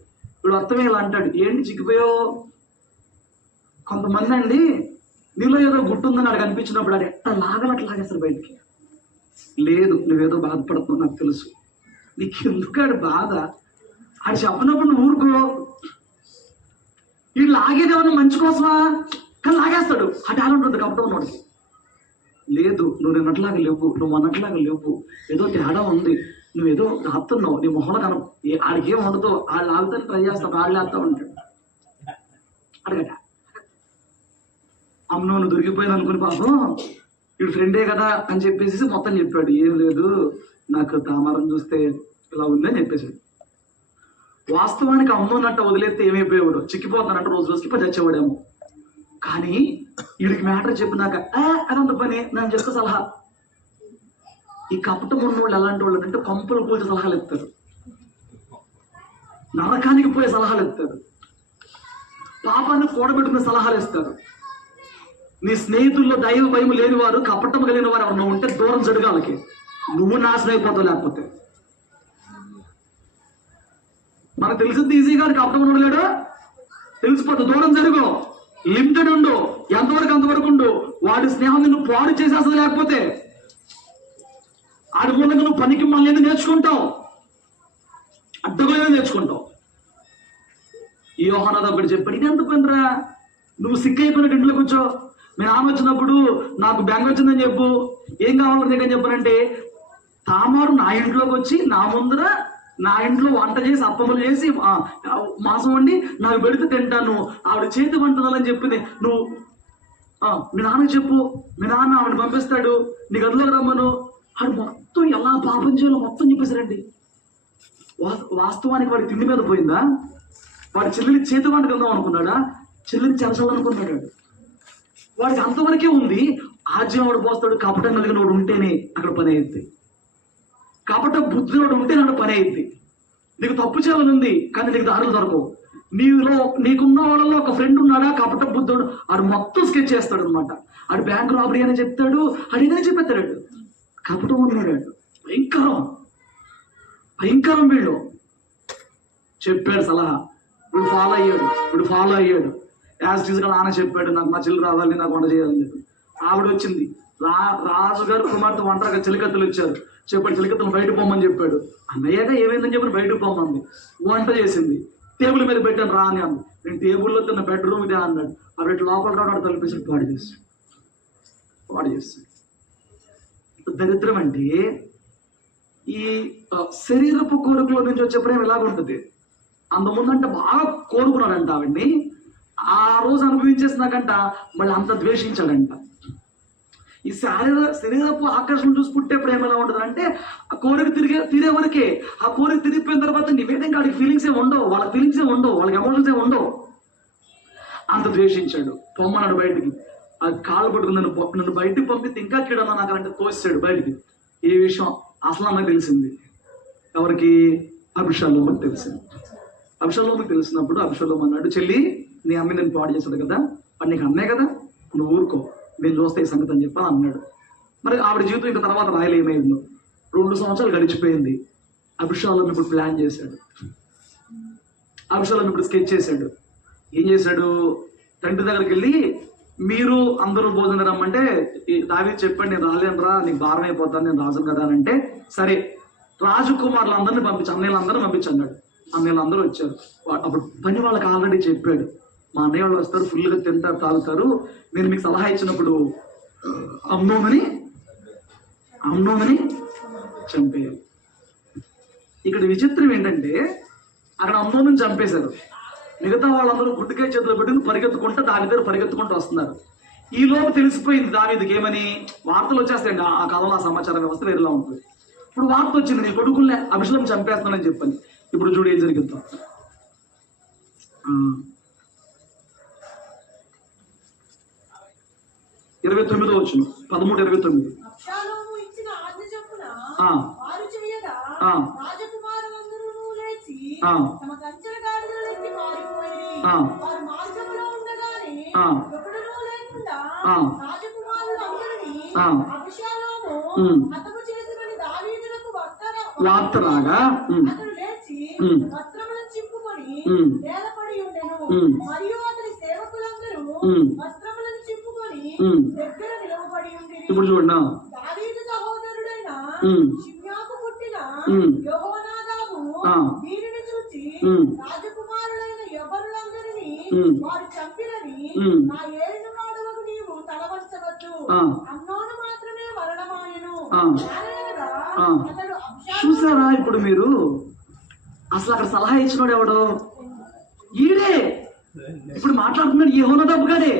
వీడు అర్థమే ఇలా అంటాడు, ఏంటి చిక్కిపోయావు? కొంతమంది అండి నీలో ఏదో గుట్టుందని ఆడికి అనిపించినప్పుడు ఆడు ఎట్లా లాగనట్లు లాగేస్తారు బయటికి. లేదు, నువ్వేదో బాధపడుతున్నావు నాకు తెలుసు, నీకు ఎందుకు ఆడు బాధ? ఆడు చెప్పినప్పుడు నువ్వు ఊరుకో. వీడు లాగేది ఏమన్నా మంచి కోసమా? కానీ లాగేస్తాడు. ఆ టాలెంట్ ఉంటుంది కపటం ఉన్నవాడికి. లేదు, నువ్వు నిన్నట్లాగా లేవు, నువ్వు అన్నట్లాగా లేవు, ఏదో తేడా ఉంది, నువ్వేదో రాస్తున్నావు, నీ మొహం ఆడికి ఏం ఉండదు. వాళ్ళు లాగుతాను ట్రై చేస్తావు, వాళ్ళు లేస్తా ఉంటాడు. అడగట అమ్నోను దొరికిపోయింది అనుకుని పాపం వీడు ఫ్రెండే కదా అని చెప్పేసి మొత్తం చెప్పాడు. ఏం లేదు, నాకు తామారం చూస్తే ఇలా ఉందని చెప్పేసాడు. వాస్తవానికి అమ్మోనట్ట వదిలేస్తే ఏమైపోయేవాడు? చిక్కిపోతానంట, రోజు రోజుకి చచ్చేవాడేమో. కానీ వీడికి మ్యాటర్ చెప్పినాక అనంత పని నేను చేస్తే సలహా. ఈ కపటం ఉన్న వాళ్ళు ఎలాంటి వాళ్ళు అంటే పంపులు పోతే సలహాలు ఇస్తారు, నరకానికి పోయే సలహాలు ఇస్తారు, పాపాన్ని కూడబెట్టుకునే సలహాలు ఇస్తారు. నీ స్నేహితుల్లో దైవ భయం లేని వారు, కపటం కలిగిన వారు ఎవరన్నా ఉంటే దూరం జరుగు వాళ్ళకి, నువ్వు నాశనం అయిపోతావు. లేకపోతే మనకు తెలిసింది ఈజీగా కపటం ఉండలేడు, తెలిసిపోతుంది. దూరం జరుగు, లిమిటెడ్ ఉండు, ఎంతవరకు అంతవరకు ఉండు. వాడి స్నేహం నువ్వు పాడు చేసేస్తుంది. లేకపోతే ఆడి మూలంగా నువ్వు పనికి మళ్ళీ నేర్చుకుంటావు, అడ్డగోలు నేర్చుకుంటావు. ఈ యోహాను ఒకటి చెప్పాడు, ఇది ఎంత పనిరా, నువ్వు సిక్ అయిపోయిన ఇంట్లోకి వచ్చావు. మీ నాన్న వచ్చినప్పుడు నాకు బెంగ వచ్చిందని చెప్పు, ఏం కావాలని నీకని చెప్పానంటే, తామారు నా ఇంట్లోకి వచ్చి నా ముందర నా ఇంట్లో వంట చేసి అప్పములు చేసి మాంసం వండి నాకు పెడితే తింటాను, ఆవిడ చేతి వంటదని చెప్పింది. నువ్వు మీ నాన్నకి చెప్పు, మీ నాన్న ఆవిడ పంపిస్తాడు, నీ గదిలోకి రమ్మను. ఆడు మొత్తం ఎలా పాపం చేయాలో మొత్తం చెప్పేశారండి. వాస్తవానికి వాడి తిండి మీద పోయిందా? వాడి చెల్లిని చేతి వంట కలుద్దాం అనుకున్నాడా? చెల్లిని చెరచాలనుకున్నాడు. వాడికి అంతవరకే ఉంది. ఆజ్యం వాడు పోస్తాడు, కపటం కలిగిన వాడు ఉంటేనే అక్కడ పని అయింది. కపట బుద్ధి వాడు ఉంటేనే అక్కడ పని అయింది. నీకు తప్పు చేయాలని ఉంది కానీ నీకు దారులు దొరకవు. నీకున్న వాళ్ళలో ఒక ఫ్రెండ్ ఉన్నాడా కపట బుద్ధుడు, ఆడు మొత్తం స్కెచ్ చేస్తాడు అనమాట. ఆడు బ్యాంక్ రాబరీ అని చెప్తాడు, అడిగినే చెప్పేస్తాడు. కపటం ఉన్నాడు, భయంకరం భయంకరం. వీళ్ళు చెప్పాడు సలహా, వీడు ఫాలో అయ్యాడు. యాజ్ టీజ్గా నాన్న చెప్పాడు, నాకు మా చెల్లి రావాలి, నాకు వంట చేయాలని చెప్పి. ఆవిడ వచ్చింది, రాజుగారు కుమార్తె ఒంటరిగా చెలికత్తలు ఇచ్చారు. చెప్పాడు, చెలికత్తలు బయట పోమని చెప్పాడు. అన్నయ్యగా ఏమైందని చెప్పి బయటకు పోమంది. వంట చేసింది, టేబుల్ మీద పెట్టాను రా అని అంది. నేను టేబుల్లో తిన్న బెడ్రూమ్ ఇదే అన్నాడు. అవి లోపల రావడం తలిపేసి పాడు చేస్తాడు. దరిద్రం అంటే ఈ శరీరపు కోరికలో నుంచి వచ్చే ప్రేమ ఎలాగుంటుంది. అంతకుముందంటే బాగా కోరుకున్నాడంట ఆవిడ్ని, ఆ రోజు అనుభవించేసినాకంట మళ్ళీ అంత ద్వేషించాడంట. ఈ శరీరపు ఆకర్షణ చూసి పుట్టే ప్రేమ ఎలా ఉంటుంది అంటే, ఆ కోరిక తీరే వరకే. ఆ కోరిక తిరిగిపోయిన తర్వాత నివేదంగా వాడికి ఫీలింగ్స్ ఏ ఉండవు, వాళ్ళకి ఫీలింగ్స్ ఏ ఉండవు, వాళ్ళకి ఎమోషన్స్ ఏ ఉండవు. అంత ద్వేషించాడు. పొమ్మన్నాడు బయటికి, అది కాళ్ళు పట్టుకుని నన్ను బయటికి పంపితే ఇంకా కీడన్నా నాకు అంటే తోసాడు బయటికి. ఈ విషయం అసలు అన్నకు తెలిసింది. ఎవరికి? అభిషాలోముకి తెలిసింది. అభిషాలోముకి తెలిసినప్పుడు అభిషాలోము అన్నాడు, చెల్లి నీ అమ్మ నేను పాడు చేశాడు కదా, అది నీకు అన్నే కదా, నువ్వు ఊరుకో, నేను చూస్తే ఈ సంగతి అని చెప్పని అన్నాడు. మరి ఆవిడ జీవితం ఇంకా తర్వాత రాయలు ఏమైందో. 2 సంవత్సరాలు గడిచిపోయింది. అభిషాలోము ఇప్పుడు ప్లాన్ చేశాడు. అభిషాలోము ఇప్పుడు స్కెచ్ చేశాడు. ఏం చేశాడు? తండ్రి దగ్గరికి వెళ్ళి, మీరు అందరూ భోజనం రమ్మంటే దావీదు చెప్పండి, నేను రాలేను రా, నీకు భారం అయిపోతాను, నేను రాజు కదా అని అంటే, సరే రాజకుమారులందరినీ పంపించి, అన్నయ్యలందరూ పంపించి అన్నాడు. అన్నయ్యలందరూ వచ్చారు. అప్పుడు పని వాళ్ళకి ఆల్రెడీ చెప్పాడు, మా అన్నయ్య వాళ్ళు వస్తారు, ఫుల్గా తింటారు, తాగుతారు. నేను మీకు సలహా ఇచ్చినప్పుడు అమ్నోమని చంపేయాలి. ఇక్కడ విచిత్రం ఏంటంటే అక్కడ అమ్మోమని చంపేశారు. మిగతా వాళ్ళందరూ గుడ్డికాయ చేతిలో పెట్టుకుని పరిగెత్తుకుంటూ దాని దగ్గర పరిగెత్తుకుంటూ వస్తున్నారు. ఈ లోపు తెలిసిపోయింది దావీదుకి. ఏమని? వార్తలు వచ్చేస్తాయండి ఆ కాలంలో. ఆ సమాచార వ్యవస్థ వేరేలా ఉంటుంది. ఇప్పుడు వార్త వచ్చింది, నీ కొడుకుల్ని అభిషేకం చంపేస్తున్నానని చెప్పని. ఇప్పుడు చూడు ఏం జరిగిద్దాం. 29వ వచనం, 13:29. అబ్షాలోము ఇచ్చిన ఆజ్ఞ చొప్పున ఆ. వారు చేయగా ఆ. రాజకుమారులందరూ లేచి ఆ. తమ కంచెల గాడిదలెక్కి పారిపోయి ఆ. వారు మార్గంలో ఉండగానే ఆ. ఒకడునూ లేకుండా ఆ. రాజకుమారులందరినీ ఆ. అబ్షాలోము ఉమ్. హతము చేసినని దావీదునకు వార్త రాగా అతడు లేచి వస్త్రములను చింపుకొని నేలపడి ఉండెను. మరియు అతని సేవకులందరూ వస్త్రములను చింపుకొని దగ్గర నిలవబడి ఉండేది. ఇప్పుడు చూడండి, దావీదు సహోదరుడైన షిమ్యాకు పుట్టిన యెహోనాదాబు వీరిని చూచి రాజకుమారులైన యెహోవాలందరినీ వారు చంపినని నా ఏలిన వాడవకు నీవు తలవంచవద్దు, అమ్నోను మాత్రమే మరణమాయెను. అతడు చూసారా? ఇప్పుడు మీరు అసలు అక్కడ సలహా ఇచ్చినోడు ఎవడో? ఈడే. ఇప్పుడు మాట్లాడుతున్నాడు యెహోనాదాబు గాడే.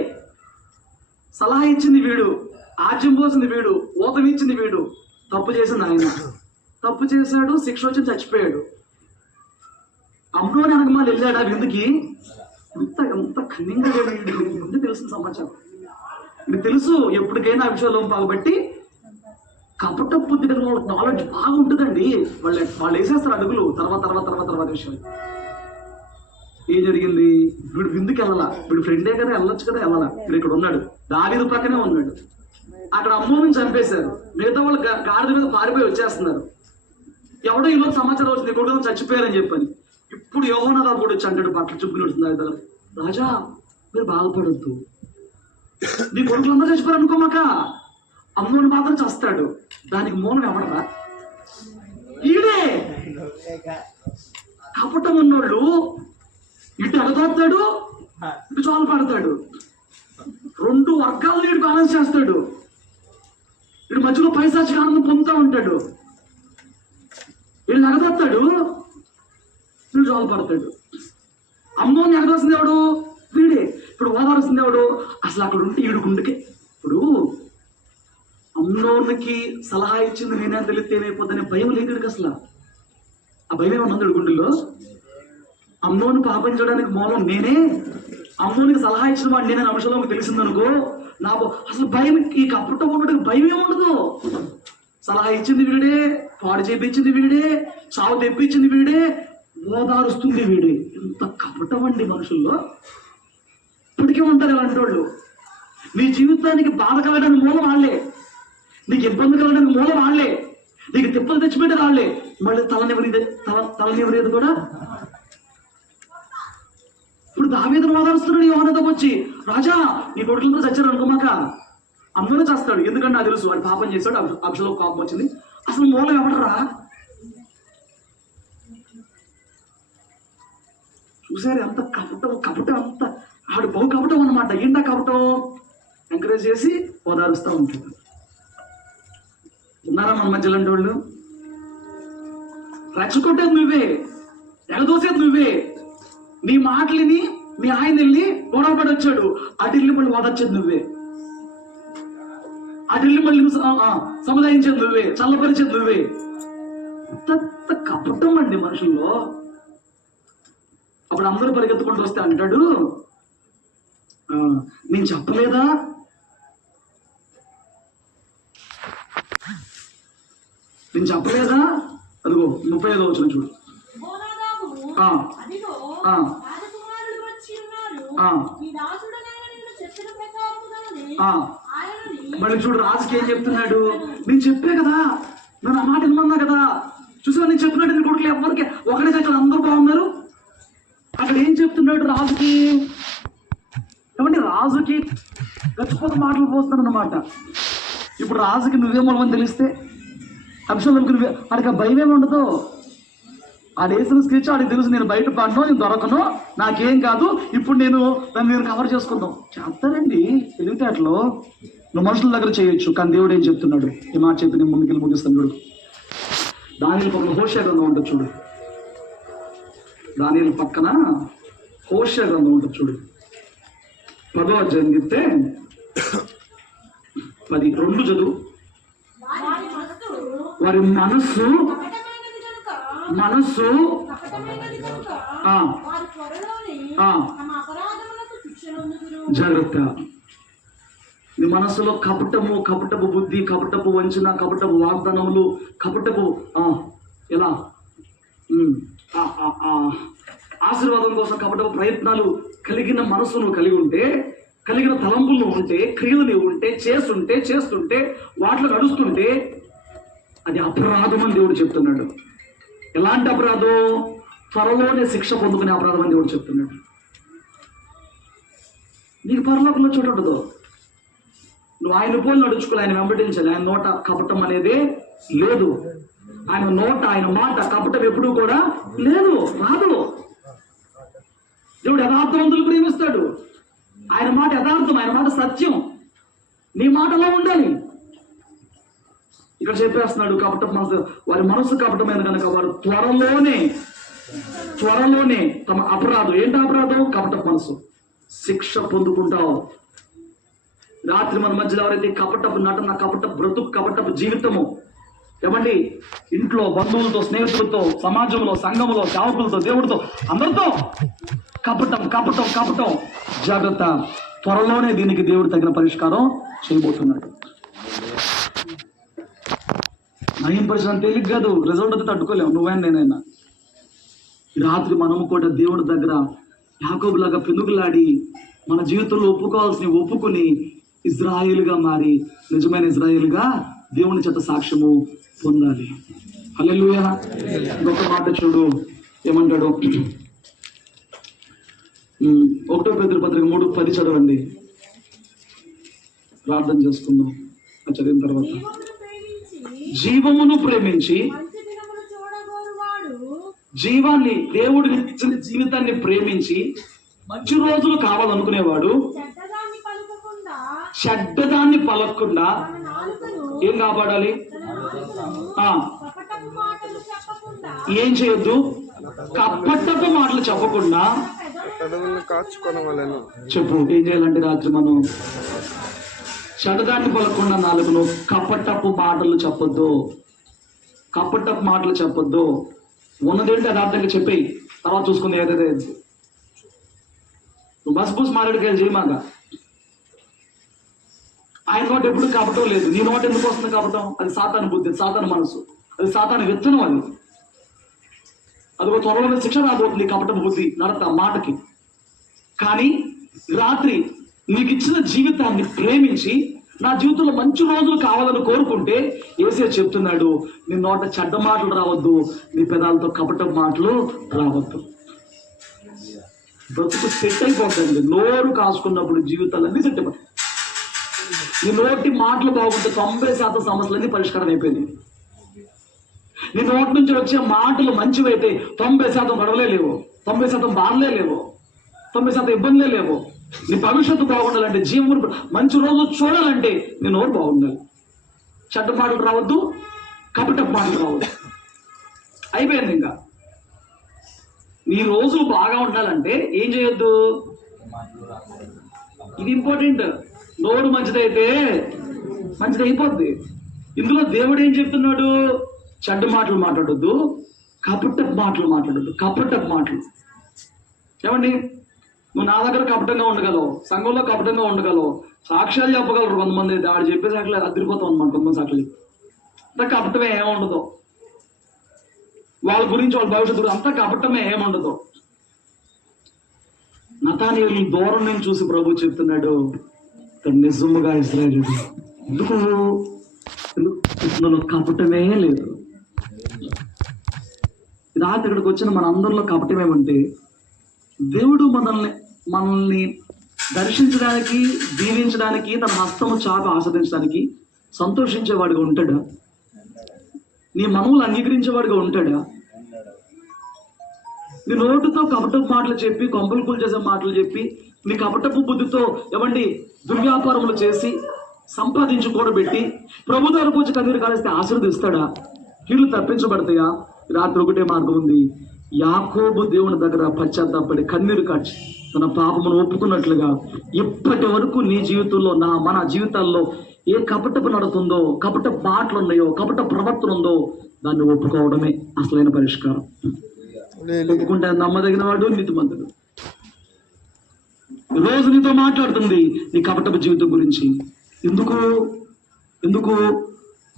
సలహా ఇచ్చింది వీడు, ఆజ్యం పోసింది వీడు, ఊతం ఇచ్చింది వీడు. తప్పు చేసింది ఆయన. తప్పు చేశాడు, శిక్ష వచ్చి చచ్చిపోయాడు. అమ్నోని అనగమాలు వెళ్ళాడు ఆ విందుకి. ఎంత ఎంత కన్నింగా ముందు తెలిసిన సమాచారం. ఇది తెలుసు ఎప్పటికైనా ఆ విషయంలో పాల్గొట్టి కపట బుద్ధి కలిగిన వాళ్ళకి నాలెడ్జ్ బాగా ఉంటుందండి. వాళ్ళు వేసేస్తారు అడుగులు తర్వాత విషయం. ఏం జరిగింది? వీడు విందుకి వెళ్ళాలా? వీడు ఫ్రెండే కదా, వెళ్ళొచ్చు కదా, వెళ్ళాలా? వీడు ఇక్కడ ఉన్నాడు, దావీదు పక్కనే ఉన్నాడు. అక్కడ అమ్మోని చంపేశారు. మిగతా వాళ్ళు గాడిద మీద పారిపోయి వచ్చేస్తున్నారు. ఎవడో ఈలోపు సమాచారం వచ్చింది, కొడుకు చచ్చిపోయారని చెప్పని. ఇప్పుడు యెహోనాదాబు కూడా వచ్చి అంటాడు, బట్టలు చుప్పుకుని, రాజా మీరు బాధపడొద్దు, నీ కొడుకులందరూ చచ్చిపోయారు అనుకోమాక, అమ్మోని మాత్రం చస్తాడు. దానికి మూలం ఎవడరా? ఈడే. కపటం ఉన్నోళ్ళు ఇటు ఎగదోస్తాడు, ఇటు చోలు పడతాడు. రెండు వర్గాలను ఇటు బ్యాలెన్స్ చేస్తాడు. ఇటు మధ్యలో పైశాచిక ఆనందం పొందుతూ ఉంటాడు. వీళ్ళు ఎగదోస్తాడు, వీళ్ళు చోలు పడతాడు. అమ్మోని ఎగదోస్తుంది ఎవడు? వీడే. ఇప్పుడు ఓదారుస్తుంది ఎవడు? అసలు అక్కడ ఉంటే ఈడు గుండెకి. ఇప్పుడు అమ్నోనికి సలహా ఇచ్చింది నేనే తెలిస్తే ఏమైపోద్దనే భయం లేదు అసలు. ఆ భయం ఏమన్నా గుండెల్లో? అమ్మోని పాపం చేయడానికి మూలం నేనే, అమ్మోనికి సలహా ఇచ్చిన వాడు నేనే అంశంలో తెలిసిందనుకో, నాకు అసలు భయం, ఈ కపటం ఉండడానికి భయం ఏముండదు. సలహా ఇచ్చింది వీడే, పాడు చేపించింది వీడే, చావు తెప్పించింది వీడే, ఓదారుస్తుంది వీడే. ఇంత కపటం అండి మనుషుల్లో. ఇప్పటికే ఉంటారు ఇలాంటి వాళ్ళు. నీ జీవితానికి బాధ కలగడానికి మూలం వాళ్ళే, నీకు ఇబ్బంది కలగడానికి మూలం వాళ్ళే, నీకు తిప్పలు తెచ్చిపెట్టే వాళ్ళే. మళ్ళీ తలనివరేది కూడా. ఇప్పుడు దావీదును ఓదారుస్తున్నాడు యెహోనాదాబు వచ్చి, రాజా నీ కొడుకులందరూ చచ్చారు అనుకోమాక, అందరూ చేస్తాడు. ఎందుకంటే నాకు తెలుసు వాడు పాపం చేశాడు, అబ్షాలోము కోపం వచ్చింది. అసలు మూలం ఎవడరా? చూసారు ఎంత కపటం అంత ఆడు బహు కపటం అనమాట. ఏంటా కపటం? ఎంకరేజ్ చేసి ఓదారుస్తూ ఉంటుంది. ఉన్నారా మన మధ్యలో వాళ్ళు? రెచ్చగొట్టేది నువ్వే, ఎగదోసేది నువ్వే. నీ మాటలిని మీ ఆయన వెళ్ళి గొడవపడి వచ్చాడు, అటిల్లి మళ్ళీ ఓదొచ్చేది నువ్వే, అటిల్లి మళ్ళీ సముదాయించేది నువ్వే, చల్లపరిచేది నువ్వే. అంత కపటం అండి మనుషుల్లో. అప్పుడు అందరూ పరిగెత్తుకుంటూ వస్తే అంటాడు, నేను చెప్పలేదా? నేను చెప్పలేదా? అదిగో 35వ వచనం చూడు. మళ్ళీ చూడు, రాజుకి ఏం చెప్తున్నాడు? నేను చెప్పే కదా, నేను ఆ మాట విన్నా కదా, చూసా నేను చెప్పినట్టు నీ కొడుకులు ఎవరికి ఒకటే చచ్చారు, అందరూ బాగున్నారు. అక్కడ ఏం చెప్తున్నాడు రాజుకి? ఏమంటే రాజుకి గచ్చిపోత మాటలు పోస్తాడు అన్నమాట. ఇప్పుడు రాజుకి నువ్వేమో తెలిస్తే అభిషేకంకి నువ్వే, వాడికి ఆ భయం ఏమి ఉండదు. ఆ వేసిన స్కెచ్ ఆడికి తెలుసు, నేను బయట పడను, నేను దొరకను, నాకేం కాదు, ఇప్పుడు నేను కవర్ చేసుకుందాం చెప్తారండి. తెలివితేటలో నువ్వు మనుషుల దగ్గర చేయొచ్చు, కానీ దేవుడు ఏం చెప్తున్నాడు? ఈ మాట చెప్పి నేను ముందుకెళ్ళి ముగిస్తాను. చూడు, దానియేలు పక్కన హోషేయ గ్రంథం ఉంటుంది చూడు. దానియేలు పక్కన హోషేయ గ్రంథం ఉంటుంది చూడు. 10వ అధ్యాయం చెప్తే 10:2 చదువు. వారి మనస్సు కపటమైనది కనుక ఆ, వారు త్వరలోనే ఆ, తమ అపరాధములకు శిక్ష నొందుదురు. జాగ్రత్త. నీ మనసులో కపటపు బుద్ధి, కపటపు వంచన, కపటపు వాగ్దానములు, కపటపు ఎలా ఆశీర్వాదం కోసం కపటపు ప్రయత్నాలు కలిగిన మనసు నువ్వు కలిగి ఉంటే, కలిగిన తలంపులు నువ్వు ఉంటే, క్రియలు నువ్వు ఉంటే, చేస్తుంటే వాటిలో నడుస్తుంటే అది అపరాధం అని దేవుడు చెప్తున్నాడు. ఎలాంటి అపరాధం? త్వరలోనే శిక్ష పొందుకునే అపరాధం అని దేవుడు చెప్తున్నాడు. నీకు పరలోకంలో చోటు ఉండదు. నువ్వు ఆయన పోలు నడుచుకోవాలి, ఆయన వెంబడించాలి. ఆయన నోట కపటం అనేది లేదు. ఆయన నోట, ఆయన మాట కపటం ఎప్పుడూ కూడా లేదు, రాదు. దేవుడు యథార్థవంతులు ప్రేమిస్తాడు. ఆయన మాట యథార్థం, ఆయన మాట సత్యం. నీ మాట అలా ఉండాలి. ఇక్కడ చెప్పేస్తున్నాడు, కపటం మనసు, వారి మనసు కపటమైనది కనుక వారు త్వరలోనే తమ అపరాధం, ఏంటి అపరాధం? కపటపు మనసు, శిక్ష పొందుకుంటావు. రాత్రి మన మధ్యలో ఎవరైతే కపటపు నటన, కపటపు బ్రతుకు, కపటపు జీవితము, ఏమండి, ఇంట్లో బంధువులతో, స్నేహితులతో, సమాజంలో, సంఘంలో, సేవకులతో, దేవుడితో, అందరితో కపటం. జాగ్రత్త, త్వరలోనే దీనికి దేవుడు తగిన పరిష్కారం చేయబోతున్నాడు. నయం పరిశ్రమ తేలిక కాదు, రిజల్ట్ అయితే తట్టుకోలేము, నువ్వైనా నేనైనా. రాత్రి మనము కూడా దేవుడి దగ్గర యాకోబులాగా పెనుగులాడి మన జీవితంలో ఒప్పుకోవాల్సినవి ఒప్పుకొని ఇజ్రాయేలుగా మారి నిజమైన ఇజ్రాయేలుగా దేవుని చేత సాక్ష్యము పొందాలి. హల్లెలూయా. ఇంకొక మాట చూడు, ఏమంటాడు? 1 పేతురు పత్రిక 3:10 చదవండి, ప్రార్థన చేసుకుందాం. చదివిన తర్వాత, జీవమును ప్రేమించి మంచి దినములు చూడగోరువాడు జీవాన్ని, దేవుడికి ఇచ్చిన జీవితాన్ని ప్రేమించి మంచి రోజులు కావాలనుకునేవాడు చెడ్డదాన్ని పలకకుండా తన నాలుకను ఏం కాపాడాలి? కపటపు మాటలు చెప్పకుండా ఏం చేయొద్దు? కపటపు మాటలు చెప్పకుండా కాచుకోవాలను. చెప్పు, ఏం చేయాలంటే రాత్రి మనం చెడ్డదాన్ని పలకకుండా నాలుగును, కపటపు మాటలు చెప్పొద్దు. కపటపు మాటలు చెప్పొద్దు. ఉన్నదేంటి యథార్థంగా చెప్పేయి, తర్వాత చూసుకుంది ఏదైతే. నువ్వు బస్ బూస్ మారేడుకాయలు చేయమాక. ఆయన నోట ఎప్పుడు కపటం లేదు. నీ నోట ఎందుకు వస్తుంది కపటం? అది సాతాను బుద్ధి, సాతాను మనసు, అది సాతాను విత్తనం. అది ఒక త్వరలో శిక్ష రాబోతుంది కపటం బుద్ధి, నడత, మాటకి. కానీ రాత్రి నీకు ఇచ్చిన జీవితాన్ని ప్రేమించి నా జీవితంలో మంచి రోజులు కావాలని కోరుకుంటే యేసయ్య చెప్తున్నాడు, నీ నోట చెడ్డ మాటలు రావద్దు, నీ పెదాలతో కపటం మాటలు రావద్దు. బ్రతుకు సెట్ అయిపోతుంది. నోరు కాసుకున్నప్పుడు జీవితాలన్నీ సెట్ అయిపోతాయి. నీ నోటి మాటలు బాగుంటే 90% సమస్యలన్నీ పరిష్కారం అయిపోయింది. నీ నోటి నుంచి వచ్చే మాటలు మంచివైతే 90% గొడవలే లేవు, 90% బాధలే లేవు, 90% ఇబ్బందులే లేవు. నీ భవిష్యత్తు బాగుండాలంటే, జీవనం మంచి రోజు చూడాలంటే నీ నోరు బాగుండాలి. చెడ్డ మాటలు రావద్దు, కపటపు మాటలు రావద్దు. అయిపోయింది. ఇంకా నీ రోజులు బాగా ఉండాలంటే ఏం చేయొద్దు? ఇది ఇంపార్టెంట్. నోరు మంచిదైతే మంచిది అయిపోద్ది. ఇందులో దేవుడు ఏం చెప్తున్నాడు? చెడ్డ మాటలు మాట్లాడొద్దు, కపటపు మాటలు మాట్లాడొద్దు. కపటపు మాటలు ఏమండి? నువ్వు నా దగ్గర కపటంగా ఉండగలవు, సంఘంలో కపటంగా ఉండగలవు, సాక్ష్యాలు చెప్పగలరు కొంతమంది. ఆడు చెప్పే సాక్షులు అదిరిపోతాం అనమాట. కొంతమంది సాక్షులు అంతా కపటమే ఏముండదు. వాళ్ళ గురించి, వాళ్ళ భవిష్యత్తు అంతా కపటమే ఏముండదు. నతానీయులు దూరం నుంచి చూసి ప్రభు చెప్తున్నాడు, నిజముగా ఇశ్రాయేలుడు. ఎందుకు? కపటమే లేదు. రాత్రి ఇక్కడికి వచ్చిన మన అందరిలో కపటమేమంటే, దేవుడు మనల్ని దర్శించడానికి, దీవించడానికి, తన హస్తము చాపి ఆస్వాదించడానికి సంతోషించేవాడిగా ఉంటాడా? నీ మనవులు అంగీకరించేవాడిగా ఉంటాడా? నీ నోటుతో కపటపు మాటలు చెప్పి కొంపలు కూల్చేసే మాటలు చెప్పి నీ కపటపు బుద్ధితో ఏమండి దుర్వ్యాపారములు చేసి సంపాదించి కూడబెట్టి ప్రభు దగ్గరకు వచ్చి కన్నీరు కాలిస్తే ఆశీర్వదిస్తాడా? కీళ్ళు తప్పించబడతాయా? రాత్రి ఒకటే మార్గం ఉంది. యాకోబు దేవుని దగ్గర పశ్చాత్తాపడి కన్నీరు కాచి తన పాపమును ఒప్పుకున్నట్లుగా ఇప్పటి వరకు నీ జీవితంలో మన జీవితాల్లో ఏ కపటపు నడుతుందో, కపట మాటలు ఉన్నాయో, కపట ప్రవర్తన ఉందో దాన్ని ఒప్పుకోవడమే అసలైన పరిష్కారం. ఒప్పుకుంటే నమ్మదగిన వాడు నీతిమంతుడు. రోజు నీతో మాట్లాడుతుంది నీ కపటపు జీవితం గురించి. ఎందుకు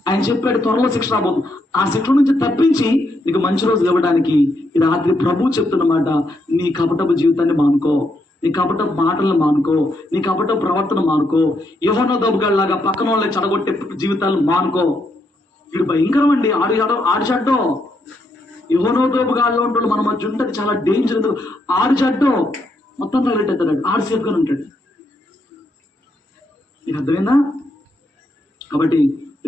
ఆయన చెప్పాడు త్వరలో శిక్ష రాబోతుంది. ఆ శిక్ష నుంచి తప్పించి నీకు మంచి రోజులు ఇవ్వడానికి ఈ రాత్రి ప్రభు చెప్తున్నమాట, నీ కపటపు జీవితాన్ని మానుకో, నీ కపటపు మాటలను మానుకో, నీ కపటపు ప్రవర్తన మానుకో, యోహాను దోబుగాళ్ళలాగా పక్కన వాళ్ళని చెడగొట్టే జీవితాలను మానుకో. వీడు భయంకరం అండి. ఆడి చెడ్డో యోహాను దోబుగాళ్ళలో ఉంటాడు మన మధ్య ఉంటే చాలా డేంజర్. ఆడి చెడ్డో మొత్తం తగలెట్టేస్తాడు, ఆడు సేఫ్గానే ఉంటాడు. నీకు అర్థమైందా? కాబట్టి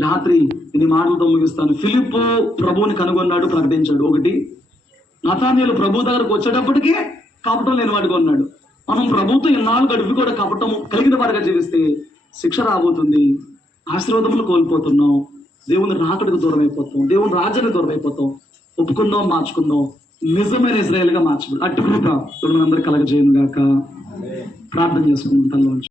రాత్రి నేను మాటలతో ముగిస్తాను. ఫిలిప్పు ప్రభువుని కనుగొన్నాడు, ప్రకటించాడు. ఒకటి, నతానీయులు ప్రభు దగ్గరకు వచ్చేటప్పటికే కపటం లేని వాడిగా ఉన్నాడు. మనం ప్రభుత్వం ఇన్నాళ్ళు గడిపి కూడా కపటం కలిగిన వాడిగా జీవిస్తే శిక్ష రాబోతుంది, ఆశీర్వాదములు కోల్పోతున్నాం, దేవుని రాకడికి దూరం అయిపోతాం, దేవుని రాజ్యానికి దూరం అయిపోతాం. ఒప్పుకుందాం, మార్చుకుందాం, నిజమైన ఇజ్రాయేల్గా మార్చుకుందాం. అట్టి కృప మనందరూ కలగజేయను గాక. ప్రార్థన చేసుకుందాం తనలోంచి.